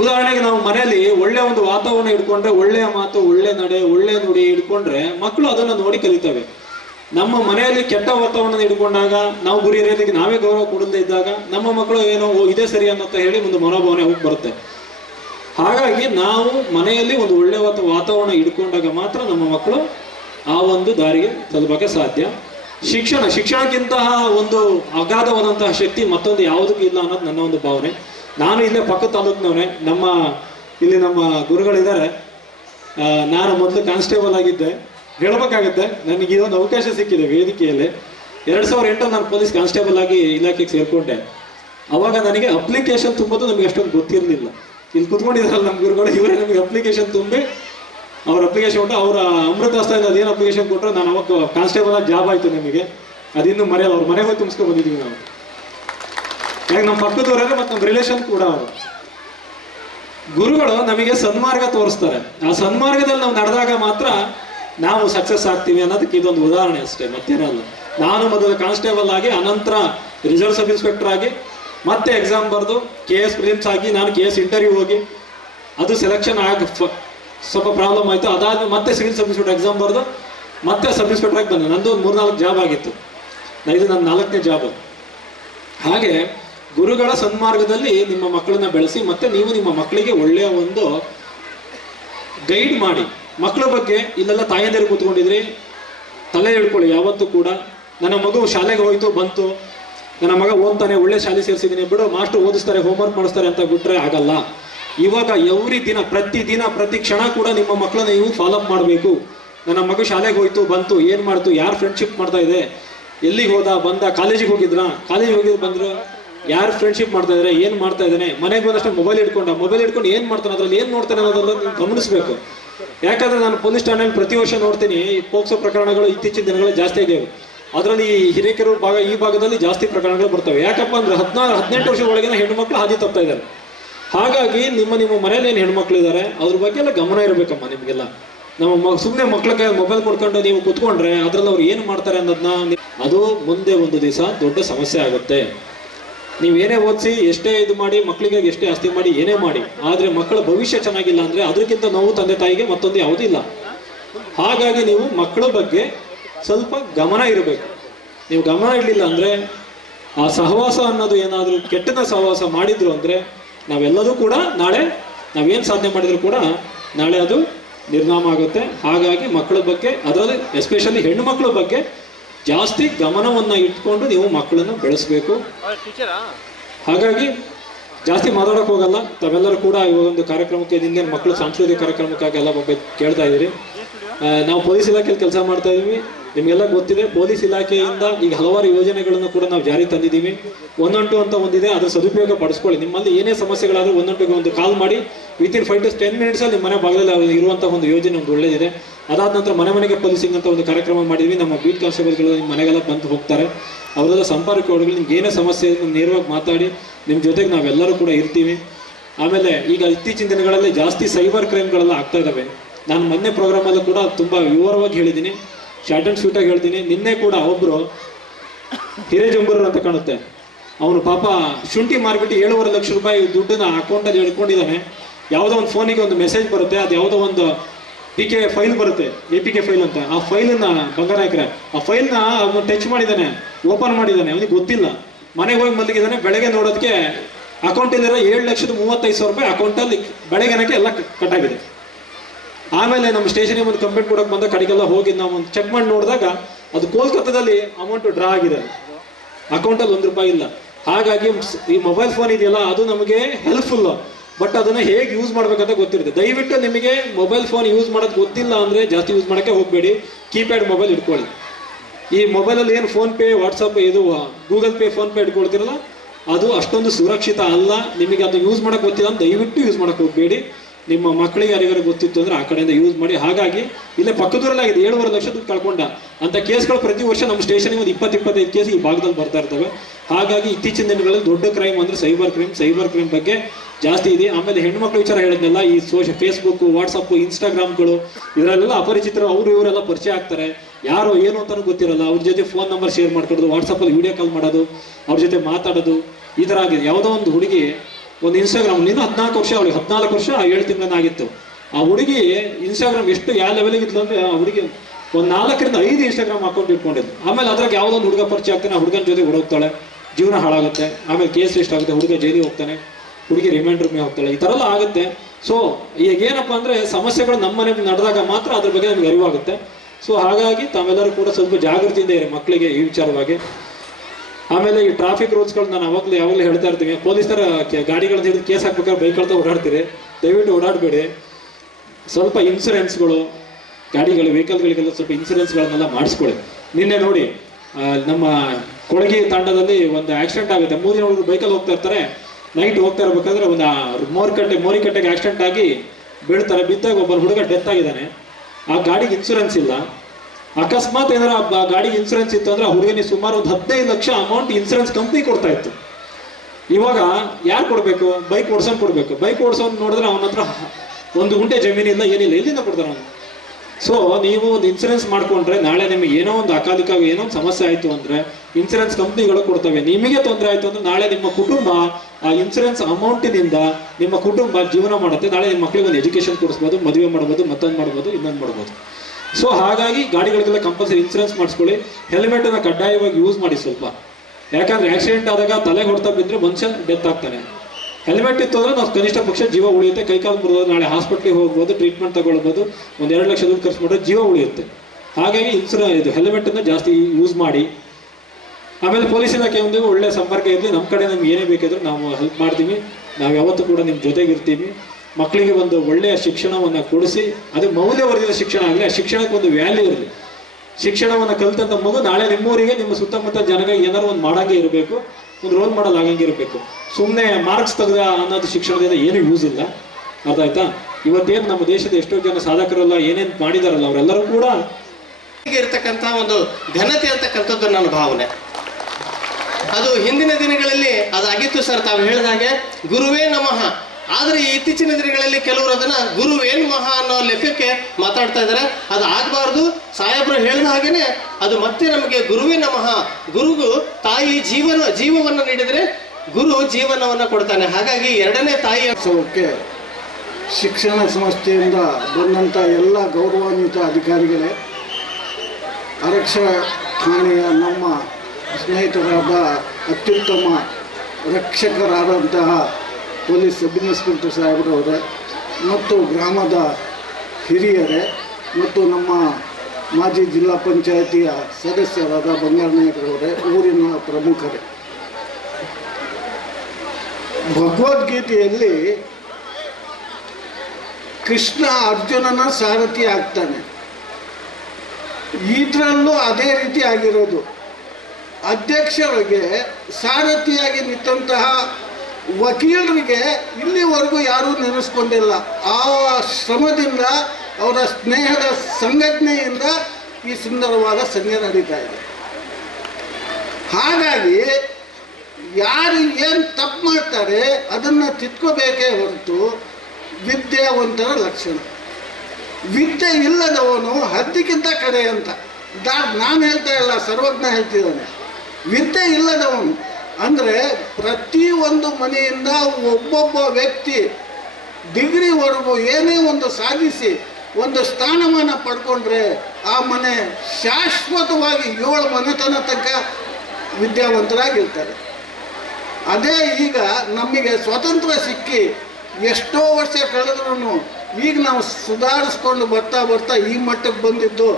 ಉದಾಹರಣೆಗೆ ನಾವು ಮನೆಯಲ್ಲಿ ಒಳ್ಳೆ ಒಂದು ವಾತಾವರಣ ಇಟ್ಕೊಂಡ್ರೆ, ಒಳ್ಳೆಯ ಮಾತು, ಒಳ್ಳೆ ನಡೆ, ಒಳ್ಳೆ ನುಡಿ ಇಟ್ಕೊಂಡ್ರೆ ಮಕ್ಕಳು ಅದನ್ನು ನೋಡಿ ಕಲಿತವೆ. ನಮ್ಮ ಮನೆಯಲ್ಲಿ ಕೆಟ್ಟ ವಾತಾವರಣ ಇಟ್ಕೊಂಡಾಗ, ನಾವು ಗುರಿ ಹಿರಿಯರಿಗೆ ನಾವೇ ಗೌರವ ಕೊಡದೇ ಇದ್ದಾಗ ನಮ್ಮ ಮಕ್ಕಳು ಏನೋ ಇದೇ ಸರಿ ಅನ್ನೋಂತ ಹೇಳಿ ಒಂದು ಮನೋಭಾವನೆ ಹೋಗಿ ಬರುತ್ತೆ. ಹಾಗಾಗಿ ನಾವು ಮನೆಯಲ್ಲಿ ಒಂದು ಒಳ್ಳೆ ವಾತಾವರಣ ಇಟ್ಕೊಂಡಾಗ ಮಾತ್ರ ನಮ್ಮ ಮಕ್ಕಳು ಆ ಒಂದು ದಾರಿಗೆ ತಲುಪಕ್ಕೆ ಸಾಧ್ಯ. ಶಿಕ್ಷಣಕ್ಕಿಂತಹ ಒಂದು ಅಗಾಧವಾದಂತಹ ಶಕ್ತಿ ಮತ್ತೊಂದು ಯಾವುದಕ್ಕೂ ಇಲ್ಲ ಅನ್ನೋದು ನನ್ನ ಒಂದು ಭಾವನೆ. ನಾನು ಇಲ್ಲೇ ಪಕ್ಕದ ತಾಲೂಕಿನವನೇ, ನಮ್ಮ ಗುರುಗಳಿದ್ದಾರೆ. ನಾನು ಮೊದಲು ಕಾನ್ಸ್ಟೇಬಲ್ ಆಗಿದ್ದೆ. ಹೇಳಬೇಕಾಗುತ್ತೆ, ನನಗೆ ಇದೊಂದು ಅವಕಾಶ ಸಿಕ್ಕಿದೆ ವೇದಿಕೆಯಲ್ಲಿ. 2008 ನಾನು ಪೊಲೀಸ್ ಕಾನ್ಸ್ಟೇಬಲ್ ಆಗಿ ಇಲಾಖೆಗೆ ಸೇರಿಕೊಂಡೆ. ಅವಾಗ ನನಗೆ ಅಪ್ಲಿಕೇಶನ್ ತುಂಬೋದು ನಮಗೆ ಅಷ್ಟೊಂದು ಗೊತ್ತಿರಲಿಲ್ಲ. ಇಲ್ಲಿ ಕುತ್ಕೊಂಡಿದ್ರಲ್ಲ ನಮ್ಮ ಗುರುಗಳು, ಇವರೇ ನಮಗೆ ಅಪ್ಲಿಕೇಶನ್ ತುಂಬಿ ಅವ್ರ ಅಪ್ಲಿಕೇಶನ್ ಕೊಟ್ಟು, ಅವರ ಅಮೃತ ಹಸ್ತ ಅದೇನು ಅಪ್ಲಿಕೇಶನ್ ಕೊಟ್ಟರು, ನಾನು ಅವಾಗ ಕಾನ್ಸ್ಟೇಬಲ್ ಆಗಿ ಜಾಬ್ ಆಯಿತು ನಮಗೆ. ಅದಿನ್ನೂ ಮರೆಯಲ್ಲ, ಅವ್ರ ಮನೆಗೆ ಹೋಗಿ ತುಂಬಿಸ್ಕೊಂಡು ಬಂದಿದ್ದೀವಿ ನಾವು. ಯಾಕೆ ನಮ್ಮ ಪಕ್ಕದವರೇ ಮತ್ತು ನಮ್ಮ ರಿಲೇಷನ್ ಕೂಡ ಅವರು. ಗುರುಗಳು ನಮಗೆ ಸನ್ಮಾರ್ಗ ತೋರಿಸ್ತಾರೆ. ಆ ಸನ್ಮಾರ್ಗದಲ್ಲಿ ನಾವು ನಡೆದಾಗ ಮಾತ್ರ ನಾವು ಸಕ್ಸಸ್ ಆಗ್ತೀವಿ ಅನ್ನೋದಕ್ಕೆ ಇದೊಂದು ಉದಾಹರಣೆ ಅಷ್ಟೇ, ಮತ್ತೇನಲ್ಲ. ನಾನು ಮೊದಲು ಕಾನ್ಸ್ಟೇಬಲ್ ಆಗಿ, ಅನಂತರ ರಿಸರ್ವ್ ಸಬ್ ಇನ್ಸ್ಪೆಕ್ಟರ್ ಆಗಿ, ಮತ್ತೆ ಎಕ್ಸಾಮ್ ಬರೆದು KS ಪ್ರಿಲಿಮ್ಸ್ ಆಗಿ, ನಾನು KS ಇಂಟರ್ವ್ಯೂ ಹೋಗಿ ಅದು ಸೆಲೆಕ್ಷನ್ ಆಗಿ ಸ್ವಲ್ಪ ಪ್ರಾಬ್ಲಮ್ ಆಯಿತು. ಅದಾದ್ಮೇಲೆ ಮತ್ತೆ ಸಿವಿಲ್ ಸಬ್ ಇನ್ಸ್ಪೆಕ್ಟರ್ ಎಕ್ಸಾಮ್ ಬರೆದು ಮತ್ತೆ ಸಬ್ ಇನ್ಸ್ಪೆಕ್ಟರ್ ಆಗಿ ಬಂದೆ. ನಂದು ಒಂದು 3-4 ಜಾಬ್ ಆಗಿತ್ತು. ಇದು ನನ್ನ 4ನೇ ಜಾಬ್. ಹಾಗೆ ಗುರುಗಳ ಸನ್ಮಾರ್ಗದಲ್ಲಿ ನಿಮ್ಮ ಮಕ್ಕಳನ್ನ ಬೆಳೆಸಿ, ಮತ್ತೆ ನೀವು ನಿಮ್ಮ ಮಕ್ಕಳಿಗೆ ಒಳ್ಳೆಯ ಒಂದು ಗೈಡ್ ಮಾಡಿ. ಮಕ್ಕಳ ಬಗ್ಗೆ ಇಲ್ಲೆಲ್ಲ ತಾಯಂದಿರು ಕೂತ್ಕೊಂಡಿದ್ರಿ, ತಲೆ ಹಿಡ್ಕೊಳ್ಳಿ ಯಾವತ್ತೂ ಕೂಡ. ನನ್ನ ಮಗು ಶಾಲೆಗೆ ಹೋಯ್ತು ಬಂತು, ನನ್ನ ಮಗ ಓದ್ತಾನೆ, ಒಳ್ಳೆ ಶಾಲೆ ಸೇರಿಸಿದ್ದೀನಿ, ಬಿಡು ಮಾಸ್ಟರ್ ಓದಿಸ್ತಾರೆ, ಹೋಮ್ವರ್ಕ್ ಮಾಡಿಸ್ತಾರೆ ಅಂತ ಬಿಟ್ರೆ ಆಗಲ್ಲ. ಇವಾಗ ಎವ್ರಿ ದಿನ, ಪ್ರತಿ ಕ್ಷಣ ಕೂಡ ನಿಮ್ಮ ಮಕ್ಕಳನ್ನ ನೀವು ಫಾಲೋ ಅಪ್ ಮಾಡಬೇಕು. ನನ್ನ ಮಗು ಶಾಲೆಗೆ ಹೋಯ್ತು ಬಂತು, ಏನು ಮಾಡ್ತು, ಯಾರು ಫ್ರೆಂಡ್ಶಿಪ್ ಮಾಡ್ತಾ ಇದೆ, ಎಲ್ಲಿಗೆ ಹೋದ ಬಂದ, ಕಾಲೇಜಿಗೆ ಹೋಗಿದ್ರ, ಕಾಲೇಜಿಗೆ ಹೋಗಿದ್ ಬಂದ್ರು, ಯಾರು ಫ್ರೆಂಡ್ಶಿಪ್ ಮಾಡ್ತಾ ಇದ್ದಾರೆ, ಏನು ಮಾಡ್ತಾ ಇದ್ದಾನೆ, ಮನೆಗೆ ಬಂದಷ್ಟು ಮೊಬೈಲ್ ಹಿಡ್ಕೊಂಡು ಏನು ಮಾಡ್ತಾನೆ, ಅದ್ರಲ್ಲಿ ಏನು ನೋಡ್ತಾನೆ ಅನ್ನೋದೆಲ್ಲ ನೀವು ಗಮನಿಸಬೇಕು. ಯಾಕಂದ್ರೆ ನಾನು ಪೊಲೀಸ್ ಠಾಣೆಯಲ್ಲಿ ಪ್ರತಿ ವರ್ಷ ನೋಡ್ತೀನಿ, ಈ ಪೋಕ್ಸೋ ಪ್ರಕರಣಗಳು ಇತ್ತೀಚಿನ ದಿನಗಳಲ್ಲಿ ಜಾಸ್ತಿ ಆಗಿವೆ. ಅದರಲ್ಲಿ ಹಿರೇಕೆರೂರು ಭಾಗ, ಈ ಭಾಗದಲ್ಲಿ ಜಾಸ್ತಿ ಪ್ರಕರಣಗಳು ಬರ್ತವೆ. ಯಾಕಪ್ಪ ಅಂದ್ರೆ 18 ವರ್ಷದ ಒಳಗಿನ ಹೆಣ್ಣು ಮಕ್ಕಳು ಹಾದಿ ತಪ್ತಾ ಇದ್ದಾರೆ. ಹಾಗಾಗಿ ನಿಮ್ಮ ಮನೇಲಿ ಏನು ಹೆಣ್ಮಕ್ಳು ಇದ್ದಾರೆ ಅದ್ರ ಬಗ್ಗೆ ಎಲ್ಲ ಗಮನ ಇರಬೇಕಮ್ಮ ನಿಮಗೆಲ್ಲ. ನಮ್ಮ ಸುಮ್ಮನೆ ಮಕ್ಳಿಗೆ ಮೊಬೈಲ್ ಕೊಡ್ಕೊಂಡು ನೀವು ಕುತ್ಕೊಂಡ್ರೆ ಅದ್ರಲ್ಲಿ ಅವ್ರು ಏನು ಮಾಡ್ತಾರೆ ಅನ್ನೋದನ್ನ ಅದು ಮುಂದೆ ಒಂದು ದಿವಸ ದೊಡ್ಡ ಸಮಸ್ಯೆ ಆಗುತ್ತೆ. ನೀವೇನೇ ಓದಿಸಿ, ಎಷ್ಟೇ ಇದು ಮಾಡಿ, ಮಕ್ಕಳಿಗೆ ಎಷ್ಟೇ ಆಸ್ತಿ ಮಾಡಿ, ಏನೇ ಮಾಡಿ, ಆದರೆ ಮಕ್ಕಳ ಭವಿಷ್ಯ ಚೆನ್ನಾಗಿಲ್ಲ ಅಂದರೆ ಅದಕ್ಕಿಂತ ನೋವು ತಂದೆ ತಾಯಿಗೆ ಮತ್ತೊಂದು ಯಾವುದೂ ಇಲ್ಲ. ಹಾಗಾಗಿ ನೀವು ಮಕ್ಕಳ ಬಗ್ಗೆ ಸ್ವಲ್ಪ ಗಮನ ಇರಬೇಕು. ನೀವು ಗಮನ ಇರಲಿಲ್ಲ ಅಂದರೆ ಆ ಸಹವಾಸ ಅನ್ನೋದು ಏನಾದರೂ ಕೆಟ್ಟದ ಸಹವಾಸ ಮಾಡಿದ್ರು ಅಂದರೆ ನಾವೆಲ್ಲದೂ ಕೂಡ ನಾಳೆ ನಾವೇನು ಸಾಧನೆ ಮಾಡಿದ್ರು ಕೂಡ ನಾಳೆ ಅದು ನಿರ್ನಾಮ ಆಗುತ್ತೆ. ಹಾಗಾಗಿ ಮಕ್ಕಳ ಬಗ್ಗೆ, ಅದರಲ್ಲಿ ಎಸ್ಪೆಷಲಿ ಹೆಣ್ಣು ಮಕ್ಕಳ ಬಗ್ಗೆ ಜಾಸ್ತಿ ಗಮನವನ್ನು ಇಟ್ಕೊಂಡು ನೀವು ಮಕ್ಕಳನ್ನು ಬೆಳೆಸಬೇಕು. ಹಾಗಾಗಿ ಜಾಸ್ತಿ ಮಾತಾಡೋಕೆ ಹೋಗಲ್ಲ. ತಾವೆಲ್ಲರೂ ಕೂಡ ಈ ಒಂದು ಕಾರ್ಯಕ್ರಮಕ್ಕೆ ನಿನ್ನೆ ಮಕ್ಕಳು ಸಾಂಸ್ಕೃತಿಕ ಕಾರ್ಯಕ್ರಮಕ್ಕಾಗಿ ಎಲ್ಲ ಬಗ್ಗೆ ಕೇಳ್ತಾ ಇದ್ದೀರಿ. ನಾವು ಪೊಲೀಸ್ ಇಲಾಖೆಯಲ್ಲಿ ಕೆಲಸ ಮಾಡ್ತಾ ಇದ್ದೀವಿ. ನಿಮಗೆಲ್ಲ ಗೊತ್ತಿದೆ, ಪೊಲೀಸ್ ಇಲಾಖೆಯಿಂದ ಈಗ ಹಲವಾರು ಯೋಜನೆಗಳನ್ನು ಕೂಡ ನಾವು ಜಾರಿ ತಂದಿದ್ದೀವಿ. 112 ಅಂತ ಒಂದಿದೆ, ಅದರ ಸದುಪಯೋಗ ಪಡಿಸ್ಕೊಳ್ಳಿ. ನಿಮ್ಮಲ್ಲಿ ಏನೇ ಸಮಸ್ಯೆಗಳಾದರೂ 112ಗೆ ಒಂದು ಕಾಲ್ ಮಾಡಿ, ವಿತಿನ್ 5 to 10 minutes ನಿಮ್ಮ ಮನೆ ಭಾಗದಲ್ಲಿ ಇರುವಂಥ ಒಂದು ಯೋಜನೆ ಒಂದು ಒಳ್ಳೆಯದಿದೆ. ಅದಾದ ನಂತರ ಮನೆಗೆ ಪೊಲೀಸಿಂಗ್ ಅಂತ ಒಂದು ಕಾರ್ಯಕ್ರಮ ಮಾಡಿದ್ವಿ. ನಮ್ಮ ಬೀಟ್ ಕಾನ್ಸ್ಟೇಬಲ್ಗಳು ನಿಮ್ಮ ಮನೆಗೆಲ್ಲ ಬಂದು ಹೋಗ್ತಾರೆ. ಅವರೆಲ್ಲ ಸಂಪರ್ಕ ಒಳಗೆ ನಿಮ್ಗೆ ಏನೇ ಸಮಸ್ಯೆ ನೇರವಾಗಿ ಮಾತಾಡಿ, ನಿಮ್ಮ ಜೊತೆಗೆ ನಾವೆಲ್ಲರೂ ಕೂಡ ಇರ್ತೀವಿ. ಆಮೇಲೆ ಈಗ ಇತ್ತೀಚಿನ ದಿನಗಳಲ್ಲಿ ಜಾಸ್ತಿ ಸೈಬರ್ ಕ್ರೈಮ್ಗಳೆಲ್ಲ ಆಗ್ತಾ ಇದ್ದಾವೆ. ನಾನು ಮೊನ್ನೆ ಪ್ರೋಗ್ರಾಮಲ್ಲೂ ಕೂಡ ತುಂಬ ವಿವರವಾಗಿ ಹೇಳಿದ್ದೀನಿ, ಶಾರ್ಟ್ ಆ್ಯಂಡ್ ಸ್ವೀಟಾಗಿ ಹೇಳ್ತೀನಿ. ನಿನ್ನೆ ಕೂಡ ಒಬ್ಬರು ಹಿರೇಜಂಬೂರರು ಅಂತ ಕಾಣುತ್ತೆ, ಅವನು ಪಾಪ ಶುಂಠಿ ಮಾರ್ಬಿಟ್ಟು 7.5 ಲಕ್ಷ ರೂಪಾಯಿ ದುಡ್ಡನ್ನ ಅಕೌಂಟಲ್ಲಿ ಹಿಡ್ಕೊಂಡಿದ್ದಾನೆ. ಯಾವುದೋ ಒಂದು ಫೋನಿಗೆ ಒಂದು ಮೆಸೇಜ್ ಬರುತ್ತೆ, ಅದು ಯಾವುದೋ ಒಂದು PK ಫೈಲ್ ಬರುತ್ತೆ, APK ಫೈಲ್ ಅಂತ. ಆ ಫೈಲನ್ನು ಬಂಗಾರಾಯಕ್ರೆ ಆ ಫೈಲ್ನ ಅವನು ಟಚ್ ಮಾಡಿದ್ದಾನೆ, ಓಪನ್ ಮಾಡಿದ್ದಾನೆ, ಅವನಿಗೆ ಗೊತ್ತಿಲ್ಲ. ಮನೆಗೆ ಹೋಗಿ ಮಲಗಿದ್ದಾನೆ. ಬೆಳಗ್ಗೆ ನೋಡೋದಕ್ಕೆ ಅಕೌಂಟಲ್ಲಿರೋ 7,35,000 ರೂಪಾಯಿ ಅಕೌಂಟಲ್ಲಿ ಬೆಳಗ್ಗೆನಕ್ಕೆ ಎಲ್ಲ ಕಟ್ಟಾಗಿದೆ. ಆಮೇಲೆ ನಮ್ಮ ಸ್ಟೇಷನ್ಗೆ ಒಂದು ಕಂಪ್ಲೇಂಟ್ ಕೊಡೋಕೆ ಬಂದ ಕಡೆಗೆಲ್ಲ ಹೋಗಿ ನಾವು ಒಂದು ಚೆಕ್ ಮಾಡಿ ನೋಡಿದಾಗ ಅದು ಕೋಲ್ಕತ್ತಾದಲ್ಲಿ ಅಮೌಂಟ್ ಡ್ರಾ ಆಗಿದೆ, ಅಕೌಂಟಲ್ಲಿ 1 ರೂಪಾಯಿ ಇಲ್ಲ. ಹಾಗಾಗಿ ಈ ಮೊಬೈಲ್ ಫೋನ್ ಇದೆಯಲ್ಲ ಅದು ನಮಗೆ ಹೆಲ್ಪ್ಫುಲ್, ಬಟ್ ಅದನ್ನು ಹೇಗೆ ಯೂಸ್ ಮಾಡ್ಬೇಕಂತ ಗೊತ್ತಿರುತ್ತೆ. ದಯವಿಟ್ಟು ನಿಮಗೆ ಮೊಬೈಲ್ ಫೋನ್ ಯೂಸ್ ಮಾಡೋದು ಗೊತ್ತಿಲ್ಲ ಅಂದರೆ ಜಾಸ್ತಿ ಯೂಸ್ ಮಾಡೋಕ್ಕೆ ಹೋಗಬೇಡಿ, ಕೀಪ್ಯಾಡ್ ಮೊಬೈಲ್ ಇಟ್ಕೊಳ್ಳಿ. ಈ ಮೊಬೈಲಲ್ಲಿ ಏನು ಫೋನ್ಪೇ, ವಾಟ್ಸಪ್, ಇದು ಗೂಗಲ್ ಪೇ, ಫೋನ್ಪೇ ಇಟ್ಕೊಳ್ತಿರಲ್ಲ ಅದು ಅಷ್ಟೊಂದು ಸುರಕ್ಷಿತ ಅಲ್ಲ. ನಿಮಗೆ ಅದು ಯೂಸ್ ಮಾಡೋಕ್ಕೆ ಗೊತ್ತಿಲ್ಲ ಅಂತ ದಯವಿಟ್ಟು ಯೂಸ್ ಮಾಡೋಕ್ಕೆ ಹೋಗಬೇಡಿ. ನಿಮ್ಮ ಮಕ್ಕಳಿಗೆ ಯಾರಿಗಾರು ಗೊತ್ತಿತ್ತು ಅಂದರೆ ಆ ಕಡೆಯಿಂದ ಯೂಸ್ ಮಾಡಿ. ಹಾಗಾಗಿ ಇಲ್ಲೇ ಪಕ್ಕದೂರಲ್ಲಾಗಿದೆ 7.5 ಲಕ್ಷ ದುಡ್ಡು ಕಳ್ಕೊಂಡ ಅಂತ ಕೇಸ್ಗಳು ಪ್ರತಿ ವರ್ಷ ನಮ್ಮ ಸ್ಟೇಷನ್ಗೆ ಒಂದು 20-25 ಕೇಸ್ ಈ ಭಾಗದಲ್ಲಿ ಬರ್ತಾ ಇರ್ತವೆ. ಹಾಗಾಗಿ ಇತ್ತೀಚಿನ ದಿನಗಳಲ್ಲಿ ದೊಡ್ಡ ಕ್ರೈಮ್ ಅಂದರೆ ಸೈಬರ್ ಕ್ರೈಮ್ ಬಗ್ಗೆ ಜಾಸ್ತಿ ಇದೆ. ಆಮೇಲೆ ಹೆಣ್ಮಕ್ಳು ವಿಚಾರ ಹೇಳಿದ್ನಲ್ಲ, ಈ ಫೇಸ್ಬುಕ್, ವಾಟ್ಸಪ್, ಇನ್ಸ್ಟಾಗ್ರಾಮ್ಗಳು ಇದರಲ್ಲೆಲ್ಲ ಅಪರಿಚಿತರು ಅವರು ಇವರೆಲ್ಲ ಪರಿಚಯ ಆಗ್ತಾರೆ. ಯಾರು ಏನು ಅಂತಲೂ ಗೊತ್ತಿರಲ್ಲ. ಅವ್ರ ಜೊತೆ ಫೋನ್ ನಂಬರ್ ಶೇರ್ ಮಾಡ್ಕೊಡೋದು, ವಾಟ್ಸಪ್ಪಲ್ಲಿ ವಿಡಿಯೋ ಕಾಲ್ ಮಾಡೋದು, ಅವ್ರ ಜೊತೆ ಮಾತಾಡೋದು, ಈ ಥರ ಆಗಿದೆ. ಯಾವುದೋ ಒಂದು ಹುಡುಗಿ ಒಂದು ಇನ್ಸ್ಟಾಗ್ರಾಮ್, ನೀನು 14 ವರ್ಷ, ಅವಳಿಗೆ 14 ವರ್ಷ 7 ತಿಂಗಳಾಗಿತ್ತು. ಆ ಹುಡುಗಿ ಇನ್ಸ್ಟಾಗ್ರಾಮ್ ಎಷ್ಟು ಯಾವ ಲೆವೆಲಿಗೆ ಇತ್ತು ಅಂದರೆ ಆ ಹುಡುಗಿ ಒಂದು 4ರಿಂದ 5 ಇನ್ಸ್ಟಾಗ್ರಾಮ್ ಅಕೌಂಟ್ ಇಟ್ಕೊಂಡಿದ್ದು. ಆಮೇಲೆ ಅದ್ರಾಗ ಯಾವುದೋ ಒಂದು ಹುಡುಗ ಪರಿಚಯ ಆಗ್ತಾನೆ, ಆ ಹುಡುಗನ ಜೊತೆ ಹೊಡೋಗ್ತಾಳೆ, ಜೀವನ ಹಾಳಾಗುತ್ತೆ. ಆಮೇಲೆ ಕೇಸ್ ಲಿಸ್ಟ್ ಆಗುತ್ತೆ, ಹುಡುಗ ಜೈಲಿಗೆ ಹೋಗ್ತಾನೆ, ಹುಡುಗಿ ರಿಮೈಂಡ್ ರೂಮ್ಗೆ ಹೋಗ್ತಾಳೆ. ಈ ಥರ ಎಲ್ಲ ಆಗುತ್ತೆ. ಸೊ ಈಗ ಏನಪ್ಪ ಅಂದರೆ ಸಮಸ್ಯೆಗಳು ನಮ್ಮ ಮನೆಯಲ್ಲಿ ನಡೆದಾಗ ಮಾತ್ರ ಅದ್ರ ಬಗ್ಗೆ ನಮಗೆ ಅರಿವಾಗುತ್ತೆ. ಸೊ ಹಾಗಾಗಿ ತಾವೆಲ್ಲರೂ ಕೂಡ ಸ್ವಲ್ಪ ಜಾಗೃತಿಯಿಂದ ಇರಿ ಮಕ್ಕಳಿಗೆ ಈ ವಿಚಾರವಾಗಿ. ಆಮೇಲೆ ಈ ಟ್ರಾಫಿಕ್ ರೂಲ್ಸ್ಗಳು ನಾನು ಯಾವಾಗಲೂ ಹೇಳ್ತಾ ಇರ್ತೀನಿ. ಪೊಲೀಸರ ಗಾಡಿಗಳನ್ನ ಹಿಡಿದು ಕೇಸ್ ಹಾಕ್ಬೇಕಾದ್ರೆ ಬೈಕ್ಗಳನ್ನ ಓಡಾಡ್ತೀರಿ, ದಯವಿಟ್ಟು ಓಡಾಡಬೇಡಿ. ಸ್ವಲ್ಪ ಇನ್ಸೂರೆನ್ಸ್ಗಳು, ಗಾಡಿಗಳು, ವೆಹಿಕಲ್ಗಳಿಗೆಲ್ಲ ಸ್ವಲ್ಪ ಇನ್ಸೂರೆನ್ಸ್ಗಳನ್ನೆಲ್ಲ ಮಾಡಿಸ್ಕೊಳ್ಳಿ. ನಿನ್ನೆ ನೋಡಿ ನಮ್ಮ ಕೊಳಗಿ ತಾಂಡದಲ್ಲಿ ಒಂದು ಆಕ್ಸಿಡೆಂಟ್ ಆಗುತ್ತೆ. 3 ಜನ ಹುಡುಗರು ಬೈಕಲ್ಲಿ ಹೋಗ್ತಾ ಇರ್ತಾರೆ. ನೈಟ್ ಹೋಗ್ತಾ ಇರ್ಬೇಕಾದ್ರೆ ಒಂದು ಮೋರಿಕಟ್ಟೆಗೆ ಆಕ್ಸಿಡೆಂಟ್ ಆಗಿ ಬೀಳ್ತಾರೆ. ಬಿದ್ದಾಗ ಒಬ್ಬ ಹುಡುಗ ಡೆತ್ ಆಗಿದ್ದಾನೆ. ಆ ಗಾಡಿಗೆ ಇನ್ಸೂರೆನ್ಸ್ ಇಲ್ಲ. ಅಕಸ್ಮಾತ್ ಏನಾರ ಆ ಗಾಡಿಗೆ ಇನ್ಸೂರೆನ್ಸ್ ಇತ್ತು ಅಂದ್ರೆ ಆ ಹುಡುಗನಿಗೆ ಸುಮಾರು ಒಂದು 15 ಲಕ್ಷ ಅಮೌಂಟ್ ಇನ್ಸೂರೆನ್ಸ್ ಕಂಪ್ನಿ ಕೊಡ್ತಾ ಇತ್ತು. ಇವಾಗ ಯಾರು ಕೊಡಬೇಕು? ಬೈಕ್ ಓಡಿಸೋನ್ ಕೊಡಬೇಕು. ಬೈಕ್ ಓಡಿಸೋನ್ ನೋಡಿದ್ರೆ ಅವನ ಹತ್ರ 1 ಗುಂಟೆ ಜಮೀನಿಲ್ಲ, ಏನಿಲ್ಲ, ಎಲ್ಲಿಂದ ಕೊಡ್ತಾನೆ ಅವನು? ಸೊ ನೀವು ಒಂದು ಇನ್ಸೂರೆನ್ಸ್ ಮಾಡ್ಕೊಂಡ್ರೆ ನಾಳೆ ನಿಮಗೆ ಏನೋ ಒಂದು ಅಕಾಲಿಕವಾಗಿ ಏನೋ ಒಂದು ಸಮಸ್ಯೆ ಆಯಿತು ಅಂದರೆ ಇನ್ಸೂರೆನ್ಸ್ ಕಂಪ್ನಿಗಳು ಕೊಡ್ತವೆ. ನಿಮಗೆ ತೊಂದರೆ ಆಯಿತು ಅಂದರೆ ನಾಳೆ ನಿಮ್ಮ ಕುಟುಂಬ ಆ ಇನ್ಸೂರೆನ್ಸ್ ಅಮೌಂಟಿನಿಂದ ನಿಮ್ಮ ಕುಟುಂಬ ಜೀವನ ಮಾಡುತ್ತೆ. ನಾಳೆ ನಿಮ್ಮ ಮಕ್ಕಳಿಗೆ ಒಂದು ಎಜುಕೇಷನ್ ಕೊಡಿಸ್ಬೋದು, ಮದುವೆ ಮಾಡ್ಬೋದು, ಮತ್ತೊಂದು ಮಾಡ್ಬೋದು, ಇನ್ನೊಂದು ಮಾಡ್ಬೋದು. ಸೊ ಹಾಗಾಗಿ ಗಾಡಿಗಳಿಗೆಲ್ಲ ಕಂಪಲ್ಸರಿ ಇನ್ಸೂರೆನ್ಸ್ ಮಾಡಿಸ್ಕೊಳ್ಳಿ. ಹೆಲ್ಮೆಟನ್ನು ಕಡ್ಡಾಯವಾಗಿ ಯೂಸ್ ಮಾಡಿ ಸ್ವಲ್ಪ. ಯಾಕಂದರೆ ಆಕ್ಸಿಡೆಂಟ್ ಆದಾಗ ತಲೆಗೆ ಹೊಡ್ತಾ ಬಿದ್ದರೆ ಮನುಷ್ಯ ಡೆತ್ ಆಗ್ತಾನೆ. ಹೆಲ್ಮೆಟ್ ಇತ್ತು ಅಂದರೆ ನಾವು ಕನಿಷ್ಠ ಪಕ್ಷ ಜೀವ ಉಳಿಯುತ್ತೆ. ಕೈಕಾಲು ಮುರಿದೋದು ನಾಳೆ ಹಾಸ್ಪಿಟ್ಲಿಗೆ ಹೋಗ್ಬೋದು, ಟ್ರೀಟ್ಮೆಂಟ್ ತಗೊಳ್ಬೋದು, ಒಂದು 2 ಲಕ್ಷ ದುಡ್ಡು ಖರ್ಚು ಮಾಡಿದ್ರೆ ಜೀವ ಉಳಿಯುತ್ತೆ. ಹಾಗಾಗಿ ಇದು ಹೆಲ್ಮೆಟನ್ನು ಜಾಸ್ತಿ ಯೂಸ್ ಮಾಡಿ. ಆಮೇಲೆ ಪೊಲೀಸ್ ಇಲಾಖೆ ಒಂದು ಒಳ್ಳೆ ಸಂಪರ್ಕ ಇರಲಿ. ನಮ್ಮ ಕಡೆ ನಮ್ಗೆ ಏನೇ ಬೇಕಾದರೂ ನಾವು ಹೆಲ್ಪ್ ಮಾಡ್ತೀವಿ. ನಾವು ಯಾವತ್ತೂ ಕೂಡ ನಿಮ್ಮ ಜೊತೆಗಿರ್ತೀವಿ. ಮಕ್ಕಳಿಗೆ ಒಂದು ಒಳ್ಳೆಯ ಶಿಕ್ಷಣವನ್ನು ಕೊಡಿಸಿ, ಅದು ಮೌಲ್ಯವರ್ಧಿತ ಶಿಕ್ಷಣ ಆಗಲಿ, ಆ ಶಿಕ್ಷಣಕ್ಕೆ ಒಂದು ವ್ಯಾಲ್ಯೂ ಇರಲಿ. ಶಿಕ್ಷಣವನ್ನು ಕಲಿತಂಥ ಮಗು ನಾಳೆ ನಿಮ್ಮೂರಿಗೆ, ನಿಮ್ಮ ಸುತ್ತಮುತ್ತ ಜನಗಳಿಗೆ ಏನಾದ್ರು ಒಂದು ಮಾಡಂಗೆ ಇರಬೇಕು, ಒಂದು ರೋಲ್ ಮಾಡಲ್ ಆಗಂಗೆ ಇರಬೇಕು. ಸುಮ್ಮನೆ ಮಾರ್ಕ್ಸ್ ತೆಗೆದ ಅನ್ನೋದು ಶಿಕ್ಷಣದಿಂದ ಏನು ಯೂಸ್ ಇಲ್ಲ. ಅರ್ಥ ಆಯ್ತಾ? ಇವತ್ತೇನು ನಮ್ಮ ದೇಶದ ಎಷ್ಟೋ ಜನ ಸಾಧಕರೆಲ್ಲ ಏನೇನು ಮಾಡಿದಾರಲ್ಲ ಅವರೆಲ್ಲರೂ ಕೂಡ ಇರ್ತಕ್ಕಂಥ ಒಂದು ಘನತೆ ಅಂತಕ್ಕಂಥದ್ದು ನನ್ನ ಭಾವನೆ. ಅದು ಹಿಂದಿನ ದಿನಗಳಲ್ಲಿ ಅದಾಗಿತ್ತು ಸರ್, ತಾವು ಹೇಳಿದಾಗೆ ಗುರುವೇ ನಮಃ. ಆದರೆ ಇತ್ತೀಚಿನ ದಿನಗಳಲ್ಲಿ ಕೆಲವರು ಅದನ್ನ ಗುರುವೇನ್ ಮಹಾ ಅನ್ನೋ ಲೆಕ್ಕಕ್ಕೆ ಮಾತಾಡ್ತಾ ಇದ್ದಾರೆ. ಅದು ಆಗಬಾರ್ದು. ಸಾಹೇಬರು ಹೇಳಿದ ಹಾಗೇನೆ ಅದು ಮತ್ತೆ ನಮಗೆ ಗುರುವೇ ನಮಃ. ಗುರುಗೂ ತಾಯಿ ಜೀವವನ್ನು ನೀಡಿದರೆ ಗುರು ಜೀವನವನ್ನು ಕೊಡ್ತಾನೆ. ಹಾಗಾಗಿ ಎರಡನೇ ತಾಯಿ ಉತ್ಸವಕ್ಕೆ ಶಿಕ್ಷಣ ಸಂಸ್ಥೆಯಿಂದ ಬಂದಂಥ ಎಲ್ಲ ಗೌರವಾನ್ವಿತ ಅಧಿಕಾರಿಗಳೇ, ಆರಕ್ಷಣಾ ಠಾಣೆಯ ನಮ್ಮ ಸ್ನೇಹಿತರಾದ ಅತ್ಯುತ್ತಮ ರಕ್ಷಕರಾದಂತಹ ಪೊಲೀಸ್ ಸಬ್ ಇನ್ಸ್ಪೆಕ್ಟರ್ ಸಾಹೇಬರವರೇ, ಮತ್ತು ಗ್ರಾಮದ ಹಿರಿಯರೇ, ಮತ್ತು ನಮ್ಮ ಮಾಜಿ ಜಿಲ್ಲಾ ಪಂಚಾಯಿತಿಯ ಸದಸ್ಯರಾದ ಬಂಗಾರನಾಯಕರವರೇ, ಊರಿನ ಪ್ರಮುಖರೇ, ಭಗವದ್ಗೀತೆಯಲ್ಲಿ ಕೃಷ್ಣ ಅರ್ಜುನನ ಸಾರಥಿ ಆಗ್ತಾನೆ. ಇದರಲ್ಲೂ ಅದೇ ರೀತಿ ಆಗಿರೋದು. ಅಧ್ಯಕ್ಷರಿಗೆ ಸಾರಥಿಯಾಗಿ ನಿಂತಹ ವಕೀಲರಿಗೆ ಇಲ್ಲಿವರೆಗೂ ಯಾರೂ ನೆನೆಸ್ಕೊಂಡಿಲ್ಲ. ಆ ಶ್ರಮದಿಂದ, ಅವರ ಸ್ನೇಹದ ಸಂಘಟನೆಯಿಂದ ಈ ಸುಂದರವಾದ ಸಂಘ ನಡೀತಾ ಇದೆ. ಹಾಗಾಗಿ ಯಾರು ಏನು ತಪ್ಪು ಮಾಡ್ತಾರೆ ಅದನ್ನು ತಿದ್ಕೋಬೇಕೇ ಹೊರತು ವಿದ್ಯಾವಂತರ ಲಕ್ಷಣ. ವಿದ್ಯೆ ಇಲ್ಲದವನು ಹದ್ದಿಗಿಂತ ಕಡೆ ಅಂತ ನಾನು ಹೇಳ್ತಾ ಇಲ್ಲ, ಸರ್ವಜ್ಞ ಹೇಳ್ತಿದ್ದಾನೆ. ವಿದ್ಯೆ ಇಲ್ಲದವನು ಅಂದರೆ ಪ್ರತಿಯೊಂದು ಮನೆಯಿಂದ ಒಬ್ಬೊಬ್ಬ ವ್ಯಕ್ತಿ ಡಿಗ್ರಿವರೆಗೂ ಏನೇ ಒಂದು ಸಾಧಿಸಿ ಒಂದು ಸ್ಥಾನಮಾನ ಪಡ್ಕೊಂಡ್ರೆ ಆ ಮನೆ ಶಾಶ್ವತವಾಗಿ 7 ಮನೆತನ ತನಕ ವಿದ್ಯಾವಂತರಾಗಿರ್ತಾರೆ. ಅದೇ ಈಗ ನಮಗೆ ಸ್ವತಂತ್ರ ಸಿಕ್ಕಿ ಎಷ್ಟೋ ವರ್ಷ ಕಳೆದ್ರೂ ಈಗ ನಾವು ಸುಧಾರಿಸ್ಕೊಂಡು ಬರ್ತಾ ಈ ಮಟ್ಟಕ್ಕೆ ಬಂದಿದ್ದು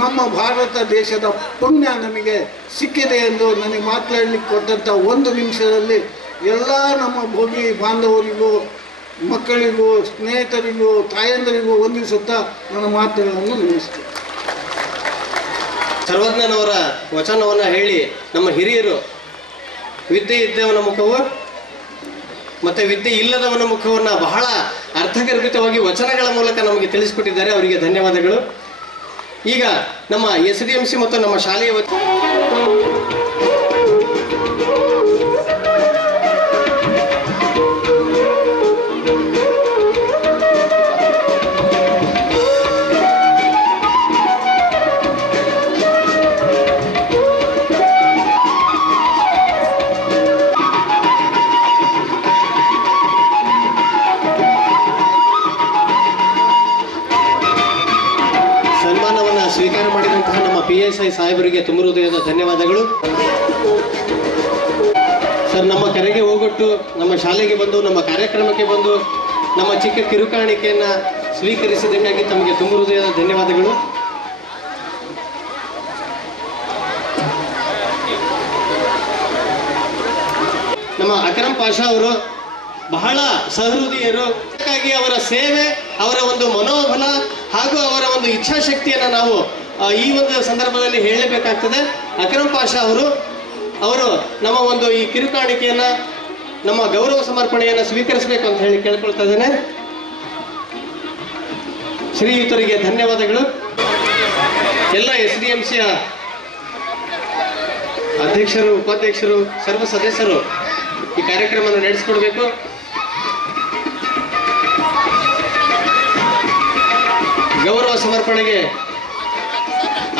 ನಮ್ಮ ಭಾರತ ದೇಶದ ಪುಣ್ಯ ನಮಗೆ ಸಿಕ್ಕಿದೆ ಎಂದು ನನಗೆ ಮಾತನಾಡಲಿಕ್ಕೆ ಕೊಟ್ಟಂಥ 1 ನಿಮಿಷದಲ್ಲಿ ಎಲ್ಲ ನಮ್ಮ ಭೋಗಿ ಬಾಂಧವರಿಗೂ, ಮಕ್ಕಳಿಗೂ, ಸ್ನೇಹಿತರಿಗೂ, ತಾಯಂದರಿಗೂ ವಂದಿಸುತ್ತಾ ನನ್ನ ಮಾತುಗಳನ್ನು ನಿಲ್ಲಿಸ್ತೇನೆ. ಸರ್ವಜ್ಞನವರ ವಚನವನ್ನು ಹೇಳಿ ನಮ್ಮ ಹಿರಿಯರು ವಿದ್ಯೆ ಇದ್ದವನ ಮುಖವು ಮತ್ತೆ ವಿದ್ಯೆ ಇಲ್ಲದವನ ಮುಖವನ್ನು ಬಹಳ ಅರ್ಥಗರ್ಭಿತವಾಗಿ ವಚನಗಳ ಮೂಲಕ ನಮಗೆ ತಿಳಿಸಿಕೊಟ್ಟಿದ್ದಾರೆ. ಅವರಿಗೆ ಧನ್ಯವಾದಗಳು. ಈಗ ನಮ್ಮ SDMC ಮತ್ತು ನಮ್ಮ ಶಾಲೆಯ ಸ್ವೀಕಾರ ಮಾಡಿದಂತಹ ನಮ್ಮ PSI ಸಾಹೇಬರಿಗೆ ತುಂಬ ಹೃದಯದ ಧನ್ಯವಾದಗಳು. ಸರ್, ನಮ್ಮ ಕರೆಗೆ ಹೋಗೊಟ್ಟು ನಮ್ಮ ಶಾಲೆಗೆ ಬಂದು, ನಮ್ಮ ಕಾರ್ಯಕ್ರಮಕ್ಕೆ ಬಂದು, ನಮ್ಮ ಚಿಕ್ಕ ಕಿರುಕಾಣಿಕೆಯನ್ನು ಸ್ವೀಕರಿಸಿದ್ದಕ್ಕಾಗಿ ತಮಗೆ ತುಂಬ ಹೃದಯದ ಧನ್ಯವಾದಗಳು. ನಮ್ಮ ಅಕ್ರಮ್ ಪಾಷಾ ಅವರು ಬಹಳ ಸಹೃದಯರು. ಹಾಗಾಗಿ ಅವರ ಸೇವೆ, ಅವರ ಒಂದು ಮನೋಬಲ ಹಾಗೂ ಅವರ ಒಂದು ಇಚ್ಛಾಶಕ್ತಿಯನ್ನು ನಾವು ಈ ಒಂದು ಸಂದರ್ಭದಲ್ಲಿ ಹೇಳಬೇಕಾಗ್ತದೆ. ಅಕ್ರಮ್ ಪಾಷಾ ಅವರು ನಮ್ಮ ಒಂದು ಈ ಕಿರುಕಾಣಿಕೆಯನ್ನು, ನಮ್ಮ ಗೌರವ ಸಮರ್ಪಣೆಯನ್ನು ಸ್ವೀಕರಿಸಬೇಕು ಅಂತ ಹೇಳಿ ಕೇಳ್ಕೊಳ್ತಾ ಇದ್ದೇನೆ. ಶ್ರೀಯುತರಿಗೆ ಧನ್ಯವಾದಗಳು. ಎಲ್ಲ SDMCಯ ಅಧ್ಯಕ್ಷರು, ಉಪಾಧ್ಯಕ್ಷರು, ಸರ್ವ ಸದಸ್ಯರು ಈ ಕಾರ್ಯಕ್ರಮವನ್ನು ನಡೆಸಿಕೊಡ್ಬೇಕು. ಗೌರವ ಸಮರ್ಪಣೆಗೆ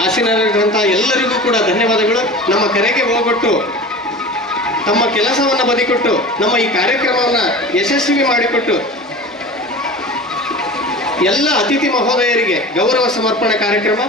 ಆಸೀನರಾಗಿರುವಂತಹ ಎಲ್ಲರಿಗೂ ಕೂಡ ಧನ್ಯವಾದಗಳು. ನಮ್ಮ ಕರೆಗೆ ಹೋಗೊಟ್ಟು ತಮ್ಮ ಕೆಲಸವನ್ನು ಬದಿಕೊಟ್ಟು ನಮ್ಮ ಈ ಕಾರ್ಯಕ್ರಮವನ್ನು ಯಶಸ್ವಿ ಮಾಡಿಕೊಟ್ಟು ಎಲ್ಲ ಅತಿಥಿ ಮಹೋದಯರಿಗೆ ಗೌರವ ಸಮರ್ಪಣೆ ಕಾರ್ಯಕ್ರಮ.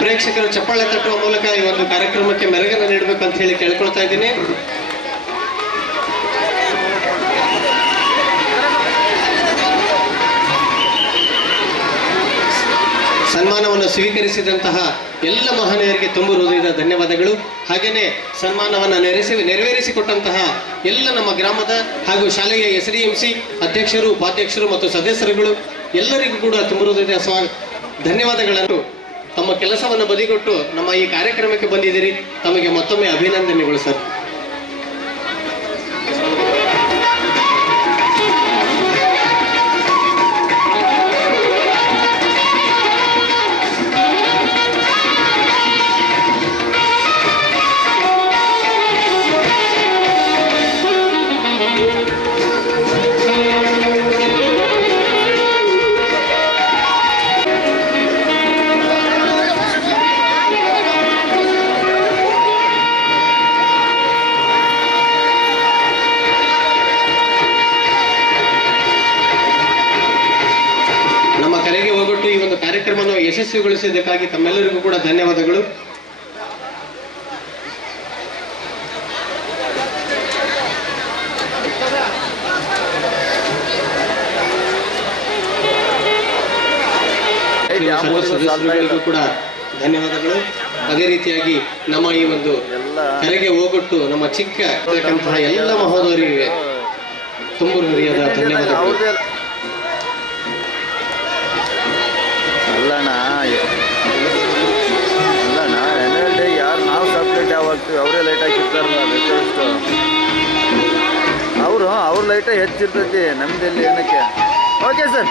ಪ್ರೇಕ್ಷಕ ಶಿಕ್ಷಕರು ಚಪ್ಪಾಳೆ ತಟ್ಟುವ ಮೂಲಕ ಈ ಒಂದು ಕಾರ್ಯಕ್ರಮಕ್ಕೆ ಮೆರುಗನ್ನು ನೀಡಬೇಕಂತ ಹೇಳಿ ಕೇಳ್ಕೊಳ್ತಾ ಇದ್ದೀನಿ. ಸನ್ಮಾನವನ್ನು ಸ್ವೀಕರಿಸಿದಂತಹ ಎಲ್ಲ ಮಹನೀಯರಿಗೆ ತುಂಬ ಹೃದಯದ ಧನ್ಯವಾದಗಳು. ಹಾಗೆಯೇ ಸನ್ಮಾನವನ್ನು ನೆರವೇರಿಸಿಕೊಟ್ಟಂತಹ ಎಲ್ಲ ನಮ್ಮ ಗ್ರಾಮದ ಹಾಗೂ ಶಾಲೆಯ SDMC ಅಧ್ಯಕ್ಷರು, ಉಪಾಧ್ಯಕ್ಷರು ಮತ್ತು ಸದಸ್ಯರುಗಳು ಎಲ್ಲರಿಗೂ ಕೂಡ ತುಂಬ ಹೃದಯದ ಧನ್ಯವಾದಗಳನ್ನು. ತಮ್ಮ ಕೆಲಸವನ್ನು ಬದಿಗೊಟ್ಟು ನಮ್ಮ ಈ ಕಾರ್ಯಕ್ರಮಕ್ಕೆ ಬಂದಿದ್ದೀರಿ. ತಮಗೆ ಮತ್ತೊಮ್ಮೆ ಅಭಿನಂದನೆಗಳು ಸರ್. ಕರೆಗೆ ಹೋಗೊಟ್ಟು ಈ ಒಂದು ಕಾರ್ಯಕ್ರಮವನ್ನು ಯಶಸ್ವಿಗೊಳಿಸಿದ್ದಕ್ಕಾಗಿ ತಮ್ಮೆಲ್ಲರಿಗೂ ಕೂಡ ಧನ್ಯವಾದಗಳು. ಸದಸ್ಯರುಗಳಿಗೂ ಕೂಡ ಧನ್ಯವಾದಗಳು. ಅದೇ ರೀತಿಯಾಗಿ ನಮ್ಮ ಈ ಒಂದು ಕರೆಗೆ ಹೋಗೊಟ್ಟು ನಮ್ಮ ಚಿಕ್ಕ ಎಲ್ಲ ಮಹೋದಯರಿಗೆ ತುಂಬ ಹೃದಯದ ಧನ್ಯವಾದಗಳು. ಅಲ್ಲಣ್ಣ ಎನ್ಯುವಲ್ ಡೇ ಯಾರು ನಾವು ಸಬ್ಜೆಕ್ಟ್ ಯಾವಾಗ್ತೀವಿ ಅವರೇ ಲೈಟ್ ಹಾಕಿರ್ತಾರಲ್ಲ ಬೇಕಾದಷ್ಟು ಅವ್ರ ಲೈಟೇ ಹೆಚ್ಚಿರ್ತೈತಿ ನಮ್ದಲ್ಲಿ ಏನಕ್ಕೆ. Okay sir.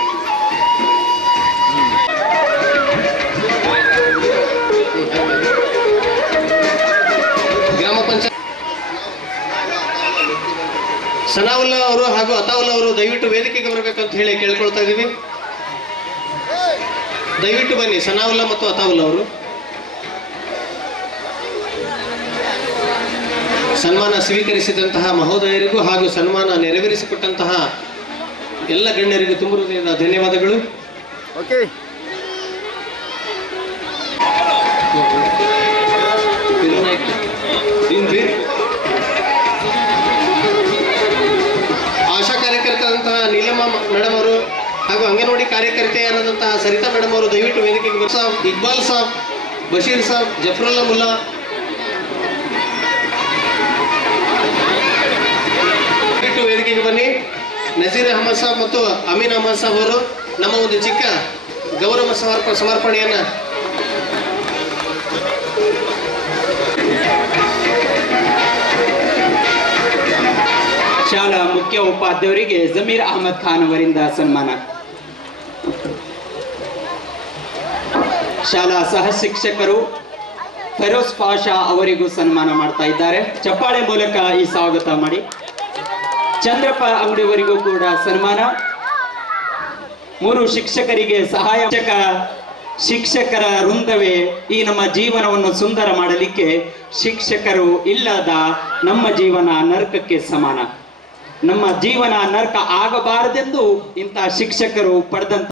ಗ್ರಾಮ ಪಂಚಾಯತ್ ಸನಾವುಲ್ಲಾ ಅವರು ಹಾಗೂ ಅತಾವುಲ್ಲಾ ಅವರು ದಯವಿಟ್ಟು ವೇದಿಕೆಗೆ ಬರಬೇಕಂತ ಹೇಳಿ ಕೇಳ್ಕೊಳ್ತಾ ಇದ್ದೀವಿ. ದಯವಿಟ್ಟು ಬನ್ನಿ ಸನಾವುಲ್ಲಾ ಮತ್ತು ಅತಾವುಲ್ಲಾ ಅವರು. ಸನ್ಮಾನ ಸ್ವೀಕರಿಸಿದಂತಹ ಮಹೋದಯರಿಗೂ ಹಾಗೂ ಸನ್ಮಾನ ನೆರವೇರಿಸಿಕೊಟ್ಟಂತಹ ಎಲ್ಲ ಗಣ್ಯರಿಗೂ ತುಂಬ ಹೃದಯದ ಧನ್ಯವಾದಗಳು. ಓಕೆ. ಆಶಾ ಕಾರ್ಯಕರ್ತರಾದಂತಹ ನೀಲಮ್ಮ ಮೇಡಮ್ ಅವರು ಹಾಗೂ ಅಂಗನವಾಡಿ ಕಾರ್ಯಕರ್ತೆಯರಾದಂತಹ ಸರಿತಾ ಮೇಡಮ್ ಅವರು ದಯವಿಟ್ಟು ವೇದಿಕೆಗೆ ಸಾಬ್, ಇಕ್ಬಾಲ್ ಸಾಬ್, ಬಶೀರ್ ಸಾಬ್, ಜಫರುಲ್ಲಾ ಮುಲ್ಲಾ, ದಯವಿಟ್ಟು ವೇದಿಕೆಗೆ ಬನ್ನಿ. ನಜೀರ್ ಅಹಮದ್ ಸಾಬ್ ಮತ್ತು ಅಮೀನ್ ಅಹಮದ್ ಸಾಬ್ ಅವರು ನಮ್ಮ ಒಂದು ಚಿಕ್ಕ ಗೌರವ ಸಮರ್ಪಣೆಯನ್ನ ಶಾಲಾ ಮುಖ್ಯ ಉಪಾಧ್ಯಾಯರಿಗೆ ಜಮೀರ್ ಅಹಮದ್ ಖಾನ್ ಅವರಿಂದ ಸನ್ಮಾನ. ಶಾಲಾ ಸಹ ಶಿಕ್ಷಕರು ಫೆರೋಜ್ ಪಾಷಾ ಅವರಿಗೂ ಸನ್ಮಾನ ಮಾಡ್ತಾ ಇದ್ದಾರೆ. ಚಪ್ಪಾಳೆ ಮೂಲಕ ಈ ಸ್ವಾಗತ ಮಾಡಿ. ಚಂದ್ರಪ್ಪ ಅಂಗಡಿಯವರಿಗೂ ಕೂಡ ಸನ್ಮಾನ. 3 ಶಿಕ್ಷಕರಿಗೆ ಸಹಾಯ. ಶಿಕ್ಷಕರ ವೃಂದವೇ ಈ ನಮ್ಮ ಜೀವನವನ್ನು ಸುಂದರ ಮಾಡಲಿಕ್ಕೆ ಶಿಕ್ಷಕರು ಇಲ್ಲದ ನಮ್ಮ ಜೀವನ ನರಕಕ್ಕೆ ಸಮಾನ. ನಮ್ಮ ಜೀವನ ನರಕ ಆಗಬಾರದೆಂದು ಇಂತಹ ಶಿಕ್ಷಕರು ಪಡೆದಂತ